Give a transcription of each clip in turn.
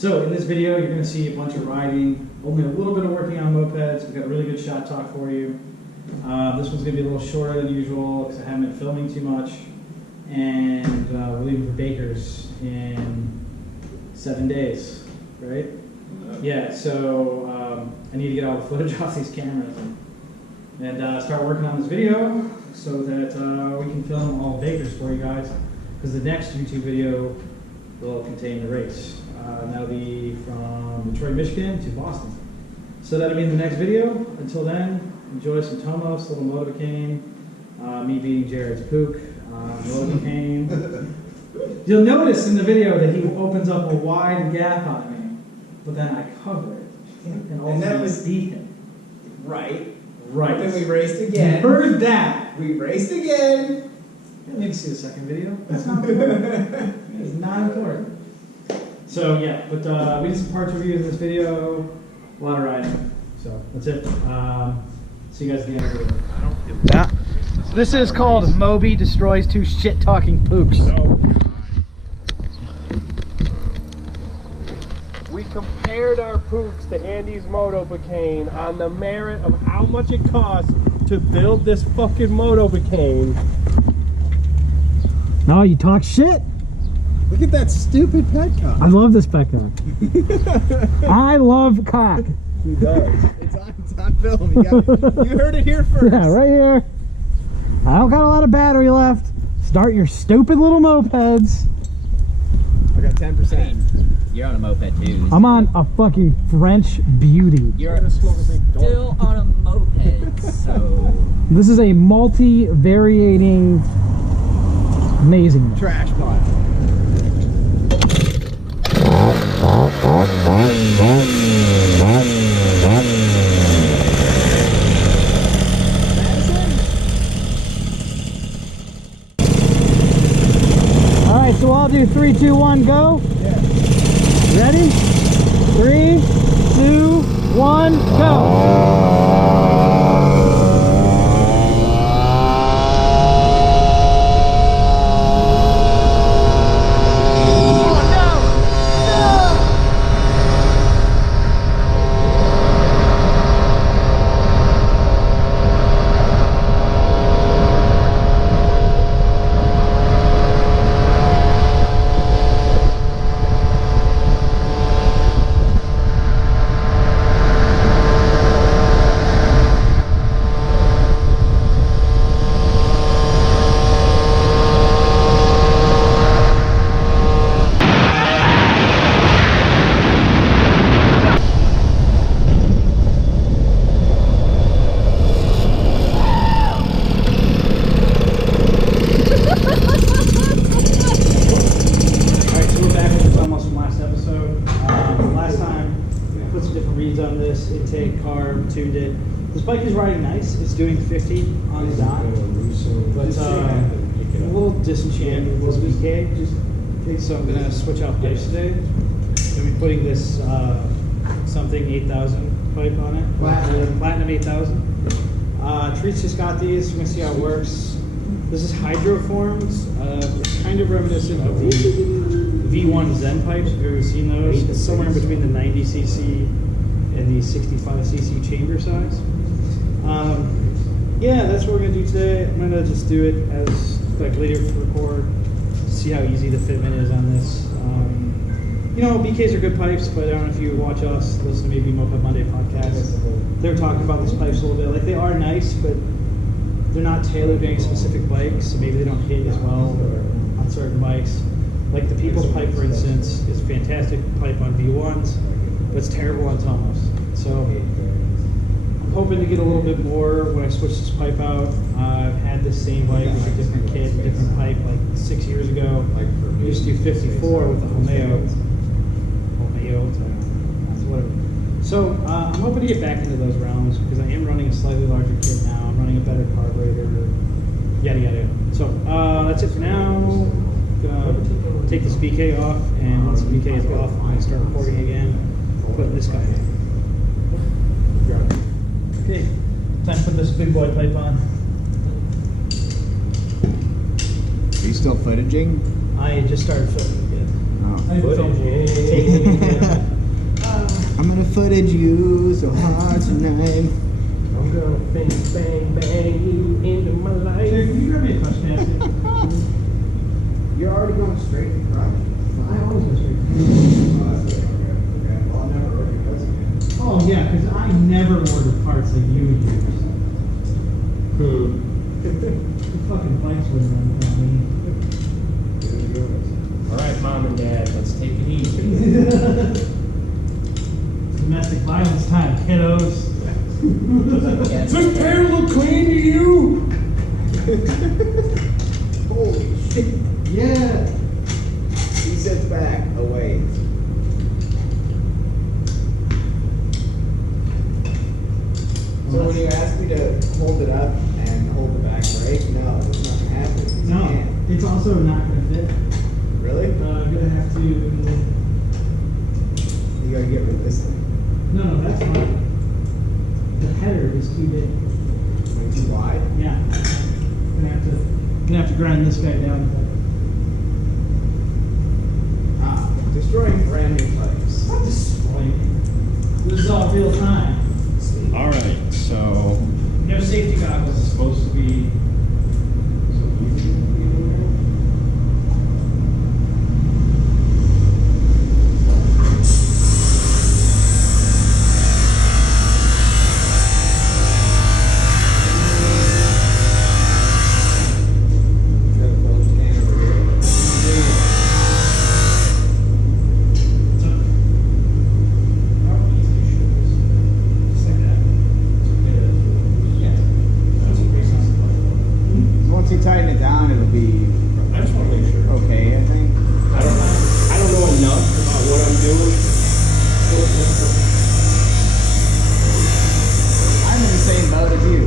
So in this video, you're going to see a bunch of riding, only a little bit of working on mopeds. We've got a really good shot talk for you. This one's going to be a little shorter than usual because I haven't been filming too much. And we're leaving for Baker's in 7 days, right? Yeah, so I need to get all the footage off these cameras and start working on this video so that we can film all Baker's for you guys, because the next YouTube video will contain the race. That'll be from Detroit, Michigan to Boston. So that'll be in the next video. Until then, enjoy some Tomos, little motorbicane, me beating Jared's pook, motorbicane. You'll notice in the video that he opens up a wide gap on me, but then I cover it and that was beat him. Right. Right. Then we raced again. You heard that. We raced again. You don't need to see the second video. That's not important. It's not important. So yeah, but we did some parts reviews in this video, a lot of riding. So that's it. See you guys at the end of the video. I don't feel that. This is called Moby Destroys Two Shit-Talking Pooks. We compared our pooks to Andy's Motobicane on the merit of how much it costs to build this fucking Motobicane. No, you talk shit. Look at that stupid petcock. I love this petcock. I love cock. He does. It's on film. You heard it here first. Yeah, right here. I don't got a lot of battery left. Start your stupid little mopeds. I got 10%. You're on a moped too. I'm on a fucking French beauty. You're still on a moped, so... This is a multi-variating amazing Trash pot. Alright, so I'll do 3, 2, 1, go. Yeah. Ready? 3, 2, 1, go. On this intake, carb, tuned it. This bike is riding nice. It's doing 50 on the dot, but a little disenchanted with this BK. So I'm gonna switch out pipes today. I'm gonna be putting this something 8000 pipe on it, Platinum 8000. Treats just got these. We're gonna see how it works. This is hydroformed. It's kind of reminiscent of the V1 Zen pipes. Have you ever seen those? It's somewhere in between the 90cc and the 65cc chamber size. Yeah, that's what we're gonna do today. I'm gonna just do it as like later for record, see how easy the fitment is on this. You know, BKs are good pipes, but I don't know if you watch us, listen to maybe Moped Monday podcast. They're talking about these pipes a little bit. Like, they are nice, but they're not tailored to any specific bike, so maybe they don't hit as well on certain bikes. Like the People's pipe, for instance, is a fantastic pipe on V1s, but it's terrible on Tomos. So I'm hoping to get a little bit more when I switch this pipe out. I've had this same bike with a different kit, a different pipe, like 6 years ago. I used to do 54 with the Homeo, whatever. So I'm hoping to get back into those realms because I am running a slightly larger kit now. I'm running a better carburetor, yada yada. So that's it for now. Gonna take this BK off, and once the BK is off, I'm gonna start recording again. Put this guy in. Okay, time to put this big boy pipe on. Are you still footaging? I just started filming again. Oh. I didn't film taking it again. footage you so hard tonight. I'm gonna bang, bang, bang you into my life. Can you grab me a question, Nancy? You're already going straight to crotch. I always go straight. Oh, that's good. Okay. Well, I'll never order those again. Oh yeah, because I never order parts like you would use. The fucking bikes wouldn't run without me. Alright, Mom and Dad, let's take it easy. Domestic violence time, kiddos. Does this pair look clean to you? Holy shit. Yeah. He sits back away. So when you ask me to hold it up and hold the back brake, no, it's not gonna happen. It's No, can't. it's also not going to fit. Really? I'm going to have to. You gotta get rid of this thing. No, that's fine. The header is too big. Way too wide. Yeah. Gonna have to grind this guy down. Ah, destroying brand new pipes. Not destroying. This is all real time. Alright, so No safety goggles. it's supposed to be. Just like that. Once you tighten it down, it'll be I just want to make sure. okay, I think. I don't know enough about what I'm doing. I'm in the same boat as you.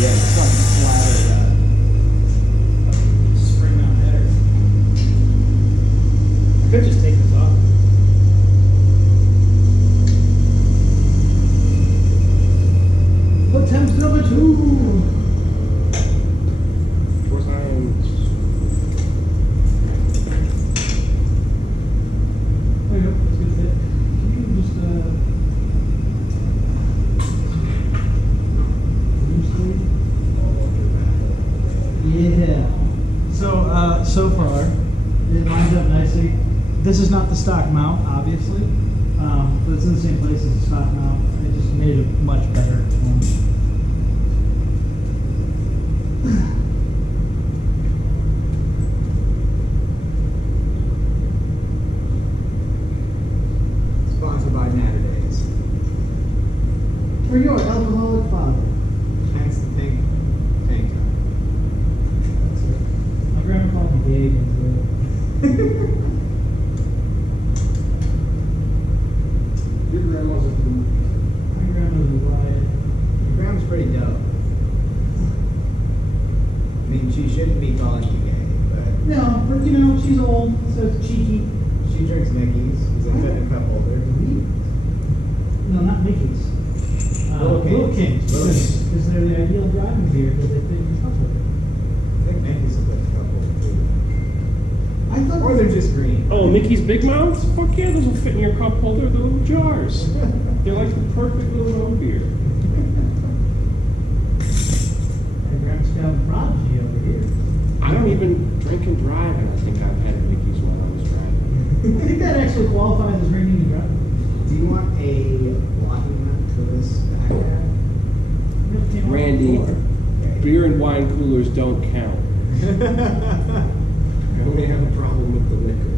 Yeah, it's fucking slathered up. Spring mount header. I could just take this off. Attempt number 2. Of course, I am. There you go. That's a good fit. Can you just loosely? Yeah. So far, it lines up nicely. This is not the stock mount, obviously, but it's in the same place as the stock mount. I just made it much better one. Sponsored by Natterdays. For your alcoholic father. Hence the tank top. My grandma called me Dave. Your grandma's a fool. My grandmother was Wyatt. Your grandma's pretty dope. I mean, she shouldn't be calling you gay, but No, but you know, she's old, so it's cheeky. she drinks Mickey's because they fit in a cup holder. No, not Mickey's. Little Little Kings. Kings. Little Kings. Because they're the ideal driving beer because they fit in your cup holder. I think Mickey's will fit in a cup holder too. I thought. Or they're just green. Oh, Mickey's Big Mouths? Fuck yeah, those will fit in your cup holder. They're little jars. They're like the perfect little home beer. My grandma's got a prodigy over here. I don't even drink and drive, and I think I've had Mickey's while I was driving. I think that actually qualifies as drinking and driving. Do you want a blocking nut for this back half? Randy, beer and wine coolers don't count. I only have a problem with the liquor.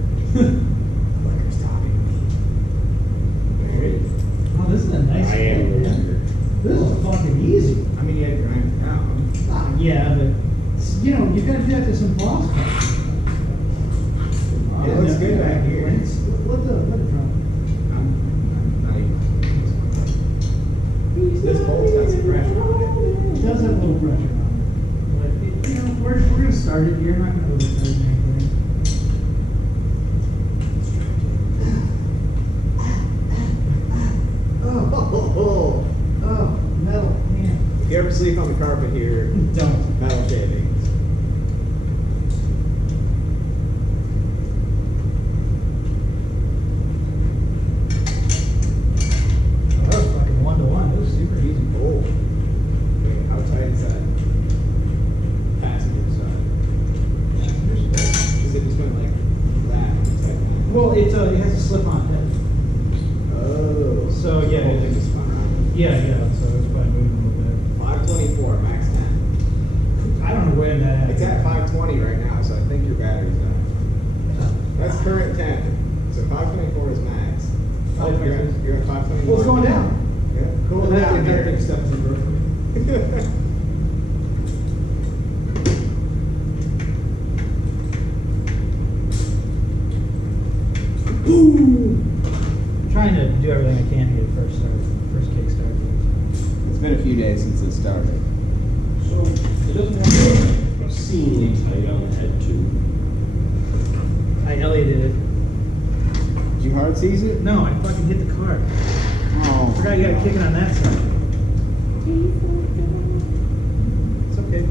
Liquor's stopping me. Oh, this is a nice I am the thing, man. liquor. This is fucking easy. I mean, you had to grind it down. Yeah, but you know, you gotta do that to some boss cuts. It looks good back here. Let it drop. I'm not even. This bolt's got some pressure on it. It does have a little pressure on it. But, you know, we're gonna start it. You're not gonna overstart anything. Oh, Oh, metal hand. you ever sleep on the carpet here, Don't. metal shavings. That was fucking 1-to-1. It was super easy. Oh. Wait, how tight is that? Passenger side. Because it just went like that. Tight. Well, it has a slip-on head. Oh. So, yeah, The whole thing just spun around. Yeah, so it was probably moving a little 524, max 10. bit. I don't know where that It's at 520 right now, so I think your battery's done. That's current 10. So 524 is max. Oh, You're at 521. Well, it's going down. Yeah. Cool. Cool down here. Big stuff is broken. Trying to do everything I can to get it first kick started. It's been a few days since it started. So it doesn't have obscenely tight on the head too. Elliot did it. Did you hard seize it? No, I fucking hit the card. Oh. Forgot you gotta kick it on that side. It's okay.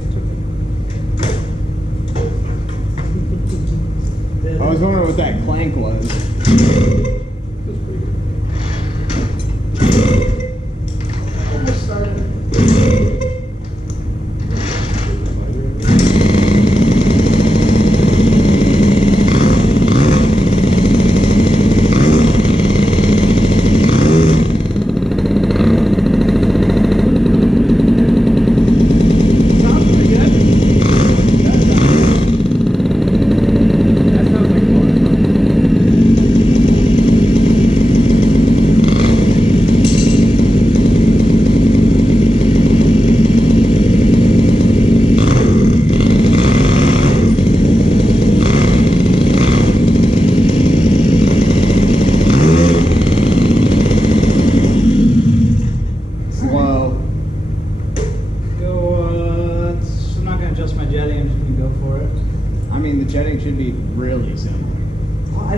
I was wondering what that clank was. Feels pretty good. Almost started. Sounds pretty good. That sounds like fun. Slow. I'm not gonna adjust my jetting, I'm just gonna go for it. I mean, the jetting should be really similar.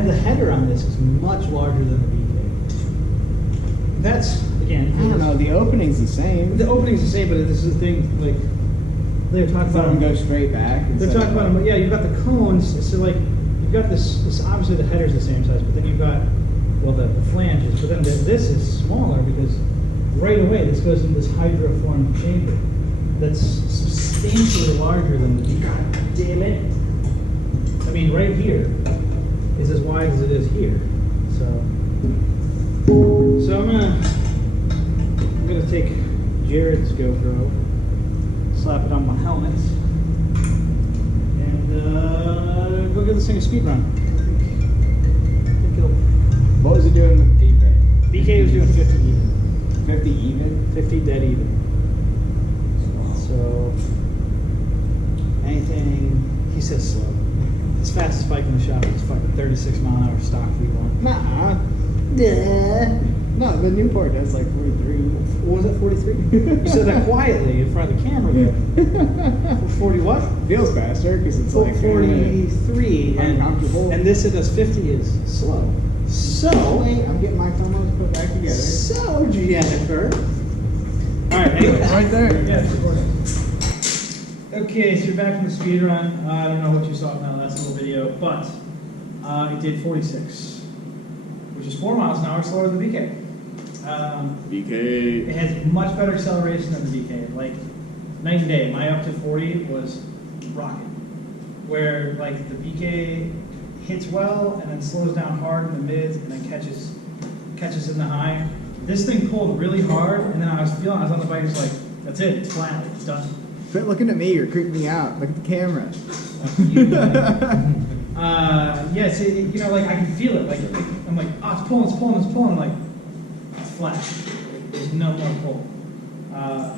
The header on this is much larger than the BK. That's, again, I don't know, the opening's the same. the opening's the same, but this is the thing, like, they're talking Some about, go straight back. they're instead talking of- about, yeah, you've got the cones, so like, you've got this obviously the header's the same size, but then you've got, well, the flanges, but then this is smaller because right away this goes into this hydroformed chamber that's substantially larger than the BK. God damn it. I mean, right here is as wide as it is here. So I'm gonna take Jared's GoPro, slap it on my helmet, and go give this thing a speed run. I think it'll. What was it doing with DK? BK was doing 50 even. 50 even? 50 dead even. So anything he says slow. His fastest bike in the shop is fucking 36 mile an hour stock V1. Nah. No, the Newport does like 43. What was that, 43? You said that quietly in front of the camera there. 40 what? Feels faster because it's like 43. uncomfortable. And this it does 50 is slow. So, Wait, I'm getting my Tomos put back together. so Jennifer. All right, anyways. Right there. Yeah, it's recording. Okay, so you're back from the speed run. I don't know what you saw in that last little video, but it did 46, which is 4 miles an hour slower than the BK. BK. It has much better acceleration than the BK. Like night and day. My up to 40 was rocket, where like the BK hits well and then slows down hard in the mids and then catches in the high. This thing pulled really hard, and then I was on the bike, it's like, that's it, it's flat, it's done. Quit looking at me, you're creeping me out. Look at the camera. Yeah, so, you know, like I can feel it. Like I'm like, oh, it's pulling. I'm like, it's flat. There's no more pull.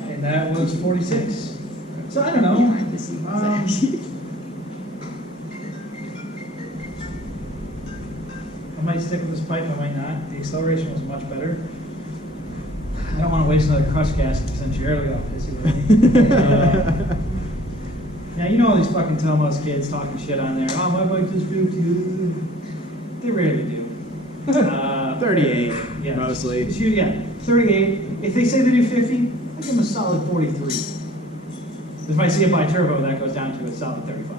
And that was 46. So I don't know. I might stick with this pipe. I might not. The acceleration was much better. I don't want to waste another crush gasket since you're early off pissy with me. Now, you know all these fucking Tomos kids talking shit on there. Oh, my bike just moved too. They rarely do. 38, Yeah, mostly. Yeah, 38. If they say they do 50, I give him a solid 43. This might see a bi-turbo, that goes down to a solid 35.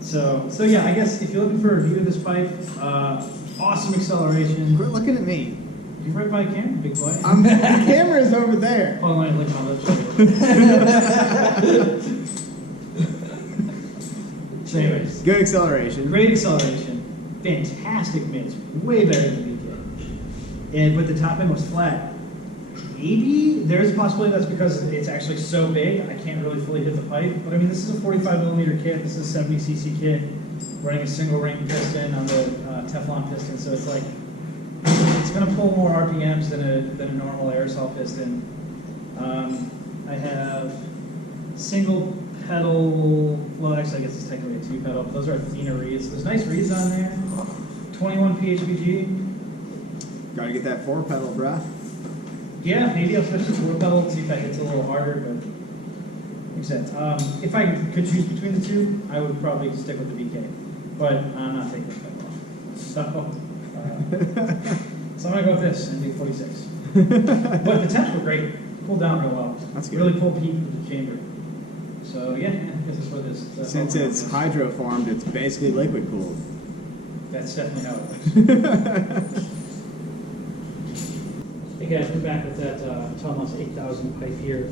So yeah, I guess if you're looking for a review of this pipe, awesome acceleration. Quit looking at me. You right by camera, big boy. The camera is over there. Hold on, let me lick my lips. So anyways, Good acceleration. great acceleration, fantastic mids, way better than BK. And but the top end was flat. Maybe there's a possibility that's because it's actually so big, I can't really fully hit the pipe. But I mean, this is a 45mm kit. This is a 70cc kit, running a single ring piston on the Teflon piston. So it's like it's going to pull more RPMs than a normal aerosol piston. I have single pedal. Well, actually, I guess it's technically a 2-pedal. But those are Athena reeds. There's nice reeds on there. 21 PHVG. Gotta get that 4-pedal, bruh. Yeah, maybe I'll switch to 4-pedal, see if that hits a little harder, but makes sense. If I could choose between the two, I would probably stick with the BK, but I'm not taking this pedal off. So I'm going to go with this and do 46. But the temps were great. Pulled down real well. That's good. Really pulled peak with the chamber. So yeah, I guess that's what it is. Since it's hydroformed, it's basically liquid cooled. That's definitely how it works. Hey guys, we're back with that Tomos 8000 pipe here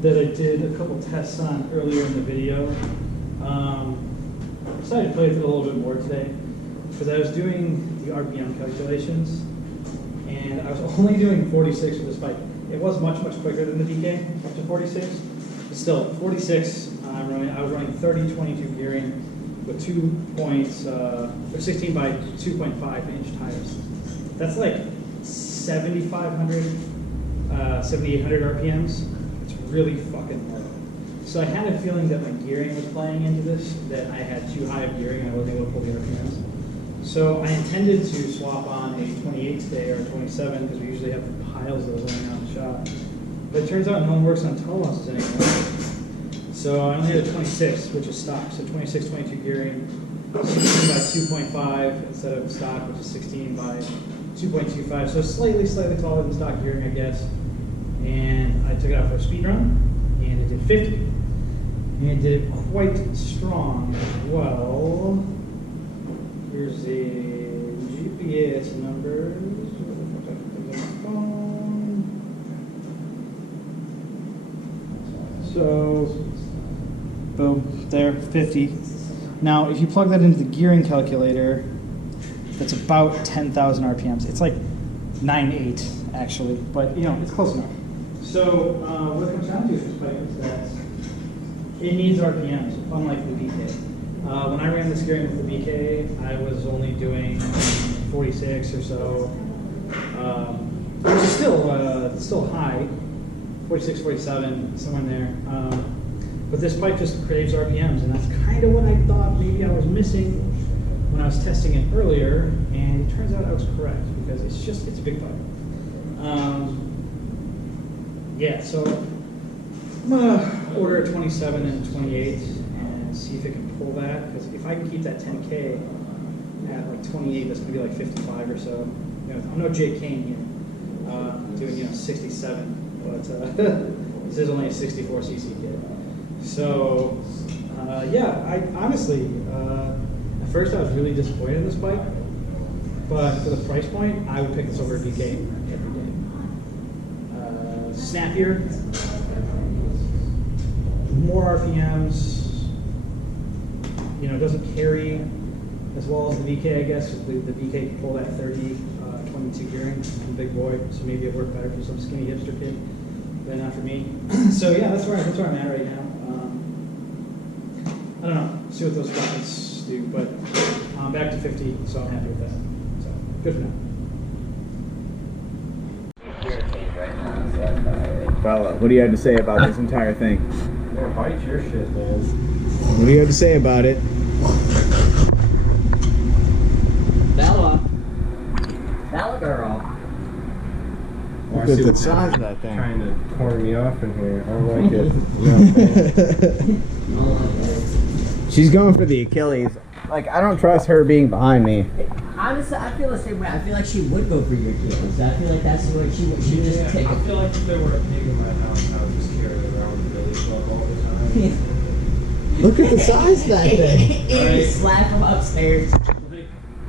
that I did a couple tests on earlier in the video. I decided to play with it a little bit more today because I was doing the RPM calculations and I was only doing 46 with this pipe. It was much quicker than the BK, up to 46. But still, 46, I was running 30-22 gearing with 16 by 2.5 inch tires. That's like 7,500, 7,800 RPMs. It's really fucking low. So I had a feeling that my gearing was playing into this, that I had too high of gearing and I wasn't able to pull the RPMs. So I intended to swap on a 28 today or a 27 because we usually have piles of those laying out in the shop. But it turns out no one works on Tomos anymore. So I only had a 26, which is stock. So 26, 22 gearing, 16 by 2.5 instead of stock, which is 16 by 2.25, so slightly taller than stock gearing, I guess. And I took it out for a speed run, and it did 50. And it did it quite strong as well. Here's the GPS numbers. So, boom, there, 50. Now, if you plug that into the gearing calculator, that's about 10,000 RPMs. It's like 9.8 actually, but you know, it's close enough. So what it comes down to is this pipe is that it needs RPMs, unlike the BK. When I ran this gearing with the BK, I was only doing 46 or so, which is still high, 46, 47, somewhere in there. But this pipe just craves RPMs, and that's kind of what I thought maybe I was missing when I was testing it earlier, and it turns out I was correct because it's a big pipe. Yeah, so I'm gonna order a 27 and a 28 and see if it can pull that, because if I can keep that 10K at like 28, that's gonna be like 55 or so. You know, I'm no Jay Kane here, doing 67, but this is only a 64cc kit. So yeah, I honestly. At first, I was really disappointed in this bike, but for the price point, I would pick this over a BK every day. Snappier, more RPMs. You know, it doesn't carry as well as the BK, I guess. The BK can pull that 30, 22 gearing. I'm a big boy, so maybe it worked better for some skinny hipster kid, but not for me. So yeah, that's where I'm at right now. I don't know. See what those buttons do, but I'm back to 50, so I'm happy with that. So good for now. Fella, what do you have to say about this entire thing? Yeah, bite your shit, man. What do you have to say about it? Bella girl. Look at the size of that thing. Trying to corner me off in here. I don't like it. You know what I'm saying? She's going for the Achilles. Like, I don't trust her being behind me. Honestly, I feel the same way. I feel like she would go for your kids. I feel like that's what she would just take I it. feel like if there were a pig in my house, Look at the size of that thing. It slap from upstairs.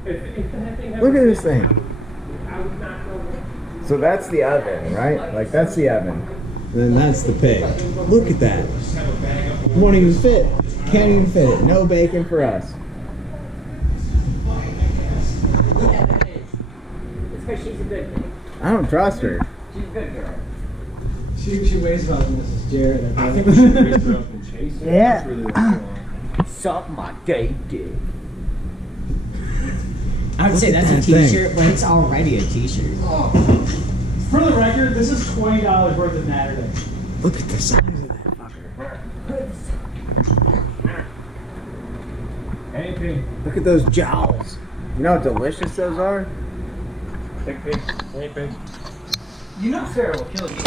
Look at this thing. So that's the oven, right? Like that's the oven. Then that's the pig. Look at that. Won't even fit. Can't even fit it. No bacon for us. Yeah, that is. It's because she's a good girl. I don't trust her. She's a good girl. She weighs about as much as Jared. I think we should raise her up and chase her. Yeah. That's really what's going on. Suck my gay dick. I would say Look at that's a that thing. t-shirt, but it's already a t-shirt. For the record, this is $20 worth of Natterday. Look at the size of that fucker. Anything. Look at those jowls. You know how delicious those are? Big pig. Anything. You know Sarah will kill you.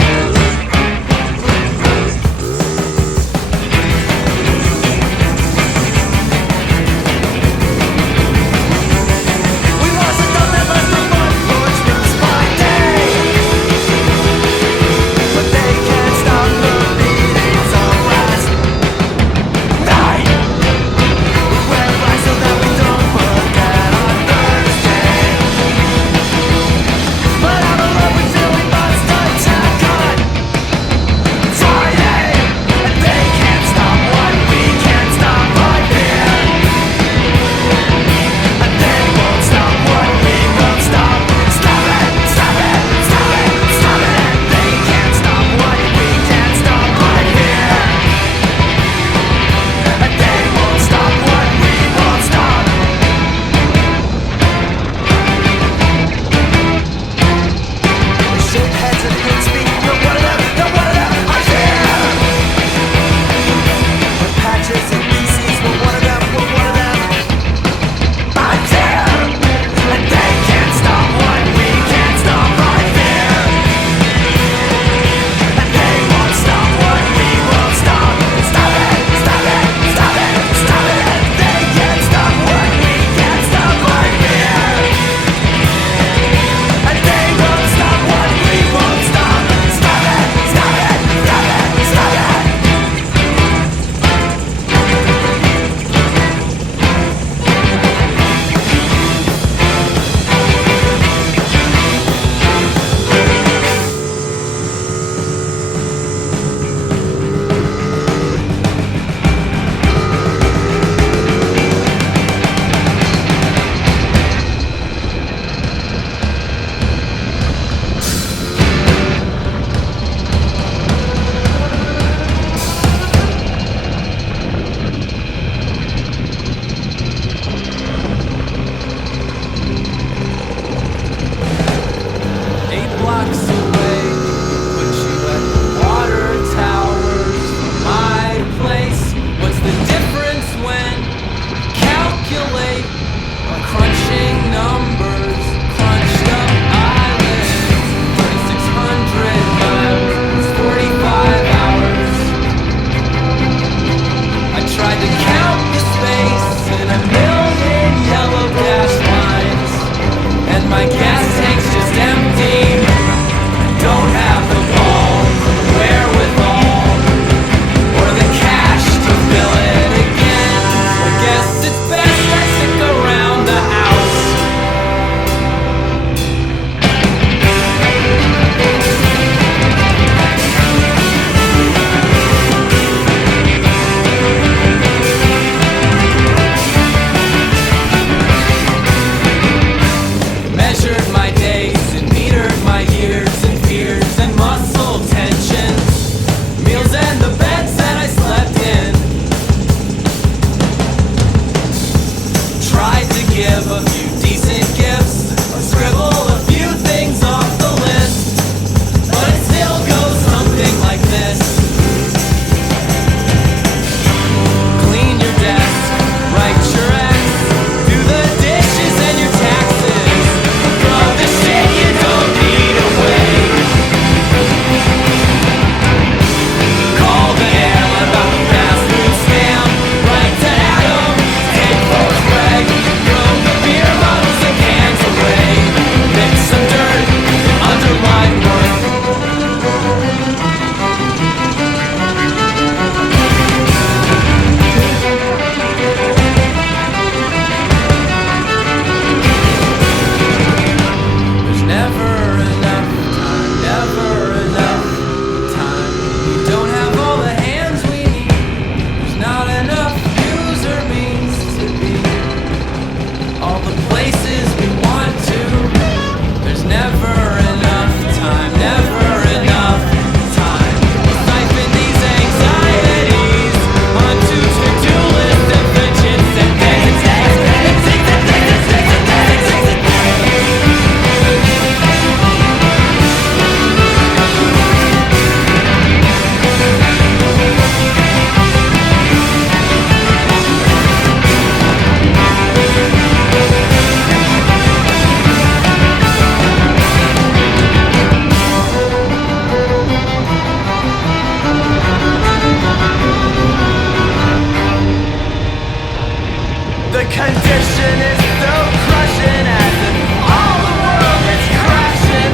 condition is so crushing as if all the world is crashing.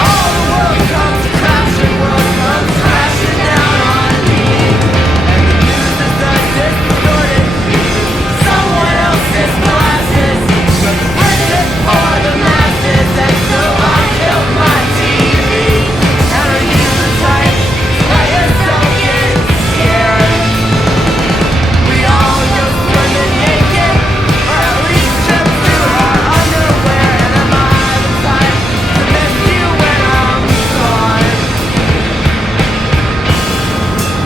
All the world comes crashing, world comes crashing down on me. And the news is a distorted view, someone else's glasses, printed for the masses. And so I killed my TV. And I use the type, let yourself get scared. We all go swimming naked, or at least strip through our underwear. And am I the type to miss you when I'm gone?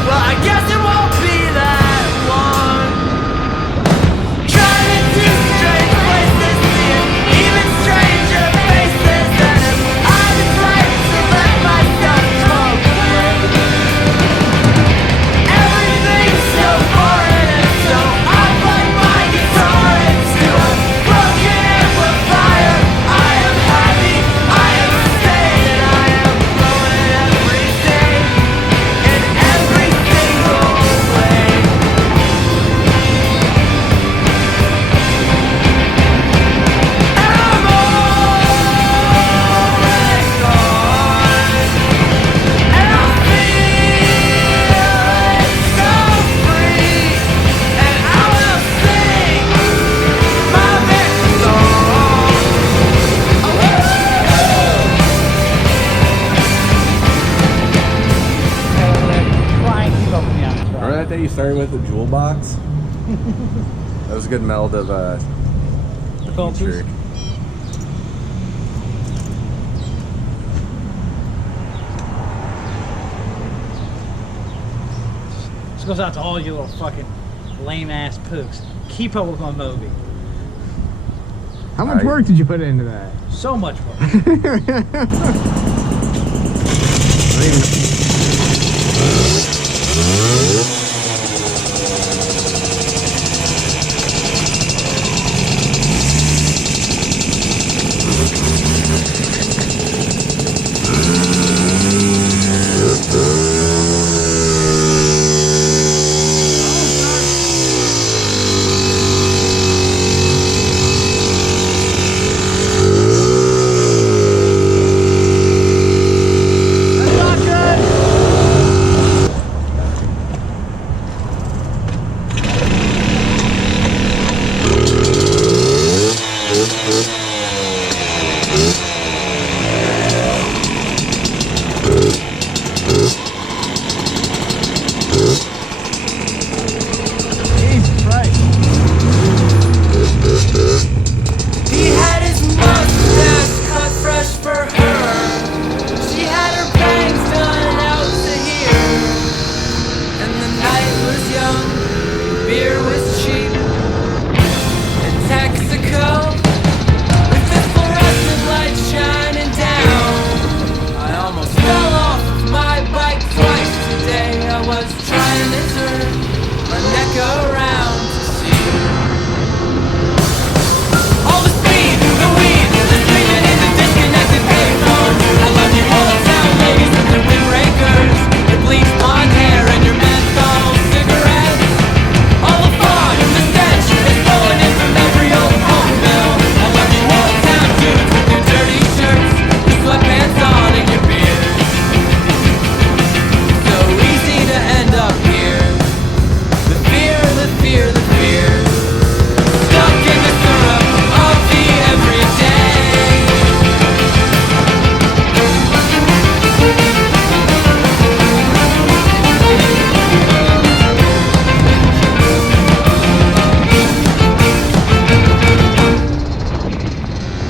Well, I guess it won't be that long. Driving to strange places, seeing even stranger faces. And if I'm the type to let myself come away, everything's so foreign, and so I plug my guitar into a broken amplifier. I am happy, I am sane, and I am blowing every day in every single way. And I'm already gone, and I'm feeling so free. And I will sing my victory song. Try and keep up with the outro. Remember that day you started with the jewel box? That was a good meld of the Filters. future. This goes out to all you little fucking lame ass pooks. Keep up with my movie. How much work did you put into that? So much work. He had his mustache cut fresh for her. She had her bangs done out to here. And the night was young, beer was cheap. In Texaco, with the fluorescent light shining down, I almost fell off of my bike twice today. I was trying to turn my neck around to see all the speed, the weed, the screaming in the disconnected payphone. I love you all town ladies with their windbreakers, your bleached blonde hair and your menthol cigarettes. All the fog, the stench is blowing in from every old home bill. I love you all town dudes with your dirty shirts, your sweatpants on and your beard. So easy to end up here. The fear, the fear, the fear. Stuck in the syrup of the everyday.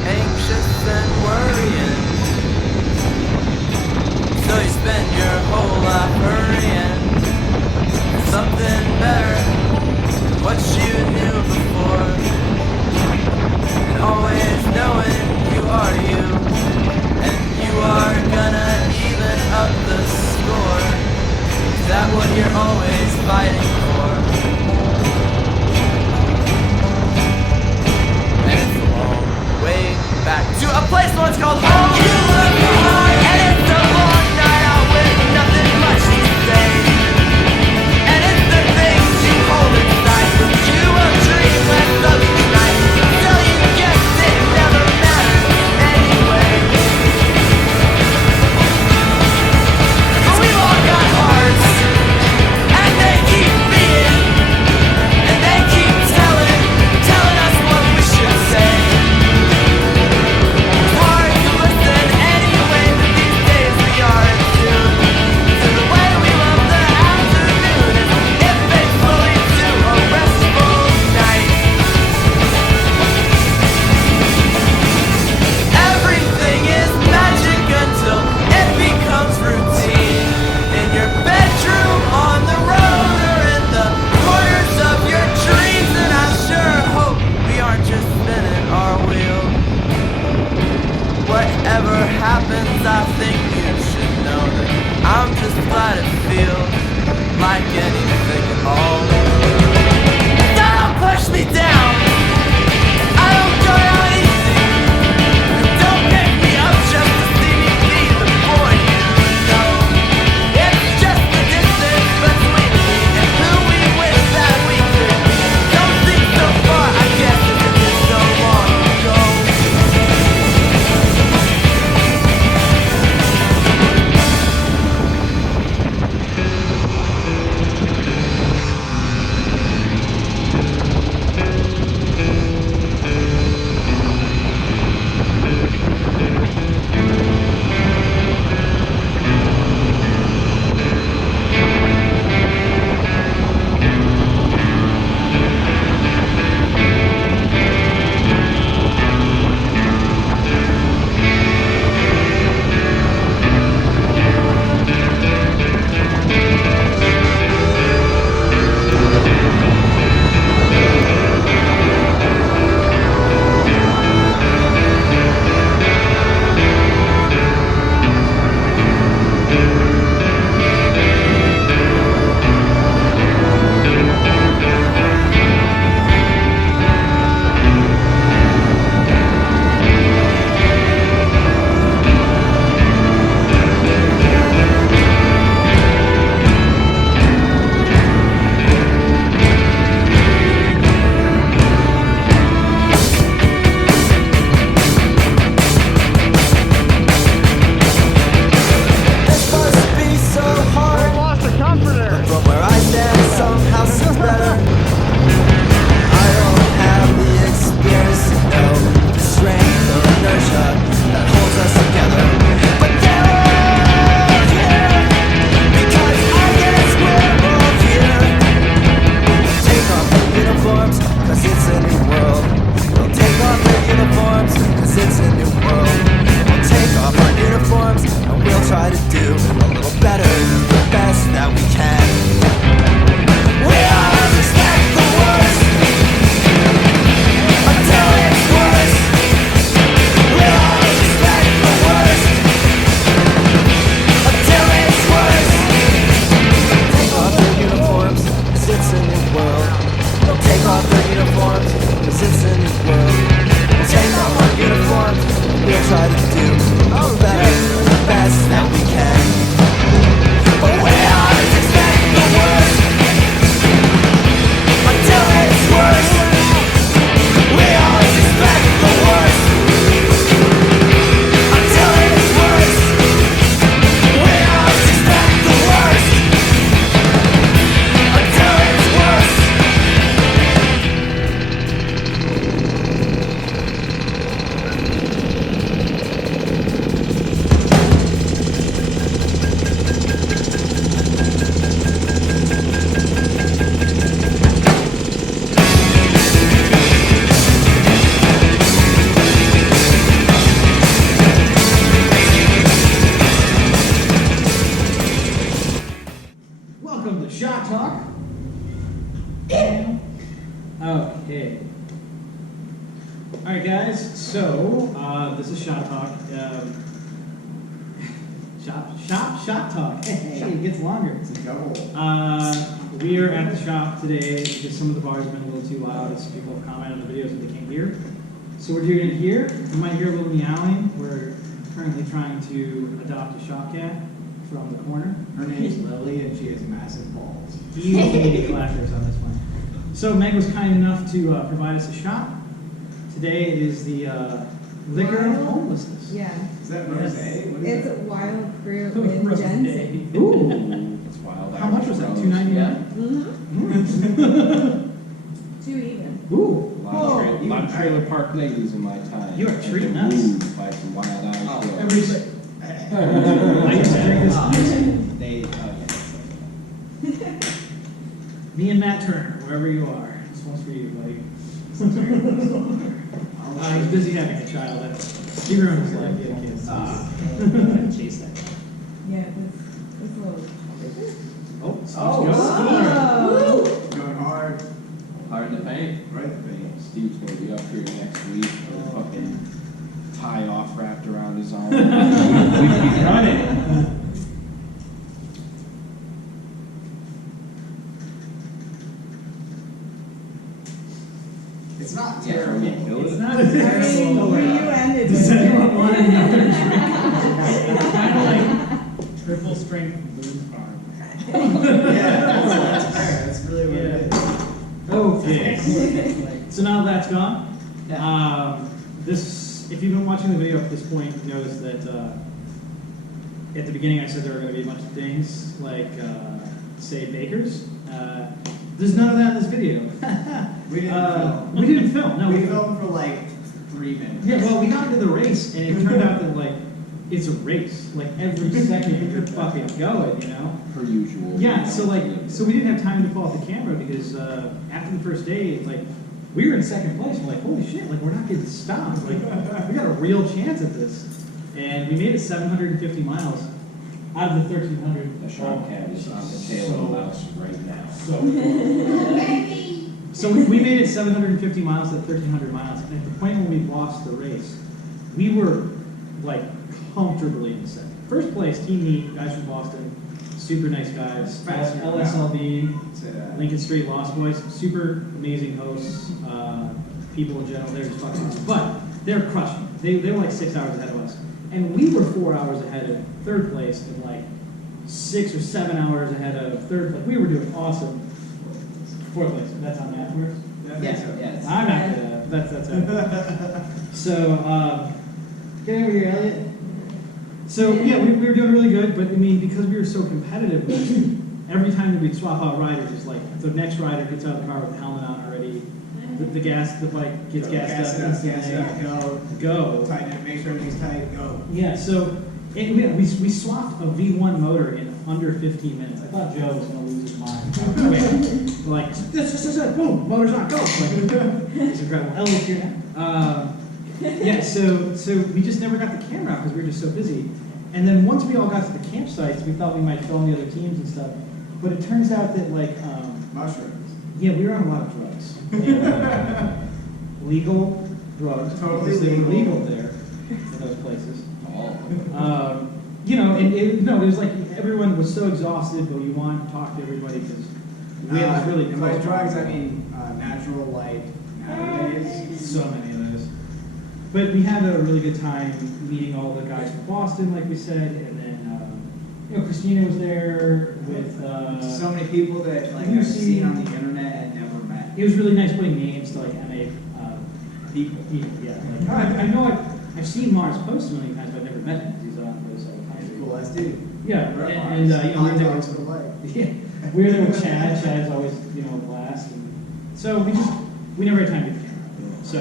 Anxious and worrying, so you spend your whole life hurrying for something better than what you knew before. And always knowing you are you, and you are gonna even up the score. Is that what you're always fighting for? And it's a long way back to a place once called home. You left behind, and it's a long night out with nothing much to say. And it's the things you hold inside, but you will dream with the Welcome to Shot Talk. Okay. Alright guys, so this is Shot Talk. Shot Talk. Hey, it gets longer. It's a double. We are at the shop today because some of the bars have been a little too loud as people have commented on the videos that they can't hear. So we're doing it here. You might hear a little meowing. We're currently trying to adopt a shop cat from the corner. Her name's Lily, and she has massive balls. Huge clashers on this one. So Meg was kind enough to provide us a shop. Today it is the liquor of homelessness. Yeah. Is that Yes. rosé? What is It's that? wild fruit with ginseng. Ooh. It's wild. How much was that? $2.99? Mm-hmm. Too even. Ooh. A lot of trailer park ladies in my time. You are I've treating been us. wooed by some wild eyes. girls. Everybody's like, I used to drink this. They, Me and Matt Turner, wherever you are. This one's for you, buddy. He's busy having a child. He ruined his life. Yeah, kids. chase that. Yeah, it's a little bigger. Oh, Steve's Oh. Going hard. Hard in the paint. Right in the vein. Steve's gonna be up here next week with a fucking tie off wrapped around his arm. We'd be running. It's not Yeah, terrible. we kill It's it. not I mean, terrible. where you ended Does with anyone it. want another drink? It's kind of like triple strength booze farm. Yeah, that's fair. That's really what it is. Okay. So now that's gone. If you've been watching the video up to this point, you notice that at the beginning I said there were going to be a bunch of things like, say, bakers. There's none of that in this video. We didn't film. We didn't film. No, We filmed for like 3 minutes. Yeah, well, we got into the race, and it turned out that like it's a race. Like every second you're fucking going, you know. Per usual. Yeah, so we didn't have time to pull out the camera because after the first day, like we were in second place. We're like, holy shit, like we're not getting stopped. Like we got a real chance at this, and we made it 750 miles out of the 1,300. The shark cat is on the tail of the mouse right now. So we made it 750 miles to 1,300 miles, and at the point when we lost the race, we were like comfortably in second. First place, Team Meat, guys from Boston, super nice guys. Faster. LSLB, Say that. Lincoln Street Lost Boys, super amazing hosts, people in general. They're just fucking awesome. But they're crushing it. They were like 6 hours ahead of us, and we were 4 hours ahead of third place, and like 6 or 7 hours ahead of third place. We were doing awesome. Fourth place. That's how math works. Yes. I'm not good at that's it. So, get over here, Elliot. So, yeah, we were doing really good, but I mean, because we were so competitive, every time that we'd swap out riders, it's like the next rider gets out of the car with the helmet on already, the bike gets gassed up, go. Tighten it, make sure everything's tight, go. Yeah, so we swapped a V1 motor in under 15 minutes. I thought Joe was going to lose his mind. Like, this is it, boom, motor's on, go. Like, it's incredible. Elliot's here now. Yeah, so we just never got the camera out because we were just so busy. And then once we all got to the campsites, we thought we might film the other teams and stuff. But it turns out that, like, Mushrooms. yeah, we were on a lot of drugs. And, legal drugs. Totally because they were legal. legal there in those places. Oh. You know, and it was like everyone was so exhausted, but you want to talk to everybody because we had this really and by close drugs, bond. I mean natural light nowadays. So many of those. But we had a really good time meeting all the guys from Boston, like we said, and then Christina was there with So many people that like I've Lucy. seen on the internet and never met. It was really nice putting names to like MA people. Yeah, like, I know I've seen Mars post a million times, but I've never met him. He's on the other side of the country. Cool as dude. Yeah, and we were there with, yeah, we were there with Chad. Chad's always a blast. And so we never had time to get the camera out. So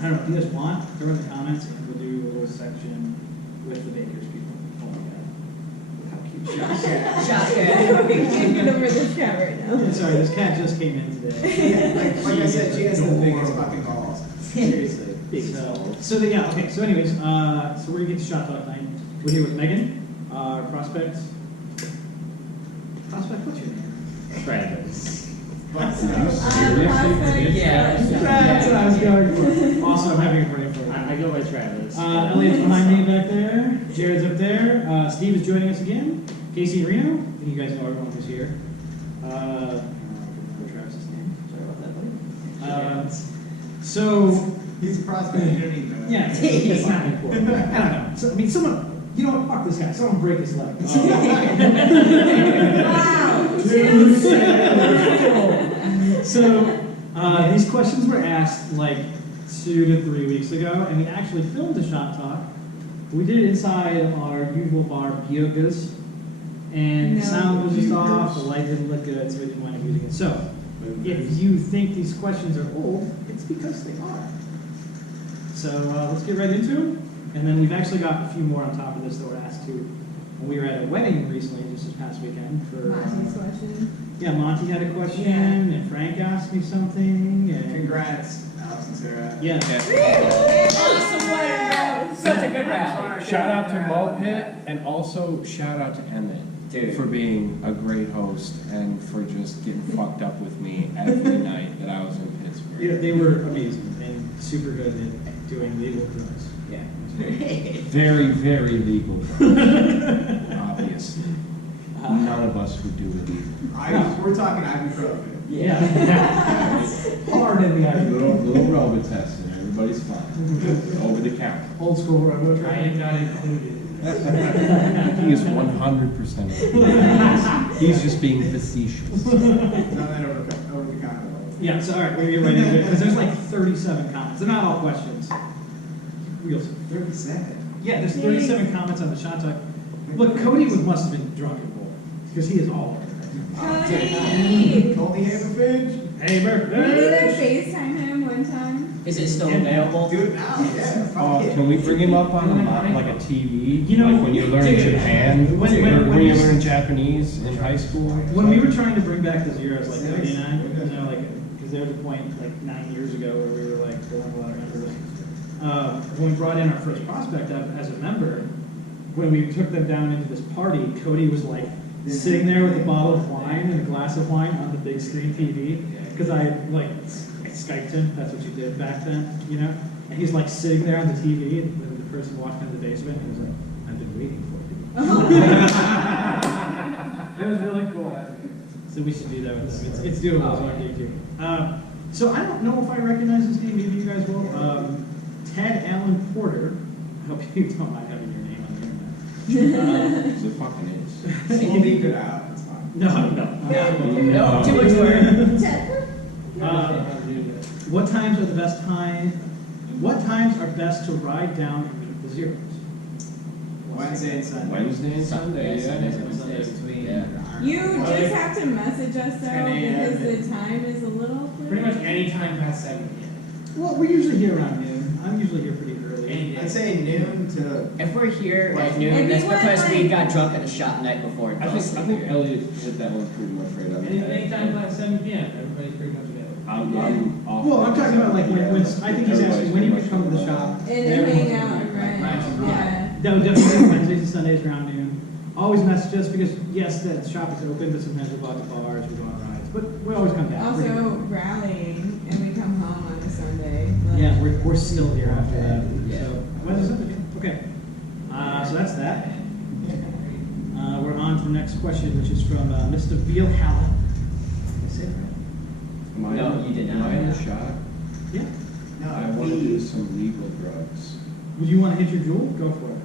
I don't know if you guys want, throw in the comments, and we'll do a little section with the Bakers people. Oh my god, how cute she is. Shotgun. We can't get over this cat right now. Sorry, this cat just came in today. Yeah, like I said, she has the biggest fucking balls. Seriously. Big yeah, okay, so anyways, so we're gonna get to Shot Talk tonight. We're here with Megan, our prospect. what's your name? Travis. That's Yeah. what I was going for. Also, I'm having a brain for I go by Travis. Elliot's behind me back there. Jared's up there. Steve is joining us again. Casey Reno. I think you guys know everyone who's here. I don't know Travis's name. Sorry about that, buddy. So, He's a prospect. You don't need that. yeah, it's not important. I don't know. So, I mean, someone, you know what? Fuck this guy. Someone break his leg. Wow. So, these questions were asked like 2 to 3 weeks ago, and we actually filmed a shop talk. We did it inside our usual bar, Biogas, and the No. sound was just off, the light didn't look good, so we didn't want to use it again. So, if you think these questions are old, it's because they are. So, let's get right into them. And then we've actually got a few more on top of this that were asked too. And we were at a wedding recently, just this past weekend. For Monty's question. Yeah, Monty had a question, Yeah. and Frank asked me something, and Congrats, Alex and Sarah. yeah. Awesome wedding, bro. Such a good rally. Shout out to Moped and also shout out to Emmett. Dude. For being a great host and for just getting fucked up with me every night that I was in Pittsburgh. Yeah, they were amazing and super good at doing legal drugs. Yeah. Very, very legal drugs. Obviously. None of us would do it either. We're talking ibuprofen. Yeah. Hard in the eye. Little Robitussin, everybody's fine. Over the counter. Old school robot. I got included. He is 100%. He's just being facetious. Not that over the counter. Yeah, so all right, we're gonna get right into it, because there's like 37 comments. They're not all questions. Real 37. Yeah, there's 37 comments on the shot talk. Look, Cody must have been drunk and bold, because he is all over Cody! Colby Haverfinch. it. Hey, We did birthday! FaceTime him one time. Is it still available? Do it now. Yeah. Can we bring him up on like a TV? You know, like when you learn dude, Japan, when when you- you learn Japanese in high school. When we were trying to bring back the zeros, like 99, you know, like, because there was a point like 9 years ago where we were like going a lot of members. When we brought in our first prospect up as a member, when we took them down into this party, Cody was like sitting there with a bottle of wine and a glass of wine on the big screen TV, because I Skyped him. That's what you did back then, you know. And he's like sitting there on the TV, and then the person walked into the basement and was like, "I've been waiting for you." It was really cool. So we should do that with them. It's doable. It's on YouTube. So I don't know if I recognize his name. Maybe you guys will. Ted Allen Porter. I hope you don't mind having your name on the internet. It fucking is. We'll leave it out. It's fine. No, too much work. What times are the best time? What times are best to ride down and meet the zeros? Wednesday and Sunday. Wednesday and Sunday, yeah. You just have to message us though, 10 a.m. because the time is a little clear. Pretty much any time past 7 p.m. Well, we're usually here around noon. I'm usually here pretty early. Any day. I'd say noon to. If we're here at If noon, you that's want, because we like- got drunk at the shop the night before. and I fell think asleep here. Elliot hit that one pretty much right on the head. Anytime past 7 p.m. Everybody's pretty much available. I'm off. Well, I'm talking about like when I think he's asking when you could come to the shop. And then hang out, right? Yeah. No, definitely Wednesdays and Sundays around noon. Always message us because yes, the shop is open, but sometimes we go out to bars, we go on rides, but we always come back. Also rallying, and we come home on a Sunday. Like, Yeah, we're still here after that. Yeah. So Wednesday, Sunday, okay. So that's that. We're on to the next question, which is from Mr. Beelhalla. Did I say it right? No, you did not. Am I in the shot? Yeah. No, I want to do some legal drugs. Would you want to hit your jewel? Go for it.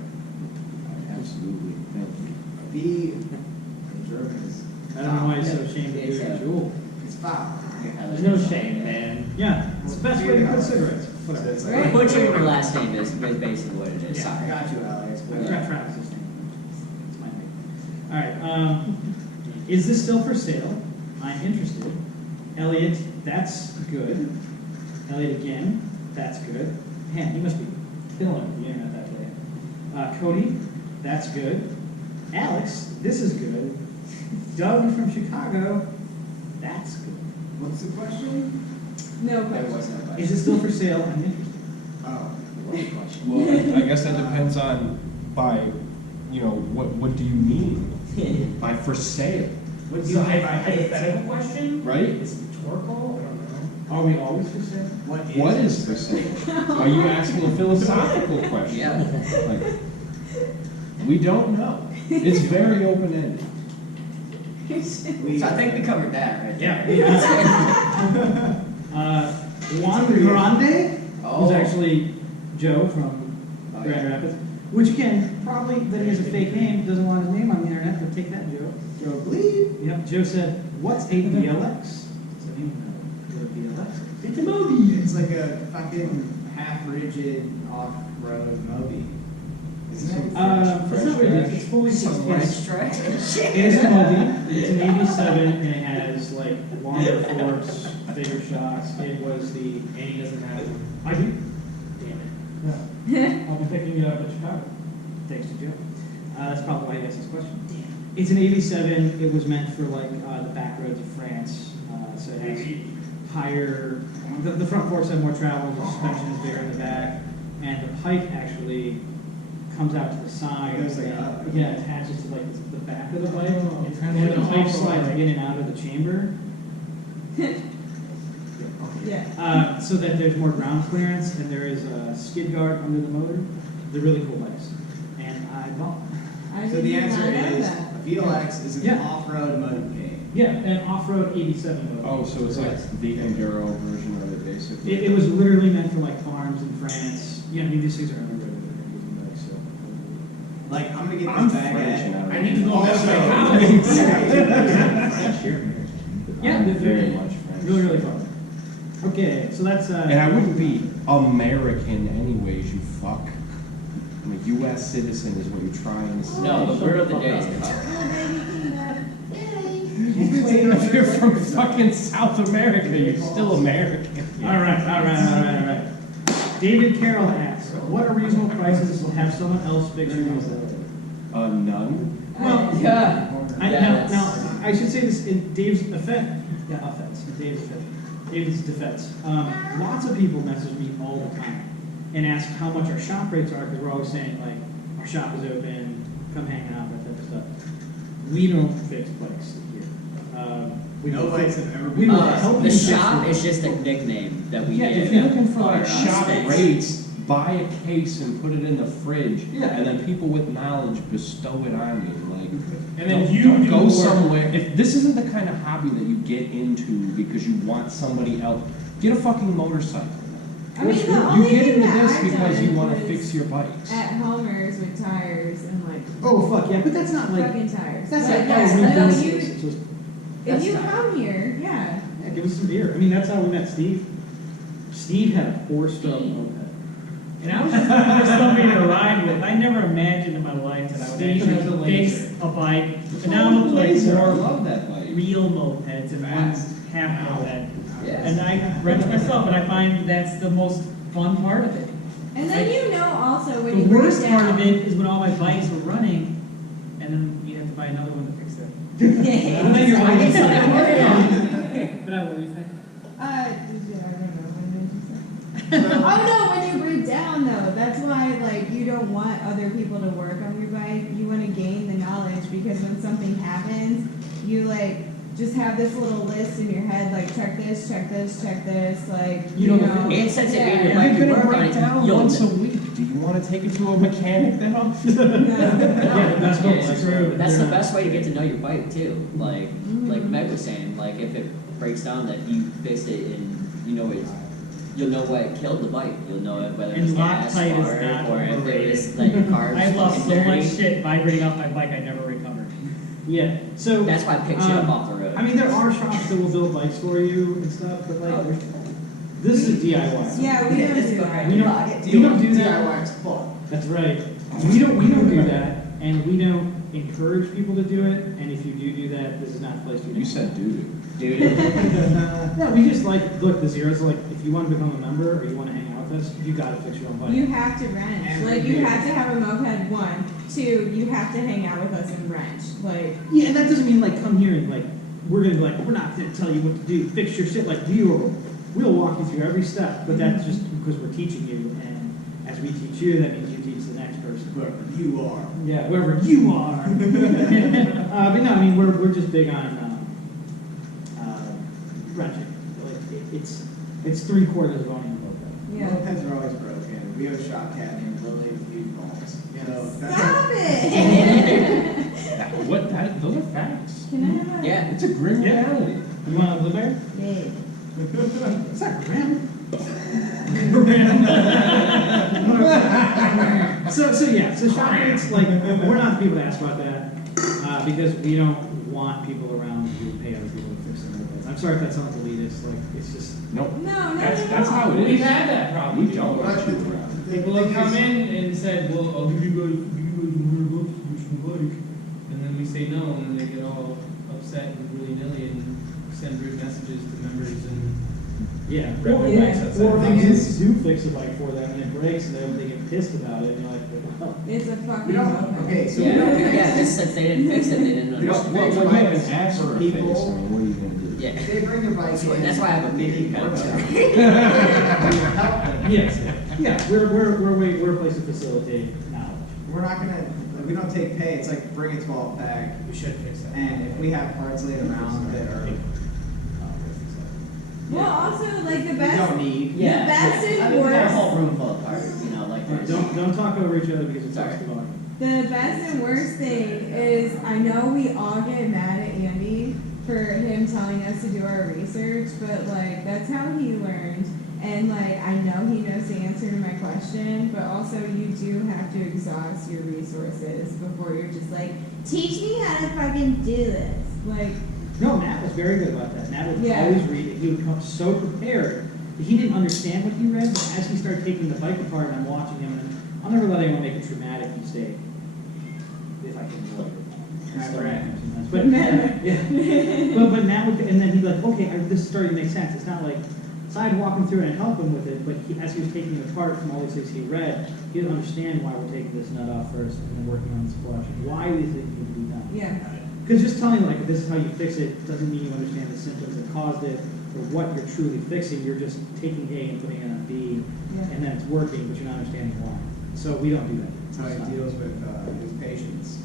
Absolutely. Thank you. B in German is. I don't know why you're so ashamed to do your jewel. It's foul. There's no shame, man. Yeah, it's the best way to put cigarettes. So Whatever. it's Right. like. Butchering your last name is basically what it is. Yeah. I Sorry. got you, Alex. I forgot Travis's name. It's my name. All right. Is this still for sale? I'm interested. Elliot, that's good. Elliot again, that's good. Man, he must be killing the internet that day. Cody, that's good. Alex, this is good. Doug from Chicago, that's good. What's the question? No There question. was no question. Is it still for sale? I'm interested. Oh. Well, I guess that depends on by, what do you mean by for sale? What's the hypothetical question? Right? It's rhetorical? I don't know. Are we always for sale? What is for sale? Are you asking a philosophical question? Yeah. Like, we don't know. It's very open-ended. So I think we covered that right there. Juan Grande Oh. was actually Joe from Grand Rapids, which again, probably that he has a fake name, doesn't want his name on the internet, but take that, Joe. Joe Bleed. Yep, Joe said, what's a BLX? So he didn't know what a BLX is. It's a Moby. It's like a fucking half-rigid off-road Moby. Isn't it? It's not really, it's fully French track. It is a Moby. It's an 87, and it has like longer forks, bigger shocks. It was the. And he doesn't have. I do. Damn it. Yeah. I'll be picking it up at Chicago. Thanks to Joe. That's probably why he asked this question. It's an 87. It was meant for like the back roads of France. So it has higher. The front forks have more travel. The suspension is bigger in the back, and the pipe actually comes out to the side. Goes like and, up. yeah, attaches to like the back of the pipe. It's kind And of the like pipe a slides like- in and out of the chamber. Yeah. So that there's more ground clearance and there is a skid guard under the motor. They're really cool bikes. And I bought them. I So the did answer not know is that. a VLX is an Yeah. off-road motorcade. Yeah, an off-road 87 motor. Oh, so it's like the enduro version of it, basically. It was literally meant for like farms in France. Yeah, I mean, these things are everywhere. So. Like, I'm gonna get I'm this bag French at. and I don't I need to go Also- back to Yeah, I'm they're very much French. really, really fun. Okay, so that's And I wouldn't be American anyways, you fuck. I'm a U.S. citizen is what you're trying to say. No, the word of the day is cup. If you're from fucking South America, you're still American. all right. David Carroll asks, what are reasonable prices to have someone else fix your mobile? None. Well, Yeah. Now, I should say this in Dave's defense. Dave's defense. Lots of people message me all the time and ask how much our shop rates are because we're always saying like our shop is open, come hang out, that type of stuff. We don't fix bikes here. No bikes have ever we been. will help The you fix shop your is bike. just a nickname that we Yeah, give. If you're looking for like our, shop space. rates, buy a case and put it in the fridge, Yeah. and then people with knowledge bestow it on you. Like, And then don't- you don't do go more- somewhere. If this isn't the kind of hobby that you get into because you want somebody else, get a fucking motorcycle. I mean, the You only get thing into that this I've because you done want to was fix your bikes. at Homer's with tires and like Oh fuck yeah, but that's not like fucking tires. that's But like yeah, how we no, do you, this. It's just- if That's you not- come here, yeah. Yeah, give us some beer. I mean, that's how we met Steve. Steve had a 4-stroke moped. And I was just looking for somebody to ride with. I never imagined in my life that I would Steve has a actually fix laser. a bike. And now I'm like Laser, I more love that bike. real mopeds and one's Fast. half moped. Yes. And I rent myself, and I find that's the most fun part of it. And then you know also when The you break worst down. part of it is when all my bikes are running, and then you have to buy another one to fix it. Well, then you're I guess always- But I will, you think? I don't know. When did you say? Oh no, when you break down though, that's why like you don't want other people to work on your bike. You want to gain the knowledge because when something happens, you like just have this little list in your head like check this, like You know, And since it made your yeah. bike You're gonna work on break it, down you'll once a week. Do you want to take it to a mechanic then? No. Yeah, that's Yeah, what's true. That's They're the not- best way to get to know your bike too. Like Meg was saying, like if it breaks down, that you fix it and you know it's. You'll know what killed the bike. You'll know whether it was And gas, Loctite is spark, not or if it overrated. was like your car's I've lost so fucking much dirty. shit vibrating off my bike I never recovered. Yeah, so. That's why I pick shit up off the road. I mean, there are shops that will build bikes for you and stuff, but like, this is DIY. Yeah, we don't do that. We don't do that. That's right. We don't do that, and we don't encourage people to do it. And if you do that, this is not the place to do it. You said doo-doo. Dude, No, we just like look. The zeros like if you want to become a member or you want to hang out with us, you got to fix your own bike. You have to wrench. Every Like you day. have to have a moped. 1, 2. You have to hang out with us and wrench. Like Yeah, and that doesn't mean like come here and like we're gonna be like we're not gonna tell you what to do. Fix your shit. Like we'll walk you through every step. But that's just because we're teaching you, and as we teach you, that means you teach the next person. Whoever you are. Yeah, whoever you are. But no, I mean, we're just big on wrenching. Like, it's 3/4 of owning a moped. Yeah. Mopeds are always broken. We have a shop cat named Lily with huge balls. So that's Stop it! Those are facts. Can I have a... Yeah. It's a grim reality. You want a blueberry? Yeah. It's not grim. So shop rates, like, we're not the people to ask about that, because we don't want people around who pay other people to fix their mopeds. I'm sorry if that sounds elitist, like, it's just, Nope. No, That's how it is. We've had that problem. We don't want you around. People have come in and said, well, I'll give you guys $100 to switch from bike. And then we say no, and then they get all upset and willy-nilly and send rude messages to members and yeah. Rebel Or bikes outside. or things do fix a bike for them and it breaks and they get pissed about it and you're like, well, It's a fucking we don't. moped. Okay, so we Yeah, don't. just since they didn't fix it, they didn't We don't understand. fix Well, you have bikes an ass for or a people. face. I mean, what are you gonna do? Yeah. They bring their bikes in. That's why I have a big They kind of work truck. out. yes. Yeah, we're a place to facilitate knowledge. We're not gonna. We don't take pay. It's like bring a 12-pack. we should fix that. And if we have parts laid around that are Well, also, like, the we best... don't need. Yeah. The best I and mean, we got a worst- whole room full of parts, like All right, this. don't talk over each other because it's Sorry. next to volume. The best and worst thing is, I know we all get mad at Andy for him telling us to do our research, but like that's how he learned. And like I know he knows the answer to my question, but also you do have to exhaust your resources before you're just like, teach me how to fucking do this. Like, No, Matt was very good about that. Matt would Yeah. always read it. He would come so prepared. He didn't understand what he read, but as he started taking the bike apart and I'm watching him, and I'll never let anyone make a traumatic mistake. If I can avoid it. It's still happens sometimes. But yeah. But Matt would, and then he'd be like, okay, this is starting to make sense. It's not like, so I'd walk him through it and help him with it, but as he was taking it apart from all these things he read, he didn't understand why we're taking this nut off first and then working on this clutch. Why does it need to be done? yeah. Because just telling like this is how you fix it doesn't mean you understand the symptoms that caused it or what you're truly fixing. You're just taking A and putting it on B, Yeah. and then it's working, but you're not understanding why. So we don't do that. That's how he deals with his patients.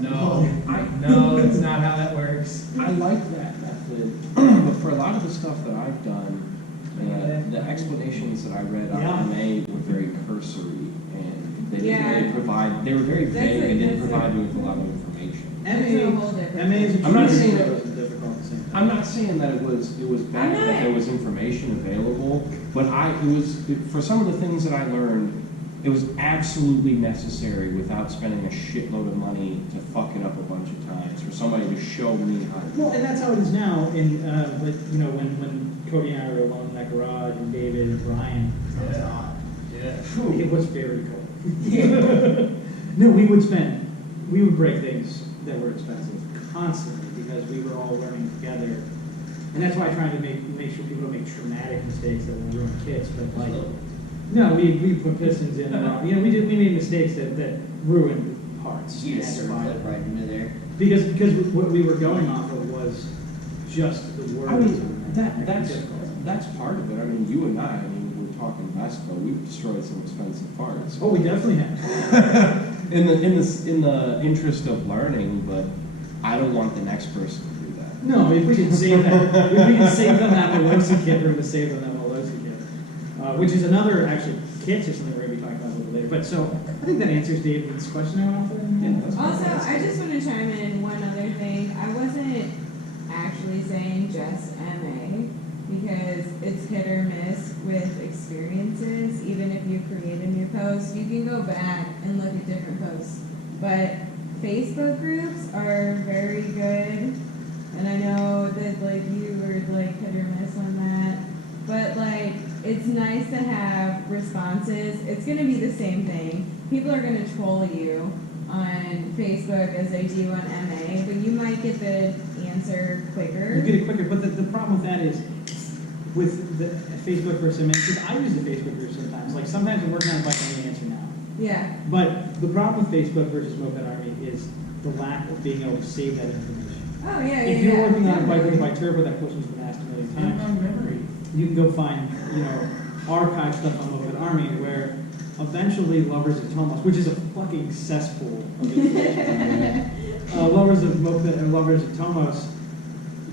No, that's not how that works. I like that method, but for a lot of the stuff that I've done, the explanations that I read on Yeah. MA were very cursory, and they didn't Yeah. really provide. They were very That's vague a- and didn't that's a- provide me with a lot of information. That's a whole different MA is a thing. I'm not true saying that that- was difficult at the same time. I'm not saying that it was bad I'm that not- there was information available, but for some of the things that I learned, it was absolutely necessary without spending a shitload of money to fuck it up a bunch of times for somebody to show me how to do Well, it. and that's how it is now. And but you know when Cody and I were alone in that garage, and David and Brian, it was very cold. No, we would break things that were expensive constantly because we were all learning together. And that's why I try to make sure people don't make traumatic mistakes that will ruin kits. But like, no, we put pistons in. We made mistakes that ruined parts. You And just that's sort of why- flip right into there. Because what we were going off of was just the words. I mean, and that's difficult. part of it. I mean, you and I mean, we're talking Mexico. We've destroyed some expensive parts. Oh, we definitely have. in the interest of learning, but I don't want the next person to do that. No, if we can save that, if we can save them that Melosi kit, we're going to save them that Melosi kit, which is another actually kit or something we're going to be talking about a little later. But so I think that answers David's question I went off there. Yeah, that's Also, I just want to chime in one other thing. I wasn't actually saying just MA because it's hit or miss with experiences. Even if you create a new post, you can go back and look at different posts. But Facebook groups are very good, and I know that like you were like hit or miss on that. But like, it's nice to have responses. It's gonna be the same thing. People are gonna troll you on Facebook as they do on MA, but you might get the answer quicker. You get it quicker, but the problem with that is with the Facebook versus MA, because I use the Facebook group sometimes. Like sometimes I'm working on a bike and the answer now. Yeah. But the problem with Facebook versus Moped Army is the lack of being able to save that information. Oh yeah, If you're working on a bike with a bike turbo, that question's been asked a million times. memory. You can go find, archive stuff on Moped Army where eventually Lovers of Tomos, which is a fucking cesspool of information. Lovers of Moped and Lovers of Tomos,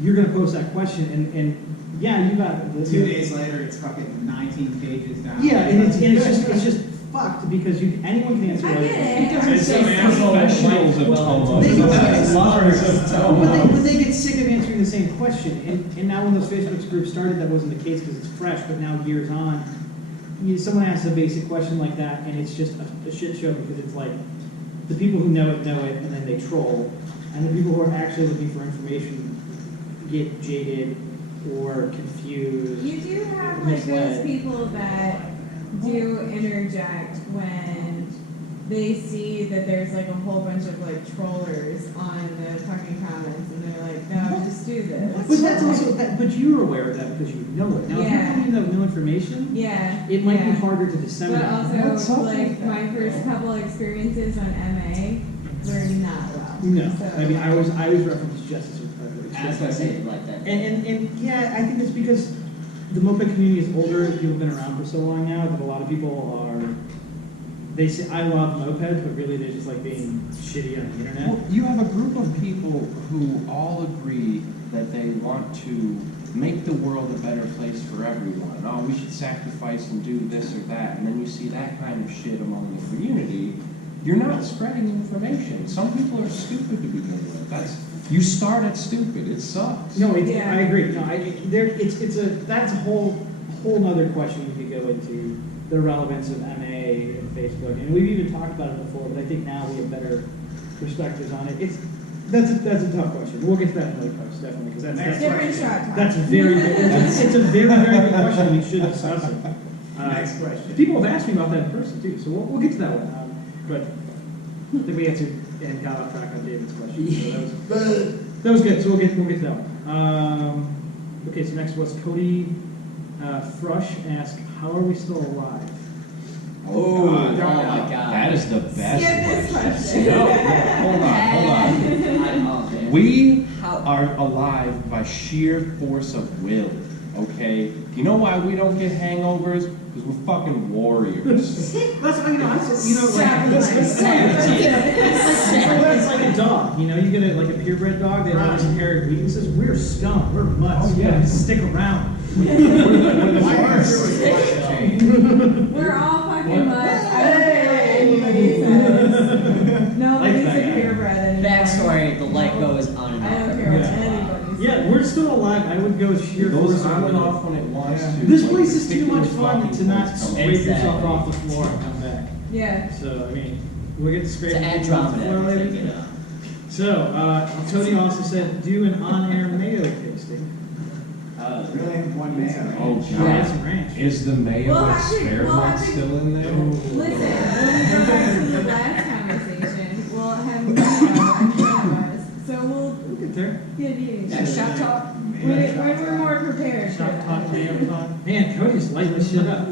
you're going to post that question, and yeah, you got 2 days later, it's fucking 19 pages down. Yeah, and it's just fucked because anyone can answer I that. get it. It's some professionals of Tomos. They get Lovers of Tomos. but they get sick of answering the same question, and now when those Facebook groups started, that wasn't the case because it's fresh. But now years on, someone asks a basic question like that, and it's just a shit show because it's like the people who know it, and then they troll, and the people who are actually looking for information get jaded or confused. You do have like misled. those people that do interject when they see that there's like a whole bunch of like trollers on the fucking comments, and they're like, no, just do this. But that's also but you're aware of that because you know it. Now, if you're Yeah. coming in with no information, Yeah. it might yeah. be harder to disseminate. But What's also, up like with that? my first couple experiences on MA were not well. No, So, I mean I always reference justice with prejudice. I was gonna say it like that. And yeah, I think it's because the moped community is older. People have been around for so long now that a lot of people are. They say I love mopeds, but really they're just like being shitty on the internet. Well, you have a group of people who all agree that they want to make the world a better place for everyone. Oh, we should sacrifice and do this or that. And then you see that kind of shit among the community. You're not spreading information. Some people are stupid to begin with. You start at stupid. It sucks. No, Yeah. I agree. No, that's a whole nother question we could go into, the relevance of MA and Facebook, and we've even talked about it before. But I think now we have better perspectives on it. That's a tough question. We'll get to that in another post definitely because that's different shot. that's very it's a very very good question. We should discuss it. Next question. People have asked me about that in person too, so we'll get to that one. But I think we answered and got off track on David's question. So that was good. So we'll get to that one. Okay, so next was Cody Frush asked, "How are we still alive?" Oh, my God. That is the best Skip this question. No, hold on. We are alive by sheer force of will, okay? Do you know why we don't get hangovers? Because we're fucking warriors. That's how it's like a dog. You know, you get like a purebred dog. They have all these inherent weaknesses. We're scum. We're mutts. Oh, yeah. We stick around. We're all fucking mutts. I don't care what anybody says. Nobody's Like a that. purebred anymore. Backstory, the light goes on and off. I don't care what anybody says. Yeah, we're still alive. I would go with sheer It goes force on of and will. off when it wants Yeah. to. This Like, place is too particular much fun fucking to not points come scrape yourself Exactly. off the floor and come back. Yeah. So, I mean, we'll get to It's scraping off the Andromeda, floor later. everything, you know. So, Tony also said, do an on-air mayo tasting. Really? One man. Oh, Yeah, God. some ranch. Is the mayo Well, with actually- spearmint well, actually- still in there? Listen, when we go back to the last conversation, we'll have Nino in front of us. So we'll We'll get there. give you. Yeah, shop talk. When we're more prepared for Shop that. talk, mayo talk. Man, Cody's lighting this shit up.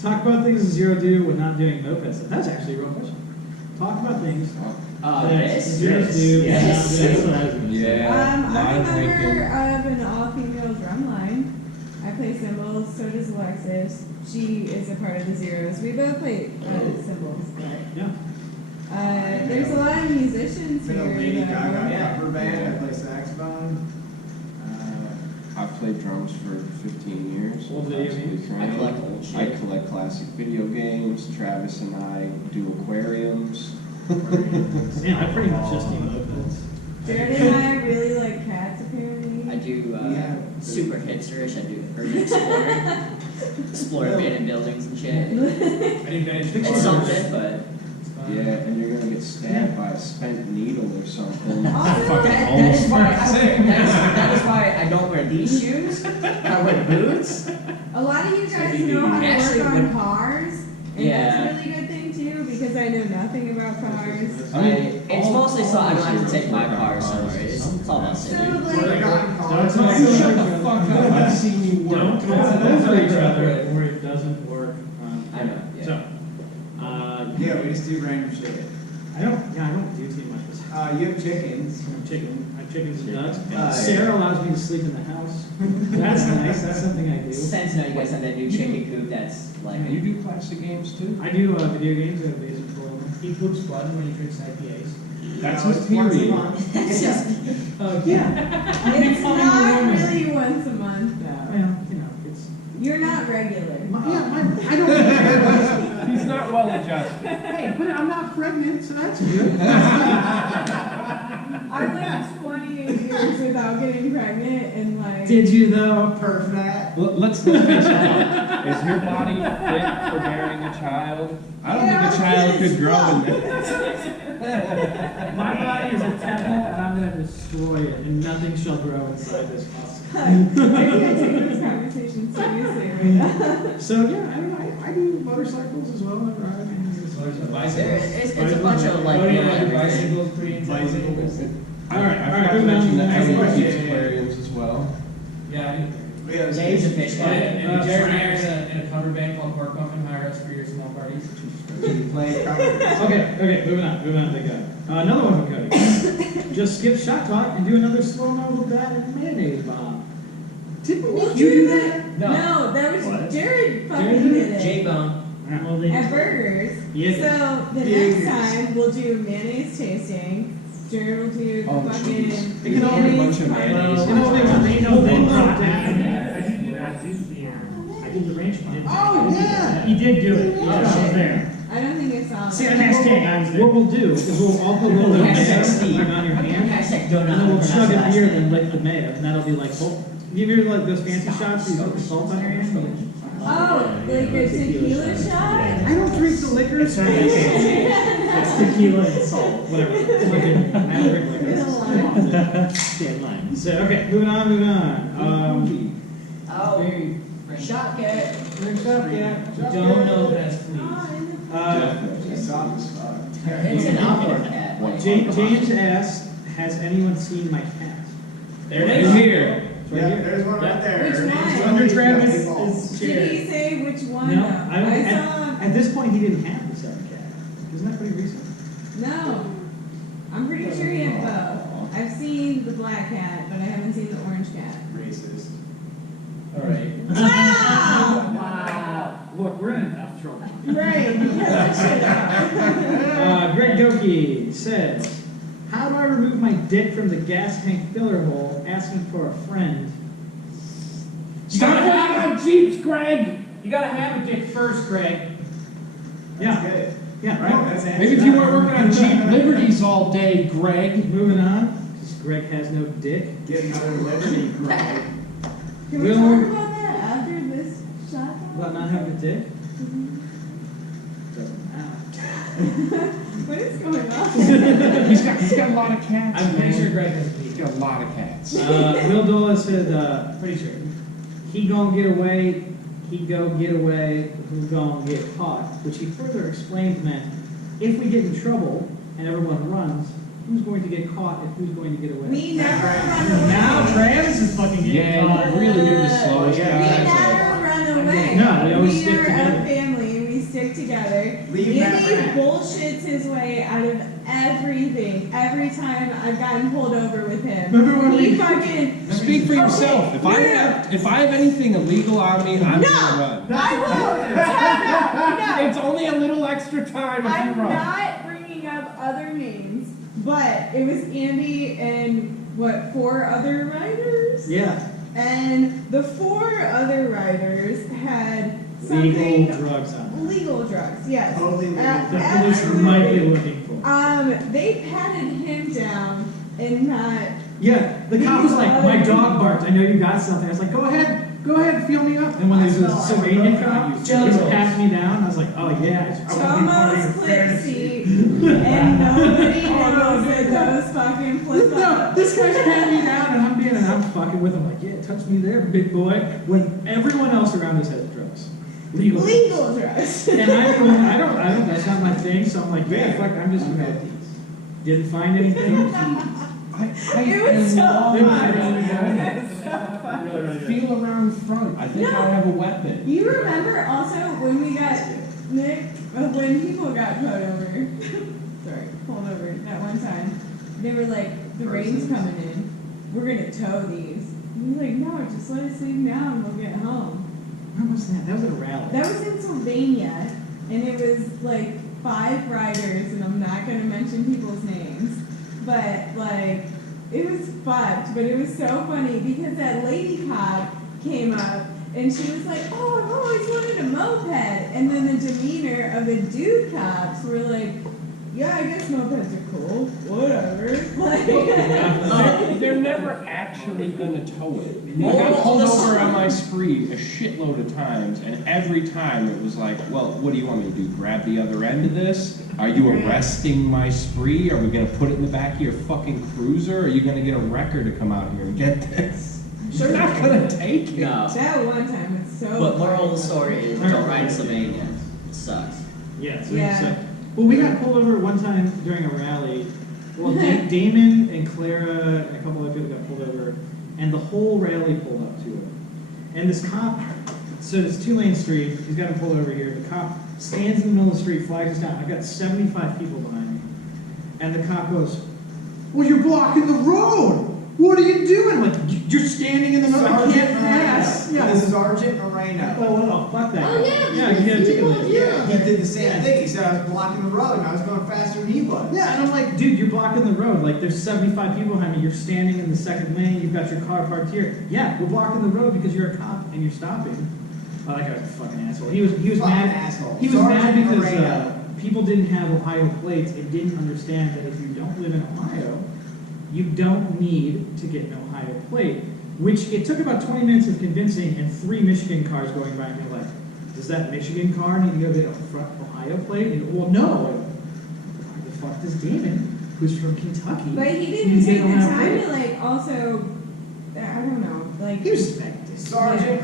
Talk about things Zero do when not doing moped stuff. That's actually a real question. Talk about things This? Zeros do when not Yes. doing stuff. Yeah. I'm a lot of member drinking. of an all-female drum line. I play cymbals, so does Alexis. She is a part of the Zeros. We both play cymbals, but Yeah. there's a lot of musicians Been here. a Lady that Gaga work. cover band. I play saxophone. I've played drums for 15 years. Old video Absolutely games? crazy. I collect old shit. I collect classic video games. Travis and I do aquariums. Man, I pretty much just do mopeds. Jared and I really like cats, apparently. I do Yeah. super hipsterish. I do urban explorer, explore abandoned buildings and shit. I didn't finish. It's something, but Yeah, and you're gonna get stabbed by a spent needle or something. Also, that is why I don't wear these shoes. I wear boots. a lot of you guys know how to Actually, work on when- cars, and Yeah. that's a really good thing too, because I know nothing about cars. It's mostly so I don't have to take my car somewhere. It's all about So, city. like, Shut the fuck up! I've seen you work. Don't over each other or it doesn't work. I know, yeah. So, Yeah, we just do random shit. I don't do too much. You have chickens. Chicken. my chickens and ducks. Sarah allows me to sleep in the house. That's nice. That's something I do. Since now you guys have that new chicken coop that's like. You do classic games too? I do video games. I have basic for them. He poops blood when he drinks IPAs. That's No, his it's once a period. month. It's just. Yeah. It's not really once a month though. Well, you know, it's. You're not regular. I don't. He's not well adjusted. Hey, but I'm not pregnant, so that's good. I went 28 years without getting pregnant and like. Did you though? Perfect. Let's face it. Is your body fit for bearing a child? I don't think a child could grow in that. My body is a temple, and I'm gonna destroy it, and nothing shall grow inside this house. I can't take this conversation seriously right now. So yeah, I don't know. I do motorcycles as well. I ride. It's a bunch of like. Oh, yeah, everything. bicycles, pretty intense. Bicycles. I All right, forgot to moving mention on. that everyone Yeah, keeps yeah, yeah. aquariums as well. Yeah, I do. Yeah, he's a fish guy. And Jared and I are in a cover band called Pork Muffin. Hire us for your small parties. Okay, moving on, big guy. Another one from Cody. Just skip shot talk and do another slow mo with that and mayonnaise bomb. Didn't We'll you do that? that? No, that was What? Jared fucking Jared did did it. J-Bone. At Burgers. Yes. So the next time we'll do mayonnaise tasting. Jared will do the Oh, fucking jeez. They can order a bunch of party. mayonnaise. You know, they know I did the range bomb. Oh, yeah! He did do it. Yeah, I was there. I don't think I saw See, that. Hashtag I was there. what we'll do is we'll all put a little bit of Hashtag mayo Steve. on your hand, Hashtag and don't then know we'll how to chug pronounce it last here name. and lick the mayo, and that'll be like salt. You ever like those fancy shots where you put the salt on your hand? Oh, like a tequila shot? I don't drink the liquor. It's not that fancy. It's tequila and salt. Whatever. It's like I don't drink liquor. It's a lime. Damn line. So okay, moving on. Oh, shot cat. Next up, yeah. Don't know best, please. It's an outdoor cat. Like, James asked, "Has anyone seen my cat?" There it It's is. here. It's right here. There's one right there. Which one? Under Travis' Did chair. he say which one? No, though? I don't. saw. At this point, he didn't have the second cat. Isn't that pretty recent? No. I'm pretty sure he had both. I've seen the black cat, but I haven't seen the orange cat. Racist. All right. Wow! Wow. Look, we're in enough trouble. Right, you cut that shit out. Greg Goki says, "How do I remove my dick from the gas tank filler hole? Asking for a friend." Stop having Jeeps, Greg. You gotta have a dick first, Greg. Yeah. Yeah. Right. Maybe if you weren't working on Jeep Liberties all day, Greg. Moving on, because Greg has no dick. Getting out of liberty, Greg. Can we Will- talk about that after this shot? About not having a dick. Doesn't matter. What is going on? He's got a lot of cats. I'm pretty man. sure Greg has a He's pee. got a lot of cats. Will Dola said, Pretty sure. "He gon' get away, he go get away, who gon' get caught," which he further explained meant, if we get in trouble and everyone runs, who's going to get caught and who's going to get away? We never run away. Now Travis is fucking getting Yeah, caught. you really do the slowest We guys. never run away. No, we always stick are together. a family. We stick together. Leave that Andy rat. bullshits his way out of everything. Every time I've gotten pulled over with him, Remember when he we- fucking. Speak for yourself. Okay, If I have anything illegal on me, I'm No, gonna run. I won't. No, It's only a little extra time if I'm you run. not bringing up other names, but it was Andy and what, 4 other riders? Yeah. And the 4 other riders had something. Legal drugs on Legal drugs, yes. Totally legal. it. The police might be looking for. They patted him down and not. Yeah, the cop was like, "My dog barked. I know you got something." I was like, go ahead, feel me up." And when there's a Sylvanian cop, he just passed me down. I was like, "Oh yeah, I want to be part of your Tomos flip fantasy." seat, and nobody knows that those fucking flip No, flops. this guy's patting me down, and I'm fucking with him. Like, yeah, touch me there, big boy. When everyone else around us has drugs, legal. Legal drugs. And I don't. That's not my thing. So I'm like, yeah, fuck. I'm just gonna. Didn't find anything. It was so Feel around front. I think No. I have a weapon. You remember also when we got Nick, when people got pulled over, sorry, pulled over that one time, they were like, the rain's coming in. We're gonna tow these. And he's like, no, just let it sink down and we'll get home. Where was that? That was at a rally. That was in Sylvania, and it was like 5 riders, and I'm not gonna mention people's names, but like, it was fucked, but it was so funny because that lady cop came up and she was like, oh, I've always wanted a moped. And then the demeanor of the dude cops were like, yeah, I guess mopeds are cool, whatever. Like, They're never actually gonna tow it. I got pulled over on my spree a shitload of times, and every time it was like, well, what do you want me to do? Grab the other end of this? Are you arresting my spree? Are we gonna put it in the back of your fucking cruiser? Are you gonna get a wrecker to come out here and get this? They're not gonna take it. No. that one time was so But moral of the funny. story is don't ride in Sylvania. It sucks. Yeah, so Yeah. so- well, we got pulled over one time during a rally. Well, Damon and Clara and a couple other people got pulled over, and the whole rally pulled up to him. And this cop, so it's 2-lane street, he's got him pulled over here. The cop stands in the middle of the street, flags us down. I've got 75 people behind me. And the cop goes, well, you're blocking the road. What are you doing? Like, you're standing in the middle, I can't pass. Yeah. This is Sergeant Moreno. Oh, fuck that. Oh, yeah, Yeah, you gotta take a look. Yeah, he did the same thing. He said I was blocking the road and I was going faster than he was. Yeah, and I'm like, dude, you're blocking the road. Like, there's 75 people behind me. You're standing in the second lane. You've got your car parked here. Yeah, we're blocking the road because you're a cop and you're stopping. Oh, that guy's a fucking asshole. He was Fucking mad. asshole. He was mad Sergeant because Moreno. people didn't have Ohio plates and didn't understand that if you don't live in Ohio, you don't need to get an Ohio plate. Which it took about 20 minutes of convincing and 3 Michigan cars going by and you're like, does that Michigan car need to go get a front Ohio plate? And, well, no. Why the fuck does Damon, who's from Kentucky, But he need didn't to get take an the Ohio time plate? to like also, I don't know, like. He was expected. Sergeant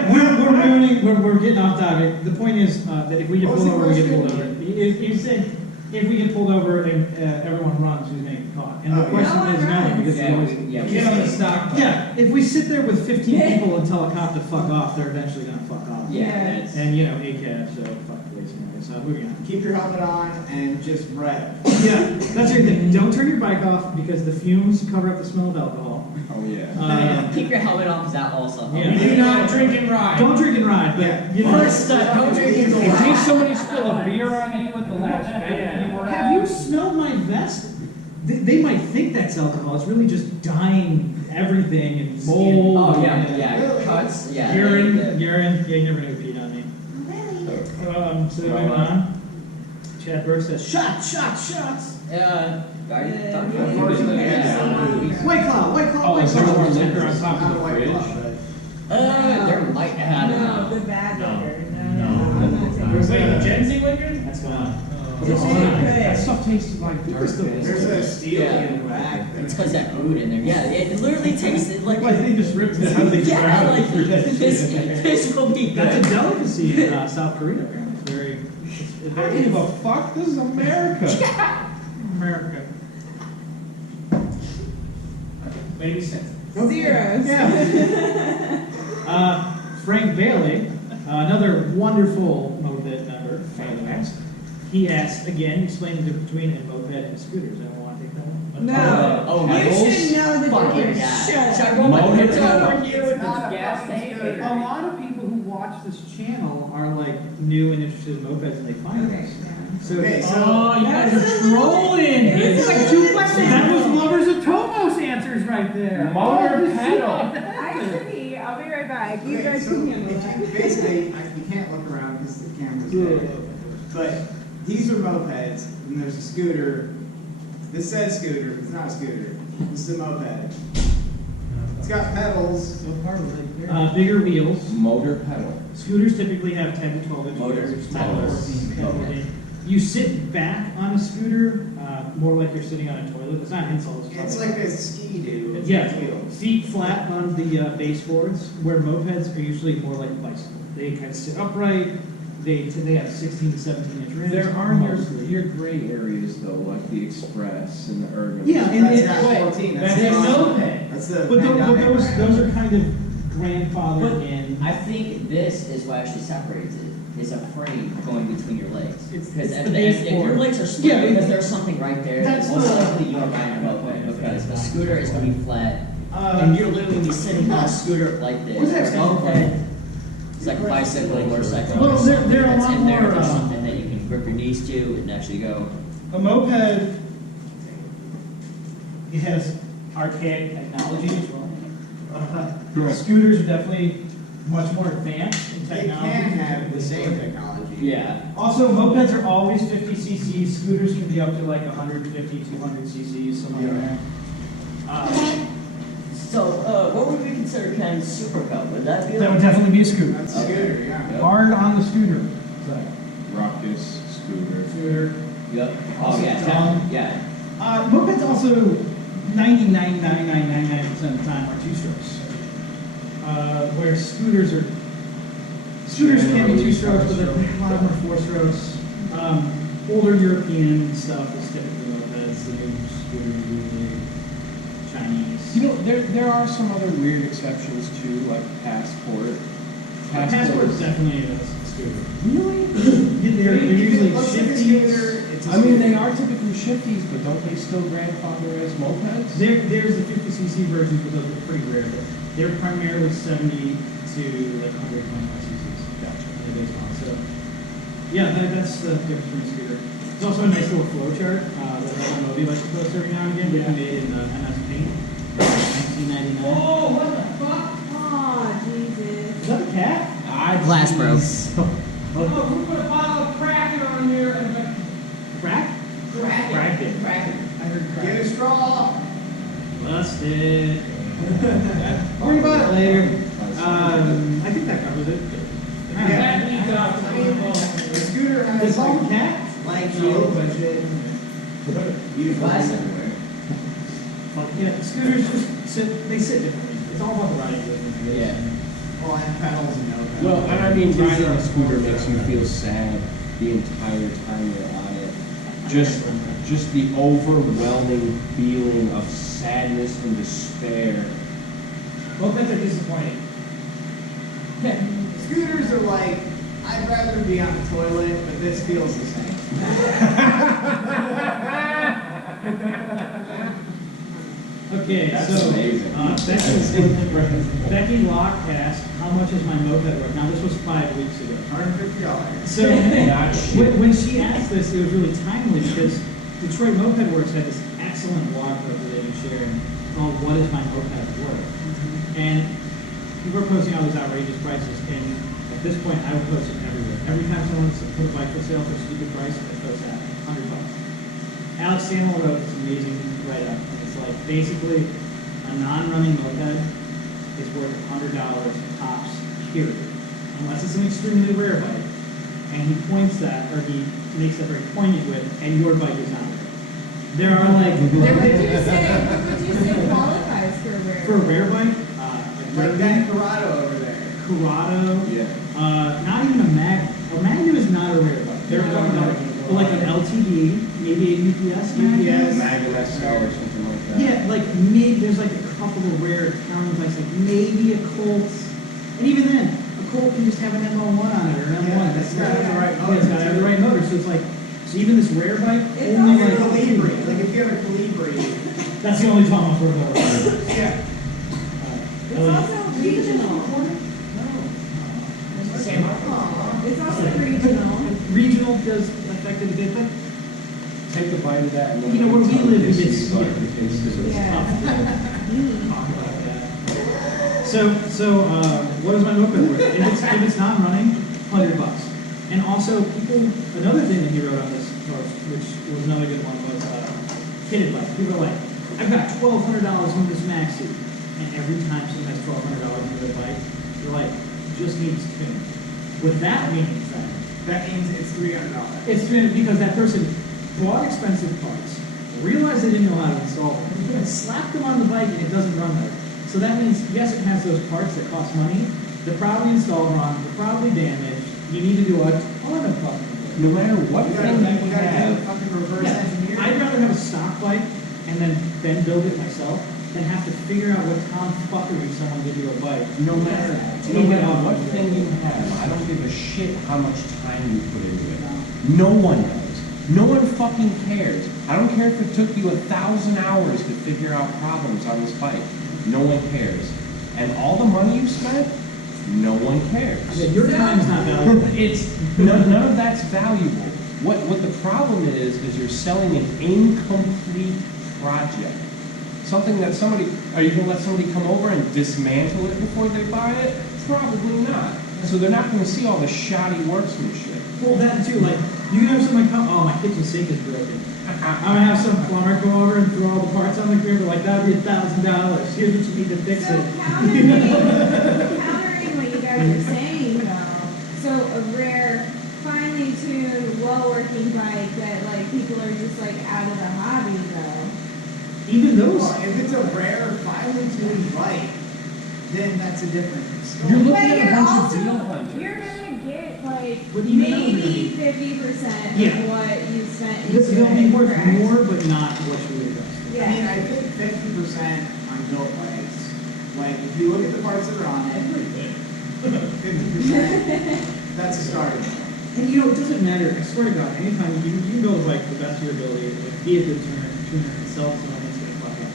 We're getting off topic. The point is that if we get What was pulled the over, we get question? pulled over. You said if we get pulled over and everyone runs, who's going to get caught? And the Oh, yeah. question No one is no, runs. because we always Get on the stock. yeah. If we sit there with 15 people and tell a cop to fuck off, they're eventually going to fuck off. Yeah, that's. And you know, ACAB, so fuck racing. So moving on. Keep your helmet on and just rev. Yeah, that's your thing. Don't turn your bike off because the fumes cover up the smell of alcohol. Oh yeah. Keep your helmet on because that also helps. Yeah. Do not drink and ride. Don't drink and ride, but Yeah. you know. First step, don't drink and In ride. case somebody spilled a beer on you at the last event you were at. Have you smelled my vest? They might think that's alcohol. It's really just dyeing everything and mold. Oh yeah, and yeah, cuts, yeah. Urine. they- Yeah, you never knew who peed on me. So moving on. Chad Burke says, shots. Yeah, Unfortunately, White Claw. Oh, is there more liquor on top Not of the White fridge? Claw, but there might have, I don't No, know. the bad liquor. No, Wait, I'm not taking it. Gen Z liquor? That's gone. That stuff tasted like dirt. there's a steel Yeah. in the back. It's because that food in there. Yeah, it literally tasted like. Like they just ripped it out of the Yeah, ground. like this will be That's a good. delicacy in South Korea. Apparently. It's very, it's I don't very give a fuck. This is America. America. Maybe sense. Zeros. Yeah. Frank Bailey, another wonderful moped member. Fantastic. He asked again, explain the difference between a moped and scooters. Anyone want to take that one? No. Oh, You pedals? should know the Fucking difference. yeah. Shut Should I up. roll my Motor hips pedal. over Here with this gas tank. A lot of people who watch this channel are like new and interested in mopeds and they find Okay, us. yeah. So, Okay, so- Oh, you That guys was are a little- trolling. it was It's a like 2 little questions. bit- That was lovers of Tomos answers right there. Motor Oh, this is pedal. like- Actually, I'll be right back. You Okay, guys so can handle if that. you- basically, you can't look around because the camera's there. But these are mopeds, and there's a scooter. This says scooter, it's not a scooter. This is a moped. It's got pedals. bigger wheels. Motor pedal. Scooters typically have 10 to 12 inch Motor wheels. Smaller. pedals. 14. You sit back on a scooter, more like you're sitting on a toilet. It's not insoles. It's like a ski-doo. with Yeah, wheels. feet flat on the baseboards, where mopeds are usually more like a bicycle. They kind of sit upright. They have 16 to 17 inch rims. There are mostly. your gray areas though, like the Express and the Ergo. Yeah, and That's it, not 14. That's That's the a moped. That's the but pandemic those brand. are kind of grandfathered But in. I think this is what actually separates it. is a frame going between your legs. It's Because the base if your form. legs are split, Yeah, because there's something right there, that's most the- likely you are riding a moped, because the scooter is going to be flat, and you're literally be sitting on a scooter like this. What's that? Moped, it's like a bicycle, motorcycle, Well, or something they're a that's lot in there, more, there's something that you can grip your knees to and actually go. A moped, it has archaic technology. Correct. Scooters are definitely much more advanced in They technology. can have the same technology. Yeah. Also, mopeds are always 50 cc's. Scooters can be up to like 150, 200 cc's, somewhere around there. So, what would we consider Ken's super cup? Would that be That like? would definitely be a scooter. That's a scooter, yeah. Yep. Hard on the scooter side. Ruckus, scooter. Scooter. Yep. Oh Also yeah, dumb. definitely. Yeah. Mopeds also 99.9999% of the time are two-strokes. Where scooters can be two-strokes, but a lot of them are four-strokes. Older European stuff is typically mopeds. The new scooters are usually Chinese. You know, there are some other weird exceptions too, like Passport. Passport is definitely a scooter. Really? They're usually It looks like a shifties. scooter, it's a I mean, they scooter. are typically shifties, but don't they still grandfather as mopeds? There's the 50 cc versions, but those are pretty rare. They're primarily 70 to like 125 cc's. Gotcha. on the base model. So, yeah, that's the difference between a scooter. There's also a nice little flow chart that Moby likes to post every now and again. They made in MS Paint, 1999. Oh, what the fuck? Oh, Jesus. Is that a cat? Glass broke. Oh, who put a bottle of Kraken on here and Crack? Kraken? Kraken. Kraken. I heard Get crack. a straw. Busted. Worry about it later. I think that covers it. That leads out to The scooter Is has all the like cat? light shields and shit. Glass everywhere. Yeah, scooters just sit differently. It's all about the riding rhythm, I guess. Yeah. Well, and pedals and no pedals. Well, and I mean, riding a scooter makes you feel sad the entire time you're on it. Just the overwhelming feeling of sadness and despair. Mopeds are disappointing. Scooters are like, I'd rather be on the toilet, but this feels the same. Okay, That's so amazing. Becky Locke asked, how much is my moped worth? Now, this was 5 weeks ago. $150. So Not shit. when she asked this, it was really timely because Detroit Moped Works had this excellent blog post that they've been sharing called "What Is My Moped Worth?" And people are posting all these outrageous prices, and at this point, I would post it everywhere. Every time someone put a bike for sale for a stupid price, I post that $100. Alex Samuel wrote this amazing write-up, and it's like basically a non-running moped is worth $100 tops, period, unless it's an extremely rare bike. And he points that, or he makes that very poignant with, and your bike is not rare. There are like What would you say qualifies for a rare? for a rare bike, Like that Corrado over there. Corrado, Yeah. not even a Magnum. A Magnum is not a rare bike. They're but like an LTD, maybe a UPS Magnum. Magnum SL or something like that. Yeah, like maybe there's like a couple of rare Italian bikes, like maybe a Colt, and even then, a Colt can just have an M01 on it or an M1. Yeah, That's it's gotta have the right yeah, it's got to have the right motor. So it's like, so even this rare bike, It's only Like a like Calibri. Like if you have a Calibri. that's the only Tomos worth ever. Yeah. It's also regional. It's also regional. Regional does affect it a bit, but Take a bite of that. And then You know, where we tell me live, we this get is like the taste of it. Yeah. talk about that. So what is my moped worth? If it's not running, $100. And also, another thing that he wrote on this post, which was another good one, was kitted bike. People are like, I've got $1,200 on this maxi, and every time someone has $1,200 on their bike, they're like, just needs tune. What that means then, That means it's $300. it's because that person bought expensive parts, realized they didn't know how to install them, and slapped them on the bike and it doesn't run right. So that means, yes, it has those parts that cost money, they're probably installed wrong, they're probably damaged, you need to do a ton of fucking work. No matter what You thing gotta you do have, fucking reverse Yeah, engineer. I'd rather have a stock bike and then build it myself than have to figure out what tomfuckery someone did to a bike. No matter what thing you have, I don't give a shit how much time you put into it. No one does. No one fucking cares. I don't care if it took you 1,000 hours to figure out problems on this bike. No one cares. And all the money you spent, no one cares. Yeah, your time's not valuable. It's none of that's valuable. What the problem is you're selling an incomplete project. Something that are you gonna let somebody come over and dismantle it before they buy it? Probably not. So they're not gonna see all the shoddy workmanship. Well, that too, like, you have somebody come, oh, my kitchen sink is broken. I'm gonna have some plumber come over and throw all the parts on the crib, like, that'd be $1,000. Here's what you need to fix So it. countering what you guys are saying though, so a rare, finely tuned, well-working bike that like people are just like out of the hobby though. Even those, Well, if it's a rare, finely tuned bike, then that's a different story. You're looking But at a you're bunch also, of deal hunters. you're gonna get like But even though maybe they're 50% Yeah. of what you spent into they'll be it, worth correct? more, but not what you would invest. Yeah. I mean, I think 50% on built bikes, like, if you look at the parts that are on it, 50%, that's a starting point. And you know, it doesn't matter, I swear to God, anytime you can build a bike to the best of your ability, like, be a good tuner and sell it to someone that's gonna fuck up.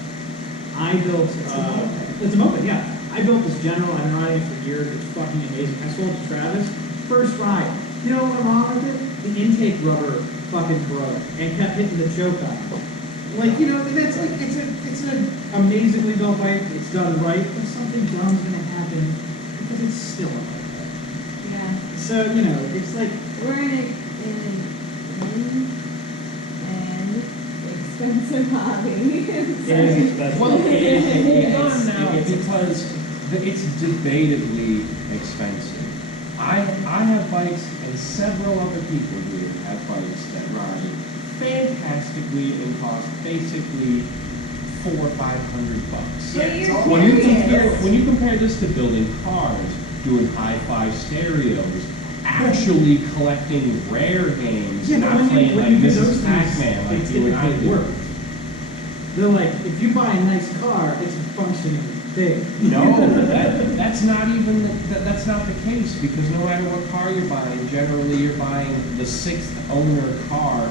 I built, it's a moped, yeah. I built this General, I've been riding it for years, it's fucking amazing. I sold it to Travis, first ride. You know what's wrong with it? The intake rubber fucking broke and kept hitting the choke on it. Like, you know, that's like, it's an amazingly built bike, it's done right, but something dumb's gonna happen because it's still a bike. Yeah. So, you know, it's like, We're in an expensive hobby. Well, hold on now, because it's debatably expensive. I have bikes, and several other people here have bikes that ride fantastically and cost basically $400 or $500. But you're When you compare this to building cars, doing hi-fi stereos, actually collecting rare games, yeah, but not playing like do this those is Pac-Man things, like they you and I typically do. work. They're like, if you buy a nice car, it's a functioning thing. No, that's not even that's not the case, because no matter what car you're buying, generally you're buying the sixth owner car,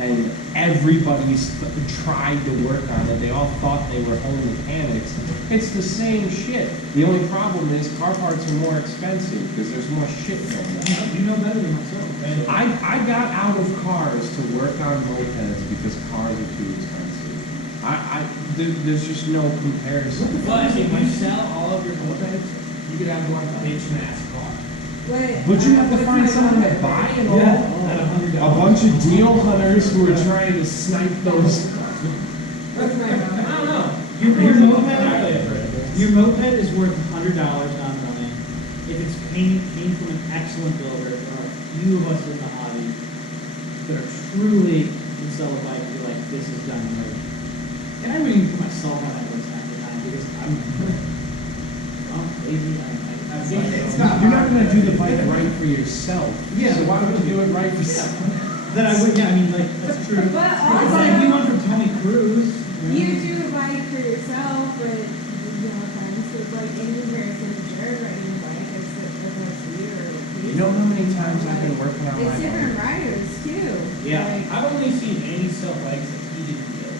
and everybody's tried to work on it. They all thought they were home mechanics. It's the same shit. The only problem is car parts are more expensive because there's more shit going on. You know better than myself. I got out of cars to work on mopeds because cars are too expensive. There's just no comparison. But if you sell all of your mopeds, you could have one bitch mass car. But you have to find someone to buy it all. At $100. A bunch of deal hunters who are trying to snipe those. What's my mom? I don't know. Your moped is worth $100 on running. If it's came from an excellent builder, there are a few of us in the hobby that are truly can sell a bike and be like, this is done right. And I wouldn't even put myself on that list half the time because I'm lazy. It's not You're not going to do the bike right for yourself. Yeah. So why would you do it right for someone? That I would, yeah, I mean, like, that's true. But It's like you also, want from Tony Cruz. you do a bike for yourself, but you know, times it's like in comparison to Jared riding a bike as opposed to you or You know how many times I've been working on my it's different bike? riders too. Yeah. Like, I've only seen Andy sell bikes that he didn't build.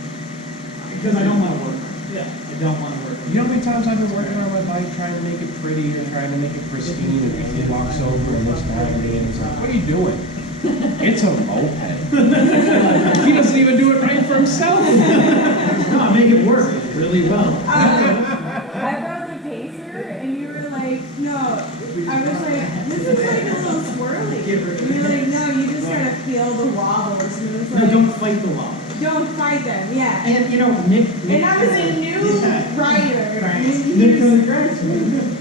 Because I don't want to work. Yeah. I don't want to work. You know how many times I've been working on my bike, trying to make it pretty or trying to make it pristine, and he walks over and looks back at me and he's like, what are you doing? It's a moped. He doesn't even do it right for himself. No, I make it work really well. I brought the pacer and you were like, no. I was like, this is like a little swirly. And you're like, no, you just gotta feel the wobbles. And it was No, like, don't fight the law. don't fight them, yeah. And you know, Nick. And I was a new rider. And Nick he was-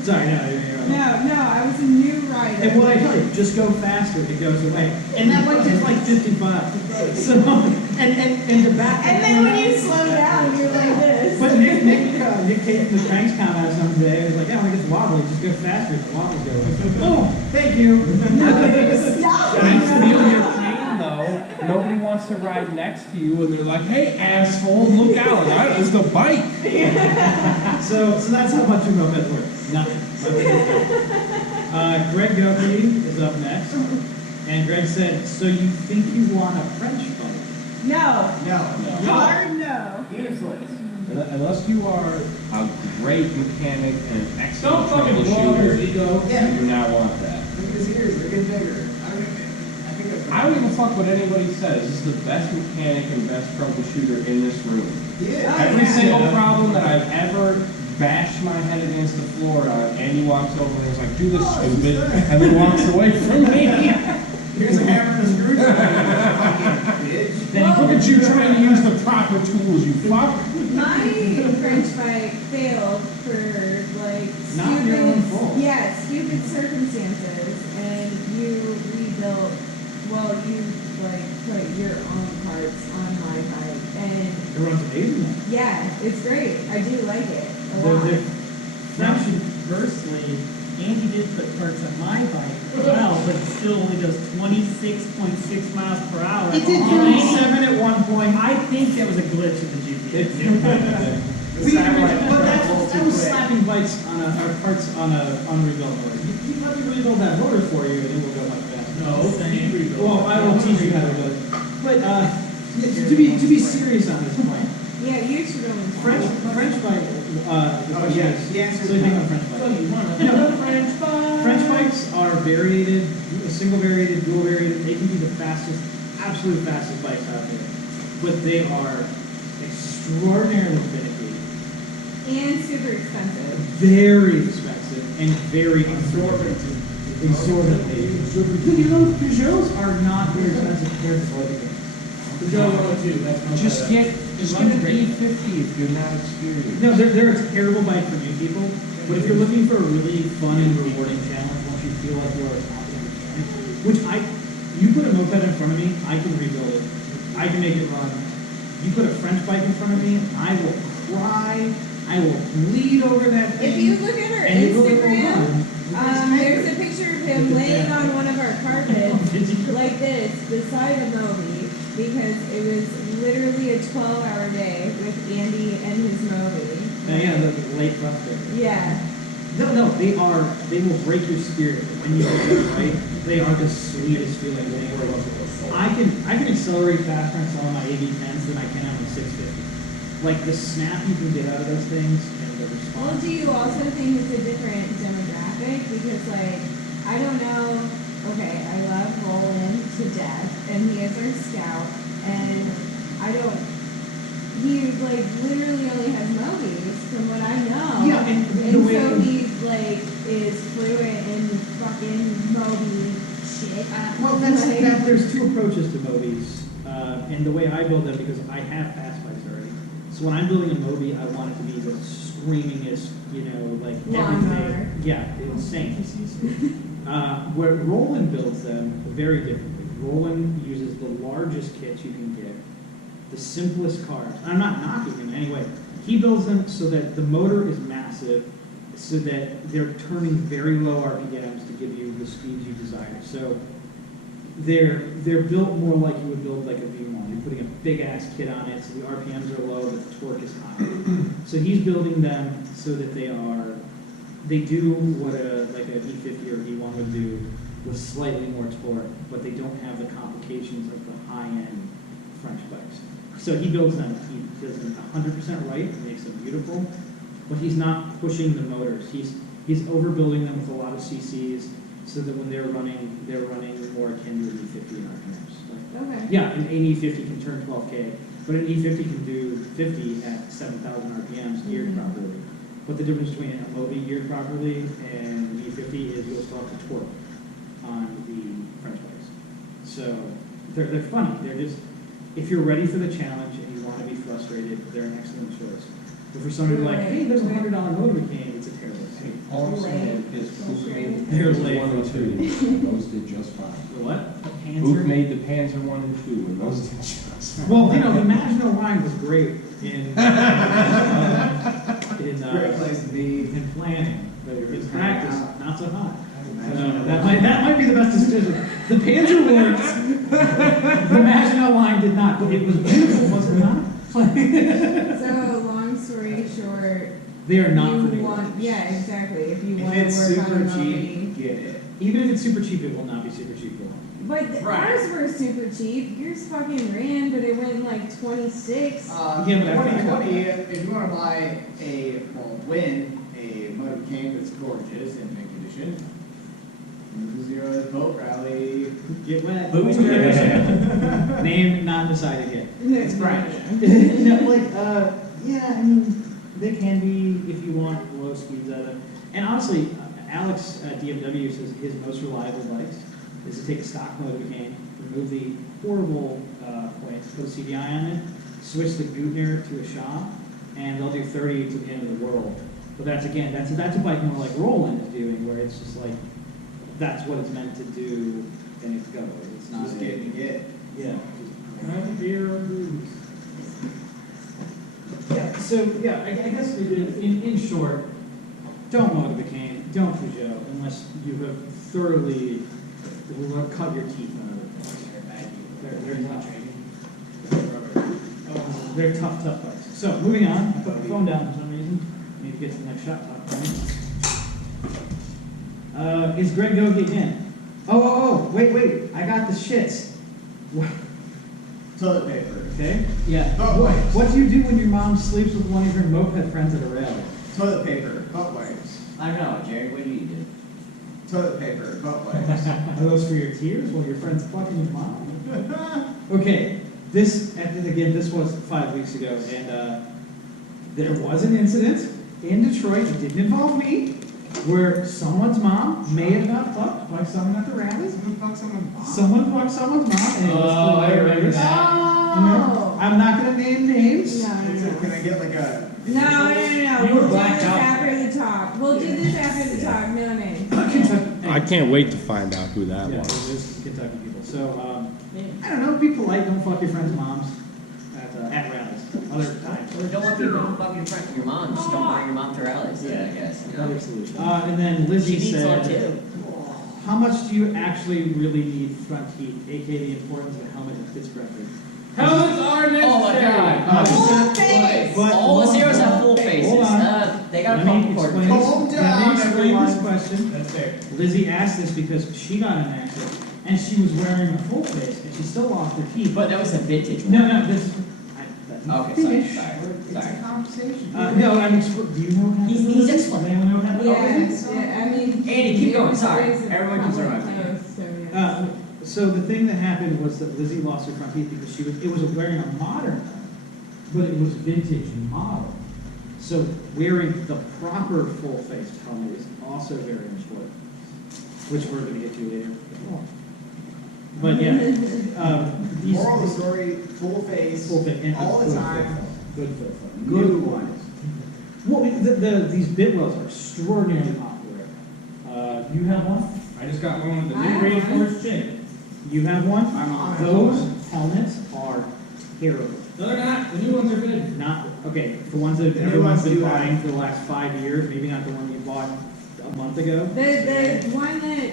Sorry, no, you're right. no, I was a new rider. And what I tell you, just go faster, it goes away. And that bike is like 55. So, and the back. And then when you slow down, you're like this. But Nick came from the cranks comment out someday. He was like, yeah, when it gets wobbly, just go faster. The wobbles go away. Oh, thank you. No, you stop. I feel your pain though. nobody wants to ride next to you, and they're like, "Hey, asshole, look out! It's the bike." So that's how much your moped works. Nothing. Greg Gopi is up next, and Greg said, "So you think you want a French bike?" No. No. Hard no. Unless you are a great mechanic and an excellent Don't fucking blow your troubleshooter, ego. Yeah. you do not want that. Look at his ears, they're getting bigger. I think that's I don't give a fuck what anybody says. This is the best mechanic and best troubleshooter in this room. Yeah. Oh, Every yeah. single problem that I've ever bashed my head against the floor on, Andy walks over and is like, "Do this, stupid," and then walks away from me. Here's a hammer and a screwdriver. Fucking bitch. Look at you trying to use the proper tools, you fuck. My French bike failed for like Not your own fault. stupid circumstances, and you rebuilt. Well, you like put your own parts on my bike, and It runs amazing. yeah, it's great. I do like it a They're- lot. they're- Conversely, Andy did put parts on my bike as well, but it still only does 26.6 miles per hour. It did 27 at one point. I think that was a glitch in the GPS. That was slapping bikes on or parts on a unrebuilt motor. You let me rebuild that motor for you, and it will go much faster. No, then rebuild. Well, I will teach you how to rebuild it. But to be serious on this point, Yeah, you should only. French bike. The question yeah, is, the answer so is you think no. on French So bike? you want You know, a French bike? French bikes are variated, single variated, dual variated. They can be the fastest, absolute fastest bikes out there. But they are extraordinarily finicky, And super expensive. very expensive, and very exorbitantly. You know, Peugeots are not very expensive compared to other things. Peugeot 102, that's my Just bad. get an E50 if you're not experienced. No, they're a terrible bike for new people, but if you're looking for a really fun and rewarding challenge, once you feel like you are a competent mechanic, you put a moped in front of me, I can rebuild it. I can make it run. You put a French bike in front of me, I will cry, I will bleed over that thing. If you look at her and it will Instagram, run. there's a picture of him laying on one of our carpets like this beside a Moby because it was literally a 12-hour day with Andy and his Moby. Yeah, the late frustrated. Yeah. No, they will break your spirit when you do it right. They are the sweetest feeling thing ever. I can accelerate faster on some of my AV10s than I can on my 650. Like the snap you can get out of those things and the Well, response. do you also think it's a different demographic? Because, like, I don't know. Okay, I love Roland to death, and he is our scout, and I don't. He like literally only has Mobies, from what I know. Yeah, and the way so he like is fluent in fucking Moby shit. Well, there's two approaches to Mobies, and the way I build them, because I have fast bikes already. So when I'm building a Moby, I want it to be the screamingest, like Lawnmower. everything. Yeah, insane. Where Roland builds them, very differently. Roland uses the largest kits you can get, the simplest cars. I'm not knocking him in any way. He builds them so that the motor is massive, so that they're turning very low RPMs to give you the speeds you desire. So they're built more like you would build like a V1. You're putting a big ass kit on it, so the RPMs are low, but the torque is high. So he's building them so that they do what like an E50 or E1 would do, with slightly more torque, but they don't have the complications of the high-end French bikes. So he builds them. He does them 100% right, and makes them beautiful, but he's not pushing the motors. He's overbuilding them with a lot of CCs, so that when they're running more akin to an E50 in RPMs. Okay. Yeah, an E50 can turn 12K, but an E50 can do 50 at 7,000 RPMs geared properly. But the difference between a Moby geared properly and an E50 is you'll still have the torque on the French bikes. So they're funny. They're just, if you're ready for the challenge and you want to be frustrated, they're an excellent choice. But for somebody like, hey, there's a $100 motorcade, it's a terrible thing. All I'm saying is Book made the They're Panzer late. 1 and 2, and those did just fine. The what? The Book Panzer. made the Panzer 1 and 2, and those did just fine. Well, the Maginot Line was great in Great place to be. in planning, but in practice, not so hot. So that might be the best decision. The Panzer worked. The Maginot Line did not, but it was beautiful, was it not? So, long story short, They are not you for New want, Yorkers. yeah, exactly. If you If want to it's work on super a cheap, movie. get it. Even if it's super cheap, it will not be super cheap for one. But Right. ours were super cheap. Yours fucking ran, but it went like 26. Yeah, but I think- 2020, if you want to buy win a motorcade that's gorgeous in mint condition, move to Zero Boat Rally. Get wet. Boosters. Name not decided yet. It's French. No, like, yeah, I mean, they can be if you want low speeds out of it. And honestly, Alex at DFW says his most reliable bikes is to take a stock motorcade, remove the horrible points, put a CDI on it, switch the Gutner to a shop, and they'll do 30 to the end of the world. But that's again, that's a bike more like Roland is doing, where it's just like that's what it's meant to do, and it goes. It's not Just a- getting it. Yeah. Have beer or booze. Yeah, so, yeah, I guess we did, in short, don't motivate, don't Peugeot, unless you have thoroughly cut your teeth on other things. They're tough. They're tough bikes. So, moving on, I put the phone down for some reason, need to get to the next shot talk. Is Greg Gogi in? Oh, wait, I got the shits. What? Toilet paper. Okay, yeah. Butt wipes. What do you do when your mom sleeps with one of your moped friends at a rally? Toilet paper. Butt wipes. I don't know, Jerry, what do you do? Toilet paper. Butt wipes. Are those for your tears while your friend's fucking your mom? Okay, this was 5 weeks ago, and there was an incident in Detroit, it didn't involve me, where someone's mom may have got fucked by someone at the rally. Someone fuck someone's mom. Someone fucked someone's mom, and it was Oh, I remember hilarious. that. Oh! I'm not gonna name names. No. Can I get like a... No. You We'll were do blacked this out. after the talk. We'll do this after the talk. No name. I can't wait to find out who that Yeah, was. it was Kentucky people. So, I don't know, be polite, don't fuck your friend's moms at rallies, other times. Or don't want people to fuck your mom, just don't bring your mom to rallies, Yeah. I guess. You know? Better solution. And then Lizzie She needs one said, too. how much do you actually really need front heat, aka the importance of a helmet that fits correctly? Helmets are necessary. Oh my God. Full face! But All the hold zeros on. have full faces. Hold on. They got a Let me couple explain cord. this- Calm let down, me explain everyone. this question. That's fair. Lizzie asked this because she got in an accident, and she was wearing a full face, and she still lost her teeth. But that was a vintage one. No, this, Okay, sorry, finish. sorry. It's a conversation. No, I'm, do you know what happened? He's Does explaining. anyone know what happened? Yeah, I mean. Andy, keep going, it was sorry. a Everyone can public survive together. post, so yeah. So the thing that happened was that Lizzie lost her front teeth because it was wearing a modern helmet, but it was vintage model. So wearing the proper full-faced helmet is also very important, which we're going to get to later. But yeah, these Moral of the story, full face, full face and all the good time. fit, good fit. New ones. Well, these Bitwells are extraordinarily popular. You have one? I just got one with the I new have reinforced chin. You have one? I'm on it. Those helmets are terrible. No, they're not. The new ones are good. Not, okay, the ones that The new everyone's ones been do have- buying for the last 5 years, maybe not the one you bought a month ago. The one that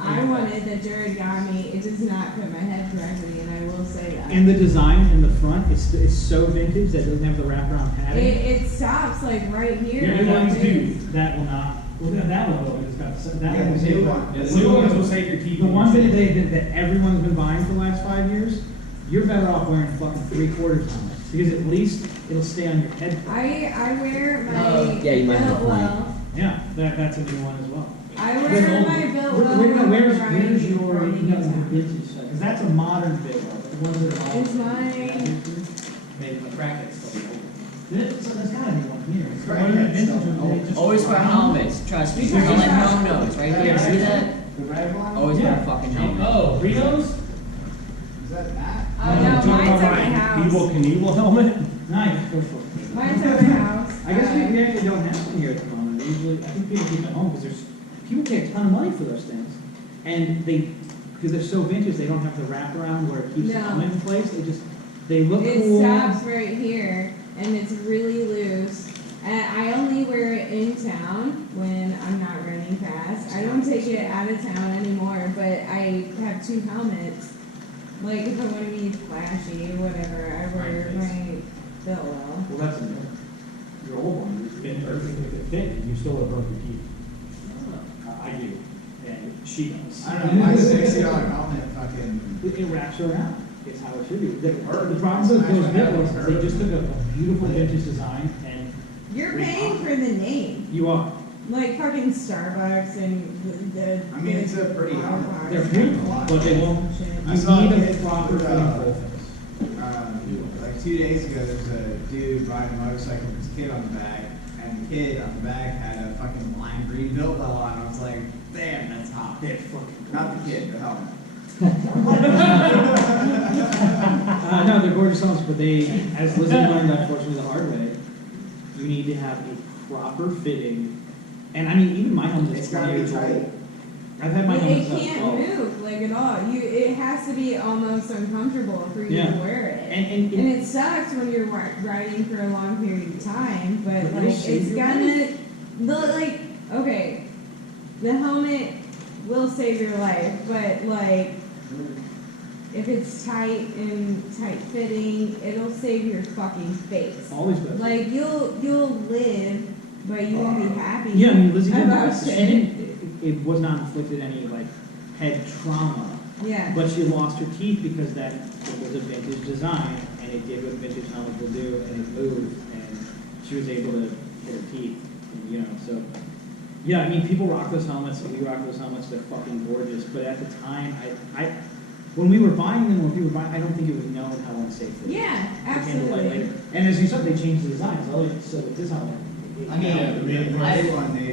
I wanted that Jared got me, it does not put my head correctly, and I will say that. And the design in the front is so vintage that it doesn't have the wraparound padding. It stops like right here. Your on ones my do, face. that will not, well, that one will, it's got, that Yeah, one will the save new that. one. Yeah, the new ones will save your teeth. The ones that everyone's been buying for the last 5 years, you're better off wearing fucking 3/4 helmets, because at least it'll stay on your head. I wear my Yeah, you might have a point. Biltwell. Yeah, that's a new one as well. I wear my Biltwell. Where's variety your for any time. vintage stuff? Because that's a modern Biltwell, the ones that are. Is mine- Made my brackets. So there's gotta be one here. So Right, what are the yeah, vintage so- ones? They just- Always wear helmets, trust me. Don't let no one knows, right there. See that? The red one? Always wear Yeah. a fucking helmet. Oh, Reno's? Is that Matt? Oh, no, mine's at my house. Evil Knievel helmet? Nice, go for it. Mine's at my house. I guess we actually don't have them here at the moment. Usually, I think people keep it home because people pay a ton of money for those things. And because they're so vintage, they don't have the wraparound where it keeps the No. helmet in place. They look It cool. stops right here, and it's really loose. And I only wear it in town when I'm not running running fast. I don't take it out of town anymore, but I have 2 helmets. Like if I want to be flashy, whatever, I wear my Billwell. Well, that's your old one. It's been perfect if it fit, and you still would have broke your teeth. I do, and she does. I don't know, my $60 helmet fucking. It wraps around. It's how it should be. The problem with those nipples is they just took a beautiful vintage design and You're paying for the name. you are. Like fucking Starbucks and the. I mean, it's a pretty helmet. They're beautiful, but they won't. I You saw need a a kid proper with, fitting profile. Like 2 days ago, there was a dude riding a motorcycle with his kid on the back, and the kid on the back had a fucking lime green built well on. I was like, damn, that's hot. They're fucking. Not the kid, the helmet. No, they're gorgeous helmets, but they, as Lizzie learned unfortunately the hard way, you need to have a proper fitting. And I mean, even my helmet is It's gotta 20 be years tight. old. I've had my It helmet since can't 12. move like at all. It has to be almost uncomfortable for you Yeah. to wear it. And And it sucks when you're riding for a long period of time, but But like it'll save it's your gonna, okay, the helmet will save your life, but like if it's tight and tight fitting, it'll save your fucking face. Always better. Like you'll live, but you won't be happy. Yeah, I mean, Lizzie didn't, about she it. didn't, it was not inflicted any like head trauma, Yeah. but she lost her teeth because that it was a vintage design and it did what vintage helmets will do and it moved and she was able to hit her teeth, and, you know, so. Yeah, I mean, people rock those helmets and we rock those helmets, they're fucking gorgeous, but at the time, when we were buying them, I don't think it was known how unsafe it was. Yeah, It came to light absolutely. later. And as you said, they changed the design, so with this helmet. I mean,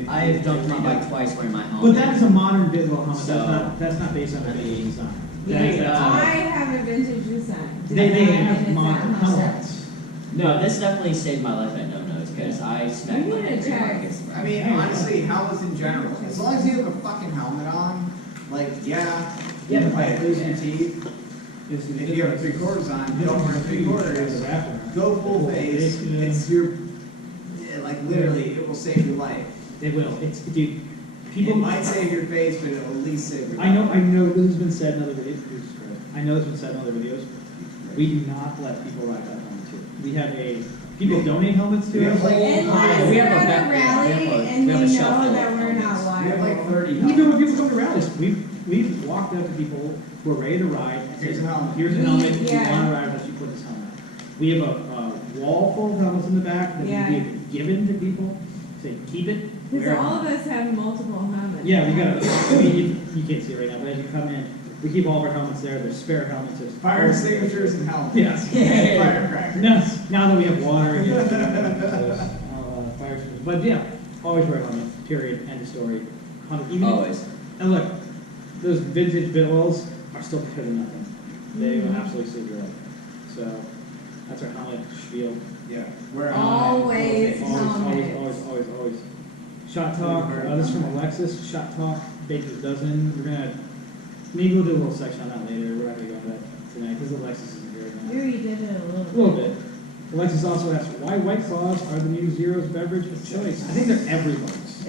I've dunked my bike twice wearing my helmet. But that is a modern Bidwell helmet. So- That's not based on a I vintage mean, design. Yeah, That's I have a vintage design. they And have it's modern not hard. helmets. No, this definitely saved my life at No No's because I smacked You my need head to pretty hard check. against the I ground. mean, honestly, helmets in general. As long as you have a fucking helmet on, like, yeah, you but might lose your teeth. If you have 3/4 on, you don't wear 3/4. Go full face. It's your, like, literally, it will save your life. They will. It's, dude, It people. might save your face, but it will at least save your life. I know this has been said in other videos. I know this has been said in other videos. We do not let people ride that helmet too. We have people donate helmets to We us. have like- Unless We we're have a at back- a yeah, rally we have a- and we we have a know shelf full of that we're not helmets. We have liable. like 30 Even when helmets. people come to rallies, we've walked up to people who are ready to ride. and Here's said, a helmet. Here's a helmet. If you Yeah. want to ride with us, you put this helmet. We have a wall full of helmets in the back that Yeah. we've given to people. Say, keep it. Because wear it. all of us have multiple helmets. Yeah, we got. I mean, you can't see it right now, but as you come in, we keep all of our helmets there. There's spare helmets. There's Fire extinguishers and helmets. Yes. And firecrackers. Now that we have water again, fire extinguishers. But yeah, always wear a helmet. Period. End of story. Even Always. And look, those vintage Bitwells are still better than nothing. They will absolutely save your life. So that's our helmet spiel. Yeah. Wear a Always. helmet. Always. Shot talk. This is from Alexis. Shot talk. Baker's dozen. Maybe we'll do a little section on that later. We're not gonna go into that tonight because Alexis isn't here right We now. already did it a little A little bit. Alexis also asked, why White Claws are the new Zero's beverage of choice? I think they're everyone's.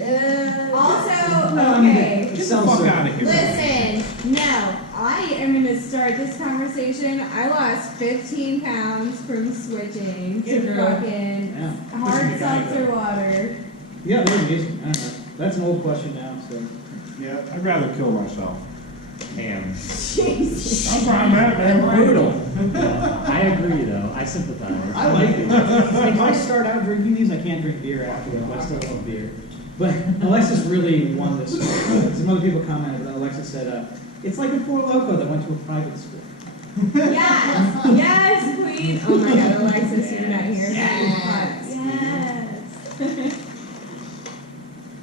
Also, No, I mean, okay. it Get the sounds fuck so- out of here. Listen, no, I am going to start this conversation. I lost 15 pounds from switching to Yeah. fucking Yeah. hard seltzer water. Yeah, they're amazing. I don't know. That's an old question now, so. Yep. I'd rather kill myself. And Jesus. that's where I'm at, man. Brutal. I agree, though. I sympathize. I like it. If I start out drinking these, I can't drink beer afterwards, but I still love beer. But Alexis really won this. Some other people commented, but Alexis said, it's like a Four Loko that went to a private school. Yes, yes, queen. Oh my god, Alexis, you're not here. Yes.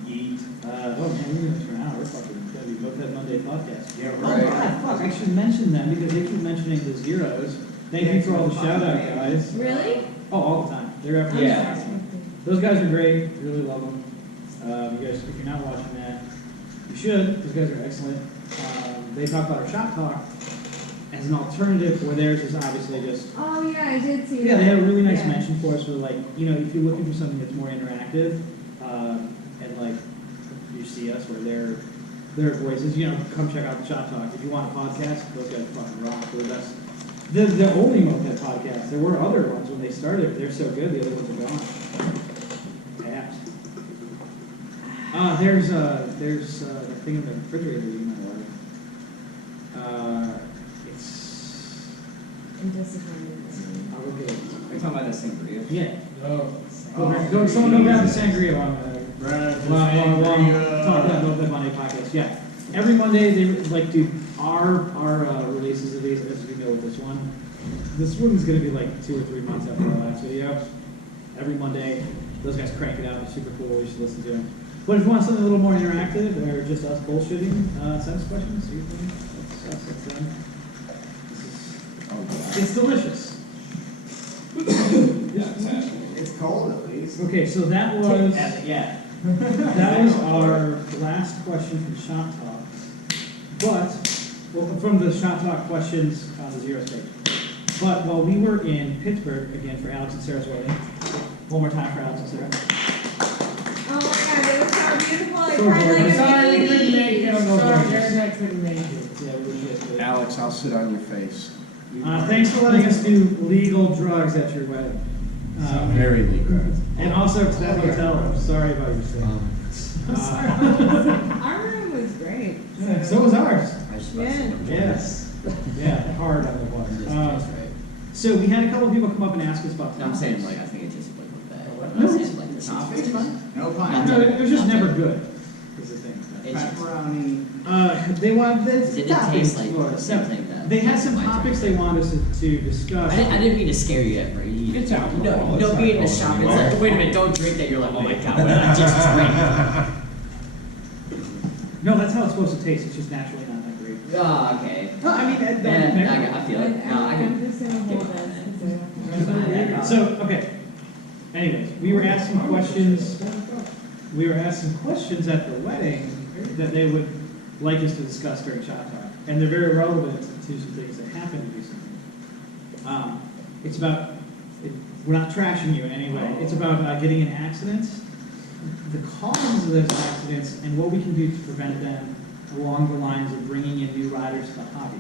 Yeet. Oh man, we're doing this for an hour. We're fucking gonna be Moped Monday podcast. Yeah, Oh right. god, fuck, I should mention them because they keep mentioning the Zeros. Thank you for all the shout out, guys. Really? Oh, all the time. They're everywhere. Yeah. Those guys are great. Really love them. You guys, if you're not watching that, you should. Those guys are excellent. They talk about our shop talk as an alternative, where theirs is obviously just. Oh yeah, I did see that. Yeah, they had a really nice Yeah. mention for us for like, if you're looking for something that's more interactive, and like you see us where their voices, come check out the Shot Talk. If you want a podcast, those guys fucking rock. They're the best. The only moped podcast. There were other ones when they started. They're so good, the other ones are gone. Apps. There's that thing in the refrigerator you might like. It's. Indisciplined. I'll go get it. Are you talking about that sangria? Yeah. Oh. Someone go grab the sangria on Sangria. talk about Moped Monday podcast. Yeah. Every Monday they like do our releases of these, as we know with this one. This one's gonna be like 2 or 3 months after our last video. Every Monday, those guys crank it out. It's super cool. You should listen to them. But if you want something a little more interactive or just us bullshitting, send us questions. See what that's them. It's delicious. It's cold at least. Okay, so that was Yeah. that was our last question from Shot Talk. But from the Shot Talk questions on the Zero stage. But while we were in Pittsburgh again for Alex and Sarah's wedding, one more time for Alex and Sarah. Oh my god, they look so beautiful. I So cried like gorgeous. a Sorry, we couldn't make baby. it. Sorry, Jared couldn't make it. Yeah, we were just good. Alex, I'll sit on your face. Thanks for letting us do legal drugs at your wedding. Very legal. And also to that hotel. I'm sorry about your stay. Our room was great. So was ours. Yeah. Yes. Yeah, hard on the water. So we had a couple of people come up and ask us about No, I'm saying topics. like I think it's just like that. No, I'm it's- saying like the Topics? fun. No No, pun. it was just never good. Is the thing. It's just, Pepperoni. They wanted it didn't taste like No, something that. they had some my topics turn. they wanted us to discuss. I didn't mean to scare you at Brady. It's alcohol. No, It's being in the not shop, going it's like, anywhere. wait a minute, don't drink that. You're like, oh my god, what did I just drink? No, that's how it's supposed to taste. It's just naturally not that great. Oh, okay. No, I mean, I feel it. No, I I'm can. just gonna hold this. So, okay. Anyways, we were asked some questions. We were asked some questions at the wedding that they would like us to discuss during Shot Talk, and they're very relevant to some things that happened recently. It's about we're not trashing you in any way. It's about getting in accidents, the causes of those accidents, and what we can do to prevent them along the lines of bringing in new riders to the hobby.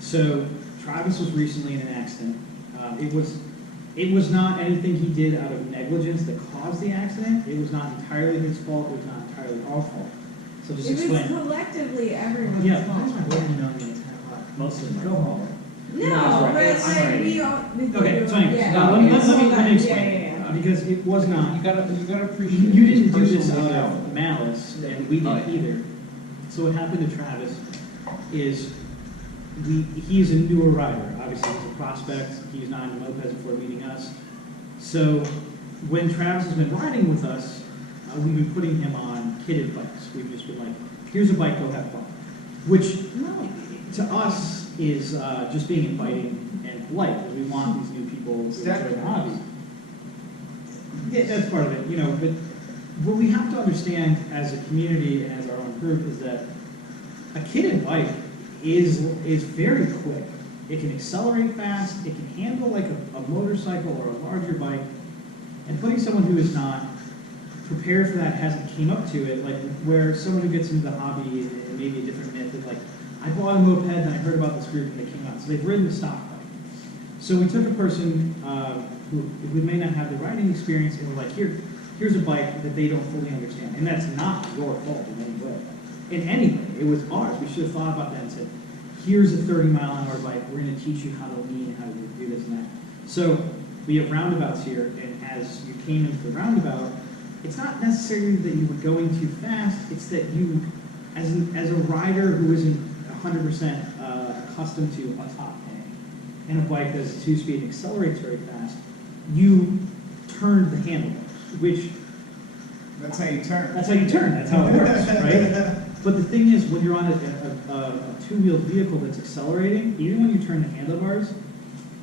So Travis was recently in an accident. It was not anything he did out of negligence that caused the accident. It was not entirely his fault. It was not entirely our fault. So just It was explain. collectively everyone's Yeah. fault. Most of them Go are. home. No, No, but it's like alright. we all. Okay, it's fine. Yeah. Now, let me Yeah, explain. yeah. Because it was not. You gotta appreciate. You didn't do his this personal out legality. of malice, and we Oh, didn't yeah. either. So what happened to Travis is he's a newer rider. Obviously, he's a prospect. He's not into mopeds before meeting us. So when Travis has been riding with us, we've been putting him on kitted bikes. We've just been like, here's a bike, go have fun. Which to us is just being inviting and polite, because we want these new people to enjoy the hobby. Yeah, that's part of it, but what we have to understand as a community and as our own group is that a kitted bike is very quick. It can accelerate fast, it can handle like a motorcycle or a larger bike, and putting someone who is not prepared for that, hasn't came up to it, like where someone who gets into the hobby, and maybe a different myth, is like, I bought a moped and I heard about this group and they came out, so they've ridden the stock bike. So we took a person who may not have the riding experience, and we're like, here's a bike that they don't fully understand, and that's not your fault in any way. In any way, it was ours. We should have thought about that and said, here's a 30-mile-an-hour bike. We're going to teach you how to lean, how to do this and that. So we have roundabouts here, and as you came into the roundabout, it's not necessarily that you were going too fast. It's that you, as a rider who isn't 100% accustomed to a top hang and a bike that's a 2-speed and accelerates very fast, you turned the handlebars, which That's how you turn. that's how you turn. That's how it works, right? But the thing is, when you're on a 2-wheeled vehicle that's accelerating, even when you turn the handlebars,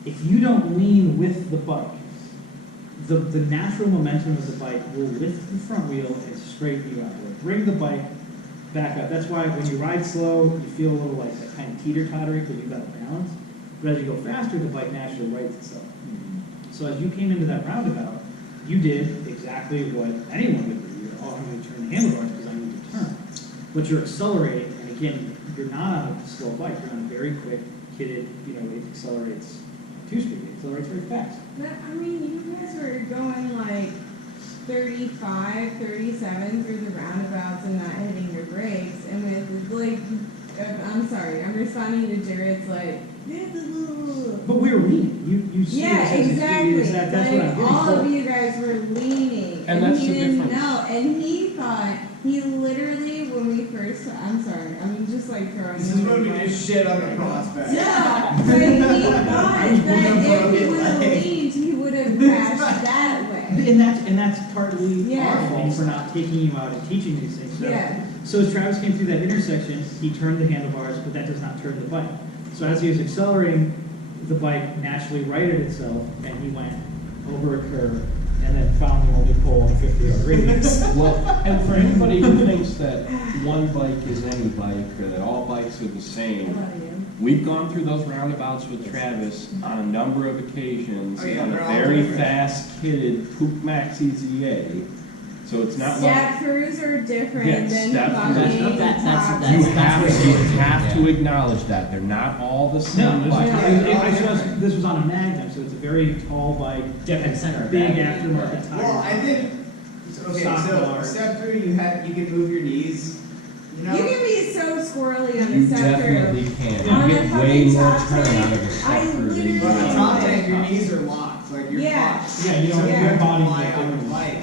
if you don't lean with the bike, the natural momentum of the bike will lift the front wheel and straighten you out. It'll bring the bike back up. That's why when you ride slow, you feel a little like that kind of teeter-tottery because you've got a balance. But as you go faster, the bike naturally rights itself. So as you came into that roundabout, you did exactly what anyone would do. You're, I'm going to turn the handlebars because I need to turn. but you're accelerating, and again, you're not on a slow bike, you're on a very quick, kitted, it accelerates 2-speed, it accelerates very fast. But, I mean, you guys were going like 35, 37 through the roundabouts and not hitting your brakes, and with like, I'm sorry, I'm responding to Jared's like, But we were leaning, you see yeah, us as exactly. that's Like, what I'm getting all for. of you guys were leaning, And that's he the didn't difference. know, and he thought, he literally, when we first, I'm sorry, I'm just like throwing. This is you when we under the just shit on the prospect. Yeah, but he thought that if he would have leaned, he would have crashed that way. And that's partly Yeah. our fault for not taking you out and teaching these things. Yeah. So as Travis came through that intersection, he turned the handlebars, but that does not turn the bike. So as he was accelerating, the bike naturally righted itself, and he went over a curve, and then found the only pole in a 50-yard radius. Well, and for anybody who thinks that one bike is any bike, or that all bikes are the same, we've gone through those roundabouts with Travis on a number of occasions Oh, yeah, on a they're all very different. fast kitted Poop Maxi ZA. So it's not Step like crews are different Yeah, than step fucking crews. That's- top you speed. have to acknowledge that they're not all the No, same this bike. was, this was on a Magnum, so it's a very tall bike, Different center of big gravity, aftermarket tire. Well, I did. Okay, Stock so bar. step 3, you can move your knees. You know. You can be so squirrely on You the step crew. definitely can. On You the get way fucking more top turn tank, out of a I step crew than you literally- But on do. top tank, your knees are locked. Like you're Yeah. fucked. Yeah, you don't So you your have to body rely weight on the different. bike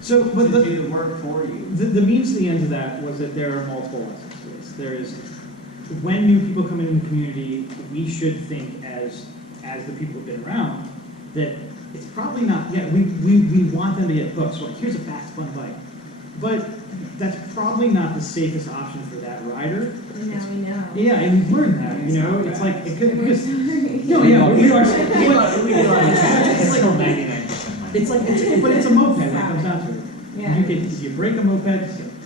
So, to but do the work for you. the means to the end of that was that there are multiple lessons to this. There is, when new people come into the community, we should think as the people who've been around, that it's probably not, we want them to get hooked. So like, here's a fast, fun bike. But that's probably not the safest option for that rider. And now we know. Yeah, and we've learned that, It's not it's bad. like, it could, And we're because, sorry. no, yeah, we are. It's It's still like, 99%. it's like, but it's a moped when it comes down to it. Yeah. You can, if you break a moped,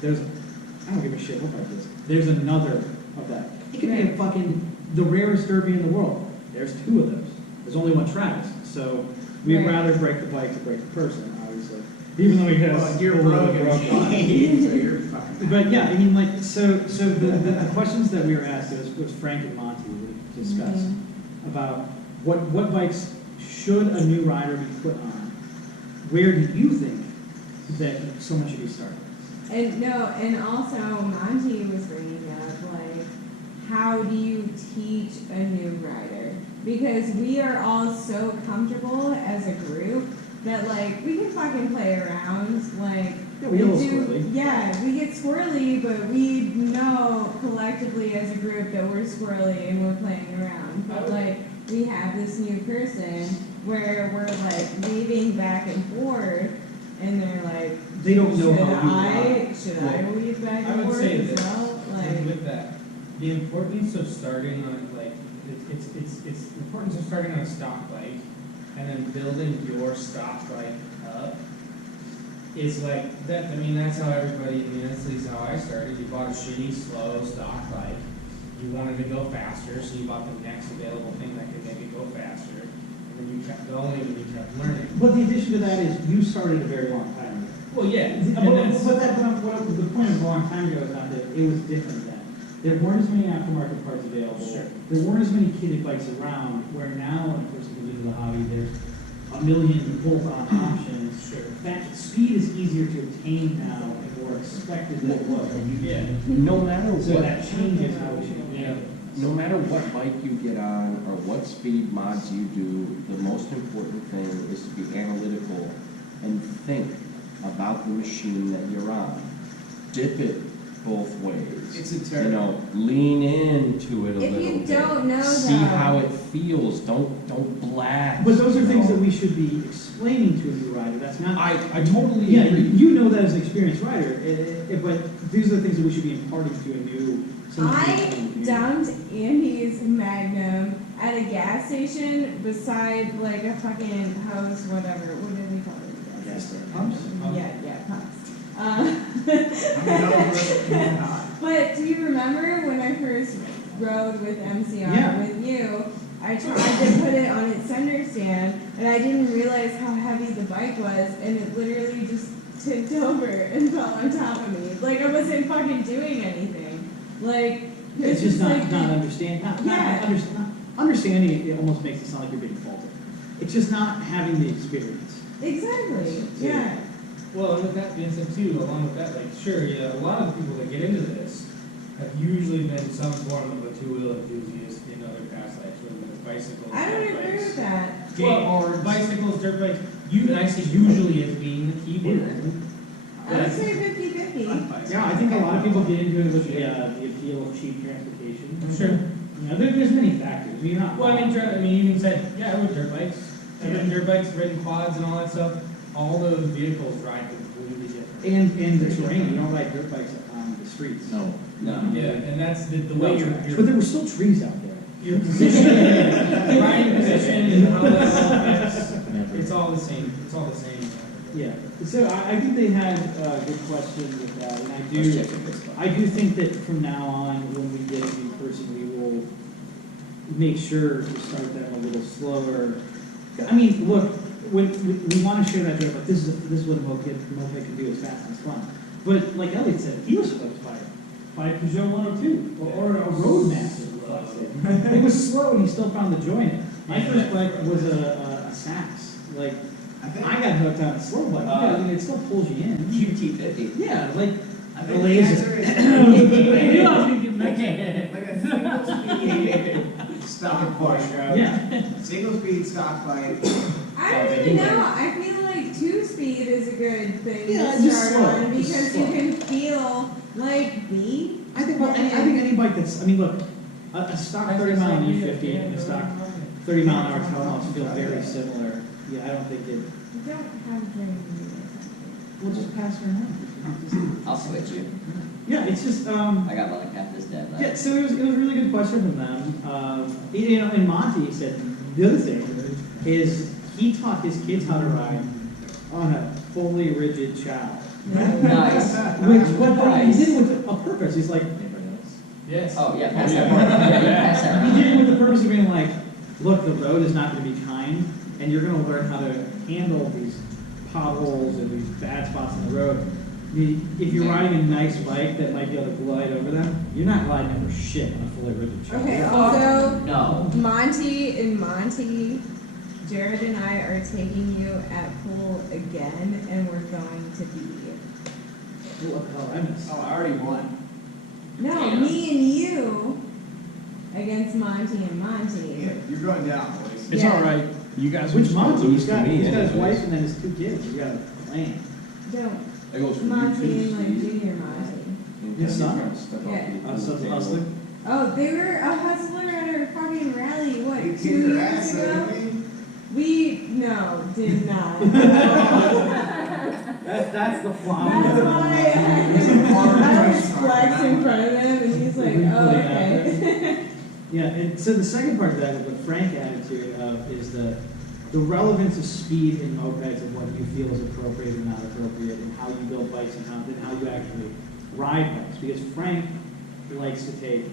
there's, I don't give a shit what bike it is. There's another of that. It could be a Right. fucking, the rarest derby in the world. There's 2 of those. There's only one Travis. So we'd Right. rather break the bike to break the person, obviously. Even though he has. Well, you're a little broken. bit of so rough. you're fucking. But yeah, I mean, like, so the questions that we were asked, was Frank and Monty we discussed about what bikes should a new rider be put on? Where do you think that someone should be starting? And no, and also Monty was bringing up, like, how do you teach a new rider? Because we are all so comfortable as a group that, like, we can fucking play around, like, Yeah, we get a little squirrely. yeah, we get squirrely, but we know collectively as a group that we're squirrely and we're playing around. But, like, we have this new person where we're, like, weaving back and forth, and they're like, They don't know should how we should I weave back I and would forth say as this, well? and Like, with that, the importance of starting on, like, it's the importance of starting on a stock bike and then building your stock bike up is like, that, I mean, that's how everybody, I mean, that's at least how I started. You bought a shitty, slow stock bike. You wanted to go faster, so you bought the next available thing that could make it go faster. And then you kept going and you kept learning. But the addition to that is you started a very long time ago. Well, yeah, and But that's, the point of a long time ago is not that it was different then. There weren't as many aftermarket parts available. Sure. There weren't as many kitted bikes around, where now, when a person comes into the hobby, there's a million bolt-on options. Sure. Fact, speed is easier to obtain now and more expected than it was when you Yeah. No matter So what, that changes how we should, no matter what bike you get on or what speed mods you do, the most important thing is to be analytical and think about the machine that you're on. Dip it both ways. It's a turn. Lean into it a If little you bit. don't know, See though. how it feels. Don't blast. But those are things that know. we should be explaining to a new rider. That's not. I totally Yeah, agree. you know that as an experienced rider, but these are the things that we should be imparting to a new. someone who's in the I community. dumped Andy's Magnum at a gas station beside like a fucking house, whatever. What did we call it? Gas station. Pumps? Pumps. Yeah, pumps. I'm But do you remember when I first rode with MCR Yeah. with you? I tried to put it on its center stand, and I didn't realize how heavy the bike was, and it literally just tipped over and fell on top of me. Like, I wasn't fucking doing anything. Like, It's just not, like, not understand, understanding it almost makes it sound like you're being faulted. It's just not having the experience. exactly, yeah. Well, and with that being said too, along with that, like, sure, yeah, a lot of the people that get into this have usually been some form of a two-wheel enthusiast in other past lives, whether it's bicycles, I don't dirt agree bikes, with that. skateboards, bicycles, dirt bikes. You, and I say usually as being the key word. I would say 50-50. Yeah, I think a lot of people get into it with the appeal of cheap transportation. Sure. You know, there's many factors. You're not. Well, I mean, you even said, yeah, I rode dirt bikes. I've ridden dirt bikes, ridden quads and all that stuff. All those vehicles ride completely different. and the terrain. You don't ride dirt bikes on the streets. No. No. Yeah, and that's the way But there were still trees out there. your position, your riding position and how that all affects, it's all the same, it's all the same. Yeah. So I think they had a good question with that, and Let's check the first one. I do think that from now on, when we get a new person, we will make sure to start them a little slower. I mean, look, when we want to share that joke, like this is what a moped can do, it's fast and it's fun. But like Elliot said, he was supposed to buy a Peugeot 102 or a Roadmaster. For fuck's sake. It was slow, and he still found the joy in it. My first bike was a Sax. Like I got hooked on a slow bike. Yeah, I mean, it still pulls you in. QT50. Yeah, like I a think the laser. answer is I knew I was gonna get mechanic. like a single speed stock bike. Yeah. Single speed stock bike. I don't really know. I feel like 2-speed is a good thing Yeah, to just start slow, on just because slow. you can feel like B. I think any bike that's, I mean, look, a stock 30 mile E50 and a stock 30 mile an hour Tomos feel very similar. Yeah, I don't think it. I don't have driving. We'll just pass her around. I'll switch you. Yeah, it's just I got about like half this dead left. yeah. So it was a really good question from them. You know, and Monty said the other thing is he taught his kids how to ride on a fully rigid chow. Nice. But he did it with a purpose. He's like, Yes. Oh, yeah, pass that one. Yeah, pass that he one. did it with the purpose of being like, look, the road is not going to be kind, and you're going to learn how to handle these potholes and these bad spots on the road. If you're riding a nice bike that might be able to glide over them, you're not gliding over shit on a fully rigid chow. Okay, also, No. Monty, Jared and I are taking you at pool again, and we're going to be. What the hell I missed? Oh, I already won. No, Damn. me and you against Monty and Monty. Yeah, you're going down, boys. It's Yeah. all right. You guys are Which just gonna Monty? lose He's to got, me he's got his anyways. wife and then his 2 kids. You got a plan. Don't. It goes from Monty you and to like junior Monty. His son? Yeah. Son's hustling. Oh, they were a hustler at our fucking rally, what, You 2 kicked their years ass, ago? didn't you? No, did not. That's the flaw. That's why I was flexed in front of him, and he's like, oh, okay. Yeah, and so the second part of that, what Frank added to is the relevance of speed in mopeds and what you feel is appropriate or not appropriate, and how you build bikes and how you actually ride bikes. Because Frank likes to take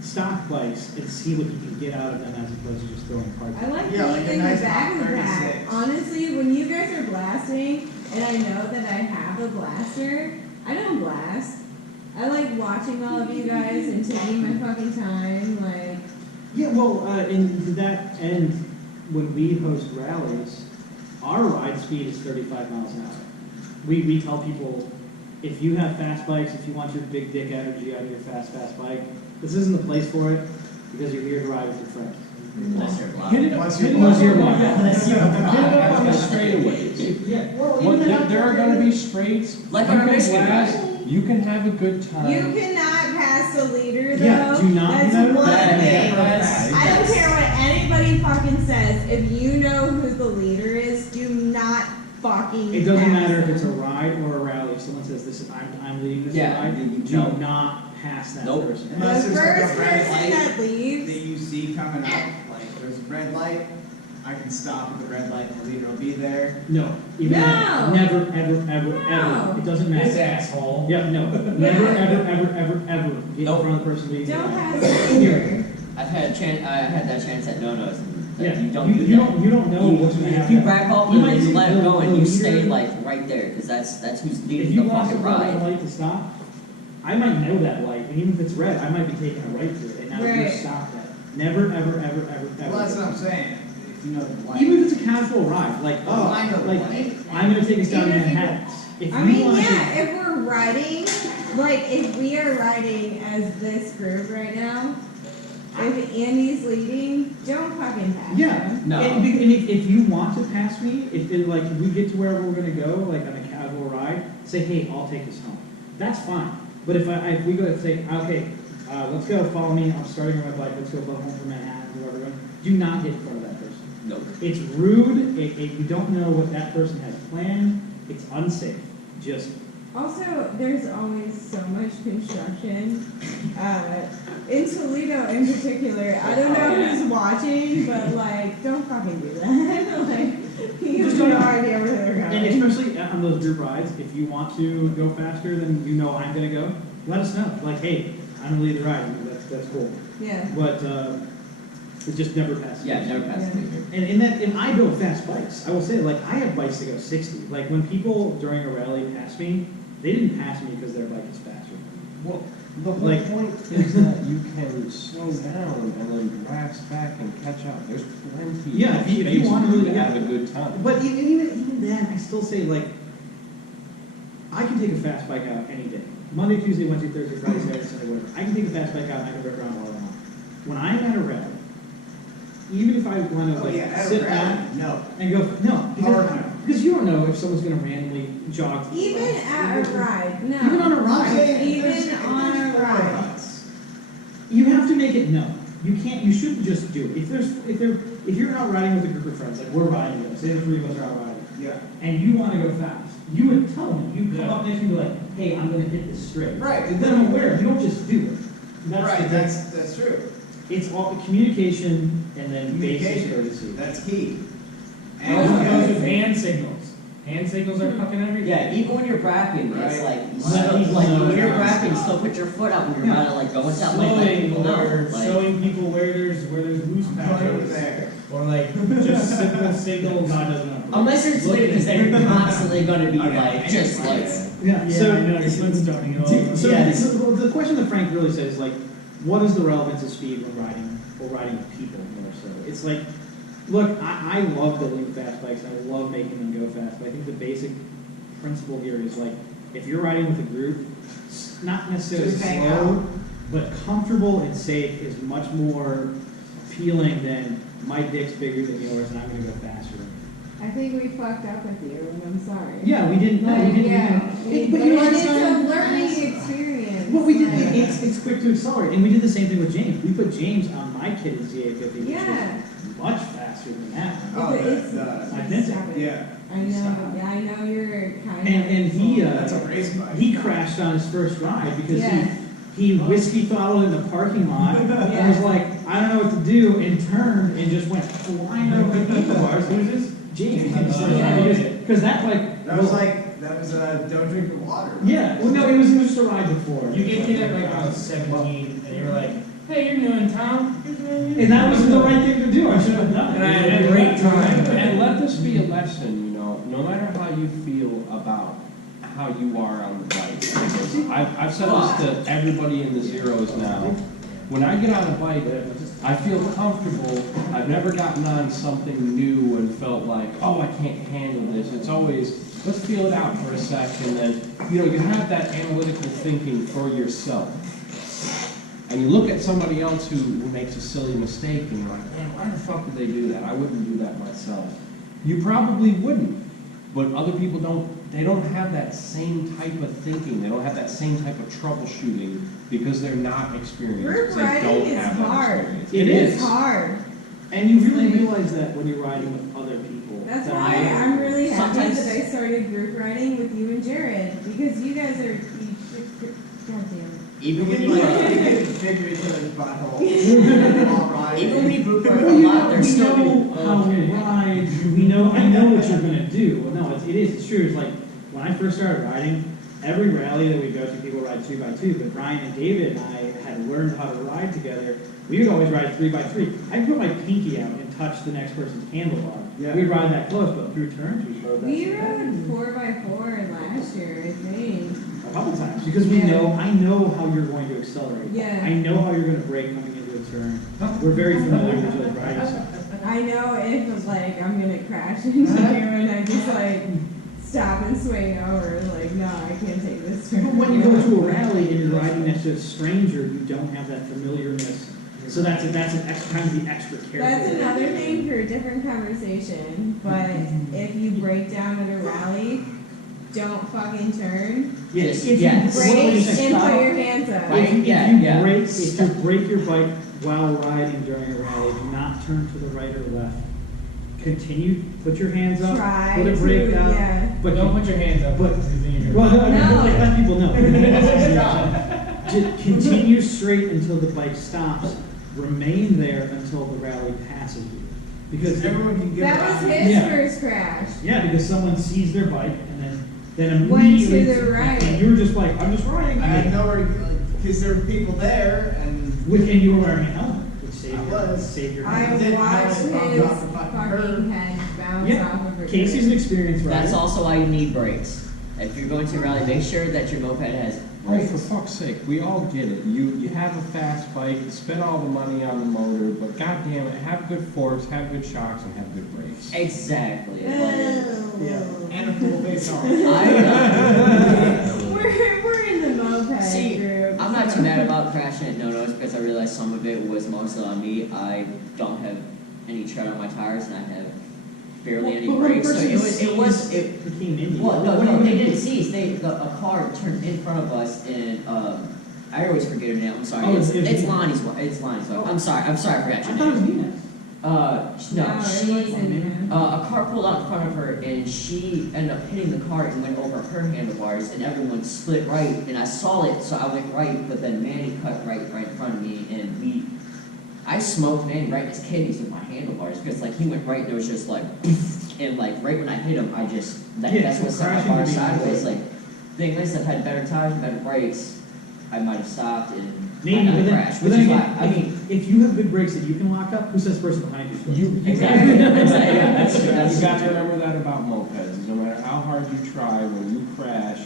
stock bikes and see what he can get out of them as opposed to just throwing parts. I like Yeah, being like a in nice the back of the pack. 36. Honestly, when you guys are blasting, and I know that I have a blaster, I don't blast. I like watching all of you guys and taking my fucking time, like. Yeah, well, and to that end, when we host rallies, our ride speed is 35 miles an hour. We tell people, if you have fast bikes, if you want your big dick energy out of your fast bike, this isn't the place for it, because you're here to ride with your friends. Unless you're blind. Hit it up, Once hit it you're up, blind. hit it up On the straightaways. Yeah, well, Well, even there are gonna be straights. Like You on a can Michigan blast, ride. You can have a good time. You cannot pass the leader, though. Yeah, do not That's know one that. thing. That's- I don't care what anybody fucking says. If you know who the leader is, do not fucking. It doesn't pass matter if them. it's a ride or a rally. If someone says, "This is I'm leading this Yeah, ride," you do know. not pass that Nope. person. The Unless there's like a first red person light that leaves. that you see coming up, like there's a red light, I can stop at the red light, the leader will be there. No, even No. that. Never, ever, ever, No. ever. It doesn't This matter. asshole. Yeah, no, never, ever get in front of the person leading the Don't ride. pass the leader. I had that chance at no-nos, and Like, Yeah, you don't you do that. don't, you don't know what's gonna If happen. you back off You and might you see let it go and you the stay leader- like right there, because that's who's If leading you the want fucking the red ride. light to stop, I might know that light, and even if it's red, I might be taking a right through it, and now you Right. stop that. Never, ever, ever, ever, ever. Well, that's what I'm saying. If you know the light. Even if it's a casual ride, like, Oh, oh, I know the like, light. I'm gonna take us down to Even if you- Manhattan. If I you mean, wanna yeah, take- if we're riding, like, if we are riding as this group right now, if Andy's leading, don't fucking pass Yeah, him. No. and if you want to pass me, if like we get to where we're gonna go, like on a casual ride, say, hey, I'll take us home. That's fine. But if if we go and say, okay, let's go, follow me, I'm starting on my bike, let's go home from Manhattan, wherever we're going, do not get in front of that person. Nope. It's rude, you don't know what that person has planned, it's unsafe. Just, Also, there's always so much construction, in Toledo in particular. I don't know who's watching, but like, don't fucking do that. Like, you Just have no don't- idea where they're and going. especially on those group rides, if you want to go faster than you know I'm gonna go, let us know. Like, hey, I'm gonna lead the ride, that's cool. Yeah. But, it just never passes. Yeah, never pass Yeah. the leader. And I build fast bikes. I will say, like, I have bikes that go 60. Like, when people during a rally pass me, they didn't pass me because their bike is faster. Well, the whole Like- point is that you can slow down and then blast back and catch up. There's plenty Yeah, of if you space want for to you really to have a good time. But even then, I still say, like, I can take a fast bike out any day. Monday, Tuesday, Wednesday, Thursday, Friday, Saturday, Sunday, whatever. I can take a fast bike out and I can rip around all I want. When I'm at a rally, even if I want to, Oh, like, yeah, at a sit rally, down no. and go, no, Hard no. because you don't know if someone's going to randomly jog. Even at a ride, no. Even on a ride. Even on a ride. You have to make it known. You can't. You shouldn't just do it. If you're out riding with a group of friends, like we're riding with, say the three of us are out riding, Yeah. and you want to go fast, you would tell them. You come up next to me and be like, "Hey, I'm going to hit this straight." Right. And then I'm aware. You don't just do it. That's Right, the- that's true. It's all communication and then basic Communication, courtesy. that's key. Those And with hand signals. Hand signals are fucking everything. Yeah, even when you're bracking, it's Right. like, Let people like know when you're you're bracking, on still put your foot out when you're Yeah. about to like go into that lane, let Slowing people know. or Like, showing people where there's loose Right patches. there. Or like just simple signals. God doesn't know. unless you're Toledo, because then you're constantly gonna be like, just like, Yeah. Yeah, So I know, it's Flintstoning it all. So, Yeah. so the question that Frank really said is like, what is the relevance of speed when riding or riding with people more so? It's like, look, I love building fast bikes and I love making them go fast, but I think the basic principle here is like, if you're riding with a group, not necessarily Just hang slow, out. but comfortable and safe is much more appealing than my dick's bigger than yours and I'm gonna go faster. I think we fucked up with you, and I'm sorry. Yeah, we didn't. No, we Like, didn't. yeah, But you know what it's I'm saying? a learning experience. Well, we did. Like, It's quick to accelerate, and we did the same thing with James. We put James on my kid in ZA50, which Yeah. was much faster than that. Oh, It's- I meant it. Stop it. Yeah. I know, yeah, I know you're kind of. And he That's a race bike. he crashed on his first ride because Yeah. he whiskey throttled in the parking lot and was like, I don't know what to do, and turned and just went flying over the handlebars. Who's this? James. Because that like That was don't drink the water. yeah. Well, no, it was just a ride before. You gave me that like when I was 17, and you were like, "Hey, you're new in town." And that was the right thing to do. I should have done it. And I had a great time. And let this be a lesson, you know, no matter how you feel about how you are on the bike. Because I've said this to everybody in the zeros now. When I get on a bike, I feel comfortable. I've never gotten on something new and felt like, oh, I can't handle this. It's always, let's feel it out for a sec, and then, you have that analytical thinking for yourself. And you look at somebody else who makes a silly mistake, and you're like, man, why the fuck did they do that? I wouldn't do that myself. You probably wouldn't. But other people they don't have that same type of thinking. They don't have that same type of troubleshooting because they're not experienced. Group They riding don't is have that hard. experience. It It's is. hard. And you really realize that when you're riding with other people. That's that why I'm really happy Sometimes- that I started group riding with you and Jared, because you guys are, God damn it. even We when can you, like figure each other's buttholes. All right. even when you group ride a Well, lot, we there's still know how to ride. I know what you're gonna do. Well, no, it is. It's true. It's like when I first started riding, every rally that we go to, people ride 2x2, but Brian and David and I had learned how to ride together. We would always ride 3x3. I'd put my pinky out and touch the next person's handlebar. Yeah. We'd ride that close, but through turns, we rode that. We rode 4x4 last year, I think. A couple times, because Yeah. I know how you're going to accelerate. Yeah. I know how you're going to brake coming into a turn. We're very familiar with each other's riding. I know if like I'm gonna crash into you and I just like stop and swing over, like no, I can't take this turn. But when you go to a rally and you're riding next to a stranger, you don't have that familiarness. So that's an extra time to be extra careful. That's another thing for a different conversation, but if you break down at a rally, don't fucking turn. Yes. Yes. Yes. Break What was and it? put your hands up. Right. If you Yeah. break your bike while riding during a rally, do not turn to the right or left. Continue, put your hands up, Try put a brake to, down. yeah. But Don't put your hands up. But- because then you're Well, gonna- no, No. let people know. Just continue straight until the bike stops. Remain there until the rally passes you. Because Everyone can get That was around. his Yeah. first crash. yeah, because someone sees their bike and then Went to immediately the right. and you're just like, I'm just riding. I had nowhere to go, because there were people there, and And you were wearing a helmet, which saved I your was. saved your I helmet. didn't watched know his it bumped off the fucking curb. fucking head bounce off of Yeah, a Casey's an experienced rider. That's also why you need brakes. If you're going to a rally, make sure that your moped has Oh, brakes. for fuck's sake, we all get it. You have a fast bike, you spend all the money on the motor, but goddamn it, have good forks, have good shocks, and have good brakes. Exactly. Yeah. And a full face arm. We're in the moped See, group. I'm not too mad about crashing at no-nos because I realized some of it was mostly on me. I don't have any tread on my tires and I have barely any But when a brakes. So person it became Indian. well, What do no, you they mean? didn't seize. A car turned in front of us and I always forget her name. I'm sorry. Oh, it's it's- Lonnie's wife. It's Lonnie's wife. Oh. I'm sorry. I forgot I your thought it was name. Nina. No, it she. wasn't. A car pulled out in front of her and she ended up hitting the car and went over her handlebars and everyone split right and I saw it so I went right but then Manny cut right in front of me and I smoked Manny right in his kidneys with my handlebars because like he went right and it was just like and like right when I hit him I just that's what set my crashing car would be sideways great. like thing is I've had better tires and better brakes I might have stopped and Maybe, I but then, crashed but which then is again, why I mean if you have good brakes that you can lock up, who says the person behind you? exactly Yeah, that's, That's you got to true. remember that about mopeds. Is no matter how hard you try, when you crash,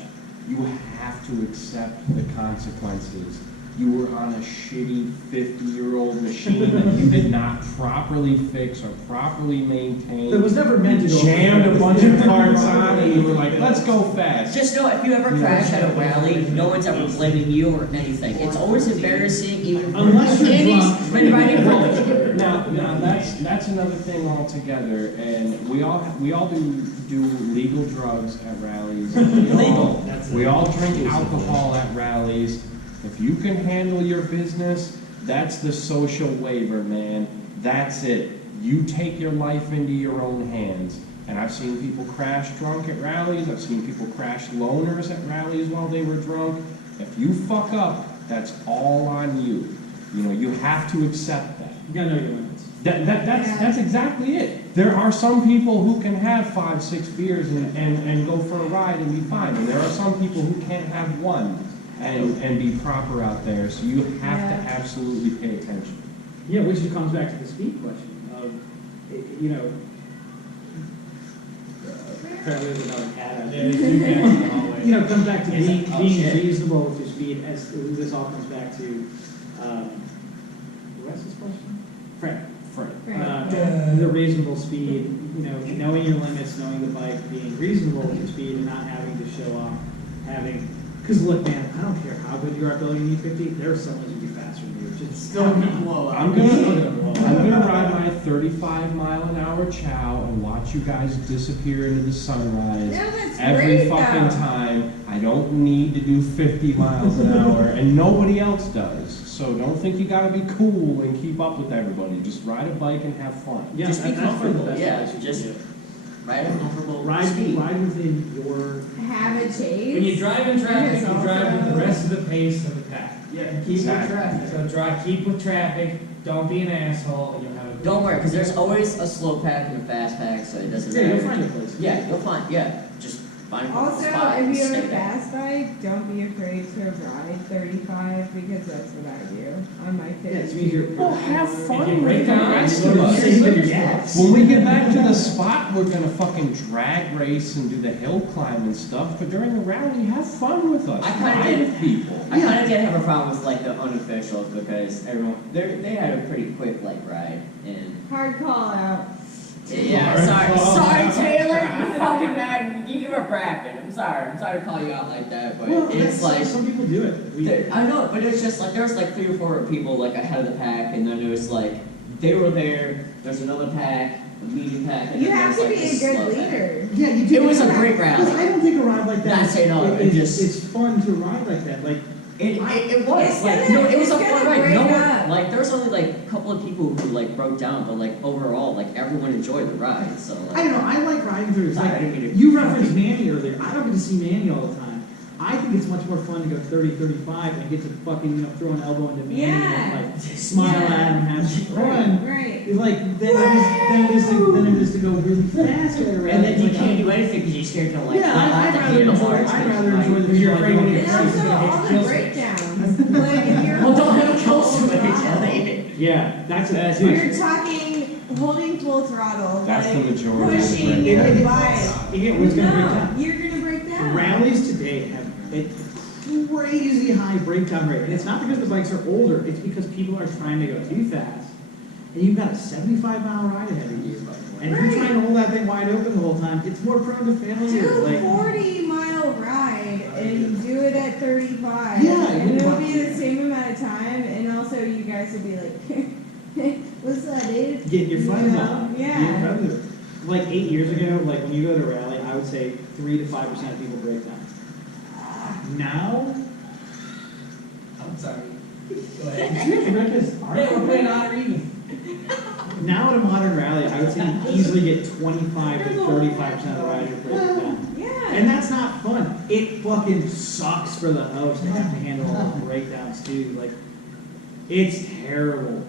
you have to accept the consequences. You were on a shitty 50-year-old machine that you did not properly fix or properly maintain. That was never meant to go. Jammed a bunch of parts on and you were like, let's go fast. Just know if you ever crash at a rally, no one's ever blaming you or anything. It's always embarrassing, even for Unless you're Andy's drunk. been riding roller. Now that's another thing altogether, and we all do legal drugs at rallies. Legal. We all drink alcohol at rallies. If you can handle your business, that's the social waiver, man. That's it. You take your life into your own hands. And I've seen people crash drunk at rallies. I've seen people crash loners at rallies while they were drunk. If you fuck up, that's all on you. You know, you have to accept that. You gotta know your limits. That's exactly it. There are some people who can have 5-6 beers and go for a ride and be fine. And there are some people who can't have one and be proper out there. So you have to absolutely pay attention. Yeah, which comes back to the speed question of, you know, apparently there's another cat out there. You know, it comes back to being reasonable with your speed, as this all comes back to, what's this question? Frank. The reasonable speed, you know, knowing your limits, knowing the bike, being reasonable with your speed and not having to show off, because look, man, I don't care how good you are at building an E50, there are some ways you be faster than you. It's just Still gonna blow up. I'm gonna ride my 35-mile-an-hour chow and watch you guys disappear into the sunrise No, that's every great, fucking though. time. I don't need to do 50 miles an hour, and nobody else does. So don't think you gotta be cool and keep up with everybody. Just ride a bike and have fun. Yeah, Just be that's probably the comfortable, best yeah, advice you just- can give. Ride at a comfortable Ride speed. within your. Have a chase. When you drive in traffic, you Yes, drive with the also. rest of the pace of the pack. Yeah, and keep Exactly. the traffic. So keep with traffic, don't be an asshole, and you'll have a good Don't worry, because there's always a slow pack and a fast pack, so it doesn't Yeah, matter. you'll find a place. Yeah, you'll find, just find a Also, spot if and you have stay a there. fast bike, don't be afraid to ride 35 because that's what I do on my Yeah, it's 52. easier. Well, have fun If you with break the down, rest you of go to us. the same Yes. When we get back to the spot, we're gonna fucking drag race and do the hill climb and stuff, but during the rally, have fun with us. I kinda Ride did. with people. I kind of did have a problem with like the unofficials because everyone they had a pretty quick like ride and Hard call out. yeah sorry Taylor you fucking mad you were crapping I'm sorry to call you out like that but Well, it's that's- like some people do it. I know but it's just like there's like 3 or 4 people like ahead of the pack and then there was like they were there's another pack a medium pack and You then have there's to like be a this good slow pack. leader. Yeah, you do. It was a great rally. Because I don't think a ride like that. Not saying no, it just- it's fun to ride like that. Like, It was It's like gonna- no, it was a it's fun gonna ride. break No one up. like there was only like a couple of people who like broke down, but like overall like everyone enjoyed the ride. So like I don't know. I like riding through. It's Sorry, like I didn't mean to- you referenced Manny earlier. I don't get to see Manny all the time. I think it's much more fun to go 30, 35 and get to fucking throw an elbow into Manny Yeah. and like smile Yeah. at him and have some fun. Right. It's like then it is to go really fast at a rally. and then you It's like, can't do anything because you're scared to like Yeah, not I'd the rather enjoy. handlebars. I'd 'cause, rather like, enjoy the Because you're view. afraid when you And It's also gonna hit all the kills. breakdowns. Like if you're Well, don't holding have kills full to it. throttle, Yeah, that's That's dude. you're talking holding full throttle, That's like the majority of the pushing breakdown. your bike. Yeah, what's gonna break No, down? you're gonna break The down. rallies today have a crazy high breakdown rate, and it's not because the bikes are older. It's because people are trying to go too fast, and you've got a 75-mile ride ahead of you. And if you're Right. trying to hold that thing wide open the whole time, it's more prone to failure. Do a Like, 40-mile ride and do it at 35. Yeah, and you it'll want- be the same amount of time, and also you guys will be like, what's that, dude? get your friends You know? up. Yeah. Get your friends up. Like 8 years ago, like when you go to a rally, I would say 3 to 5% of people break down. Now, I'm sorry. Go ahead. because Hey, we're playing odd or even. now at a modern rally, I would say you easily get 25 to 35% of the riders break down. Yeah. And that's not fun. It fucking sucks for the host to have to handle all those breakdowns too. Like, it's terrible.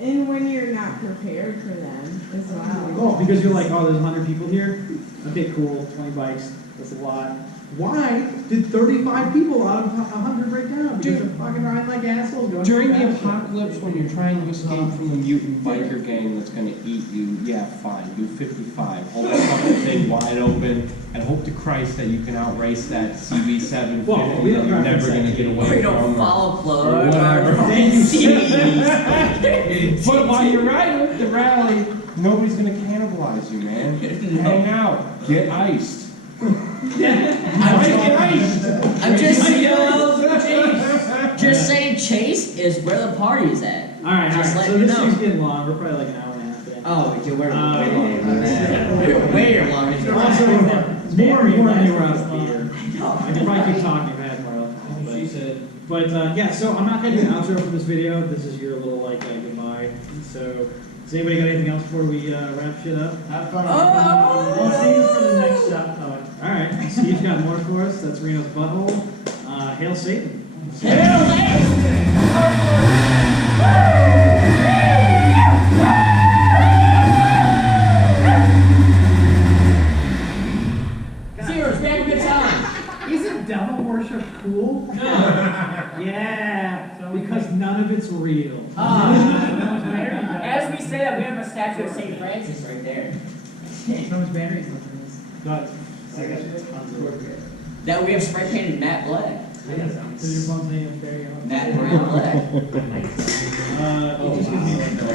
And when you're not prepared for them as well. Oh, because you're like, oh, there's 100 people here? Okay, cool, 20 bikes, that's a lot. Why did 35 people out of 100 break down? Because they're fucking riding like assholes. Going During too the fast. apocalypse, when you're trying to escape from the mutant biker gang that's gonna eat you, yeah, fine, do 55. Hold that fucking thing wide open and hope to Christ that you can outrace that CB750 Well, that we you're don't never reference gonna that. get Or away you don't from. follow or plug whatever. Thank you, CDs. But while you're riding the rally, nobody's gonna cannibalize you, man. Hang out, get iced. I'm just saying Chase is where the party's at. Alright, Just alright, let so you this know. thing's getting long. We're probably like an hour and a half in. Oh, okay, we're way yeah. way longer. Also, more importantly, we're out of beer. No, I could probably keep talking if I had more alcohol. She said. But yeah, so I'm not gonna do an outro for this video. This is your little like goodbye. So, does anybody got anything else before we wrap shit up? Have fun. Oh! We'll see you for the next shot. All right, Steve's got more for us. That's Reno's butthole. Hail Satan. Serious, we had a good time. Isn't devil worship cool? Yeah, because none of it's real. As we say that, we have a statue of St. Francis right there. How much batteries left in this? But I got tons of That we have spray painted matte black. I got some. So your phone's name is Barry. Matte brand black. it just gives me like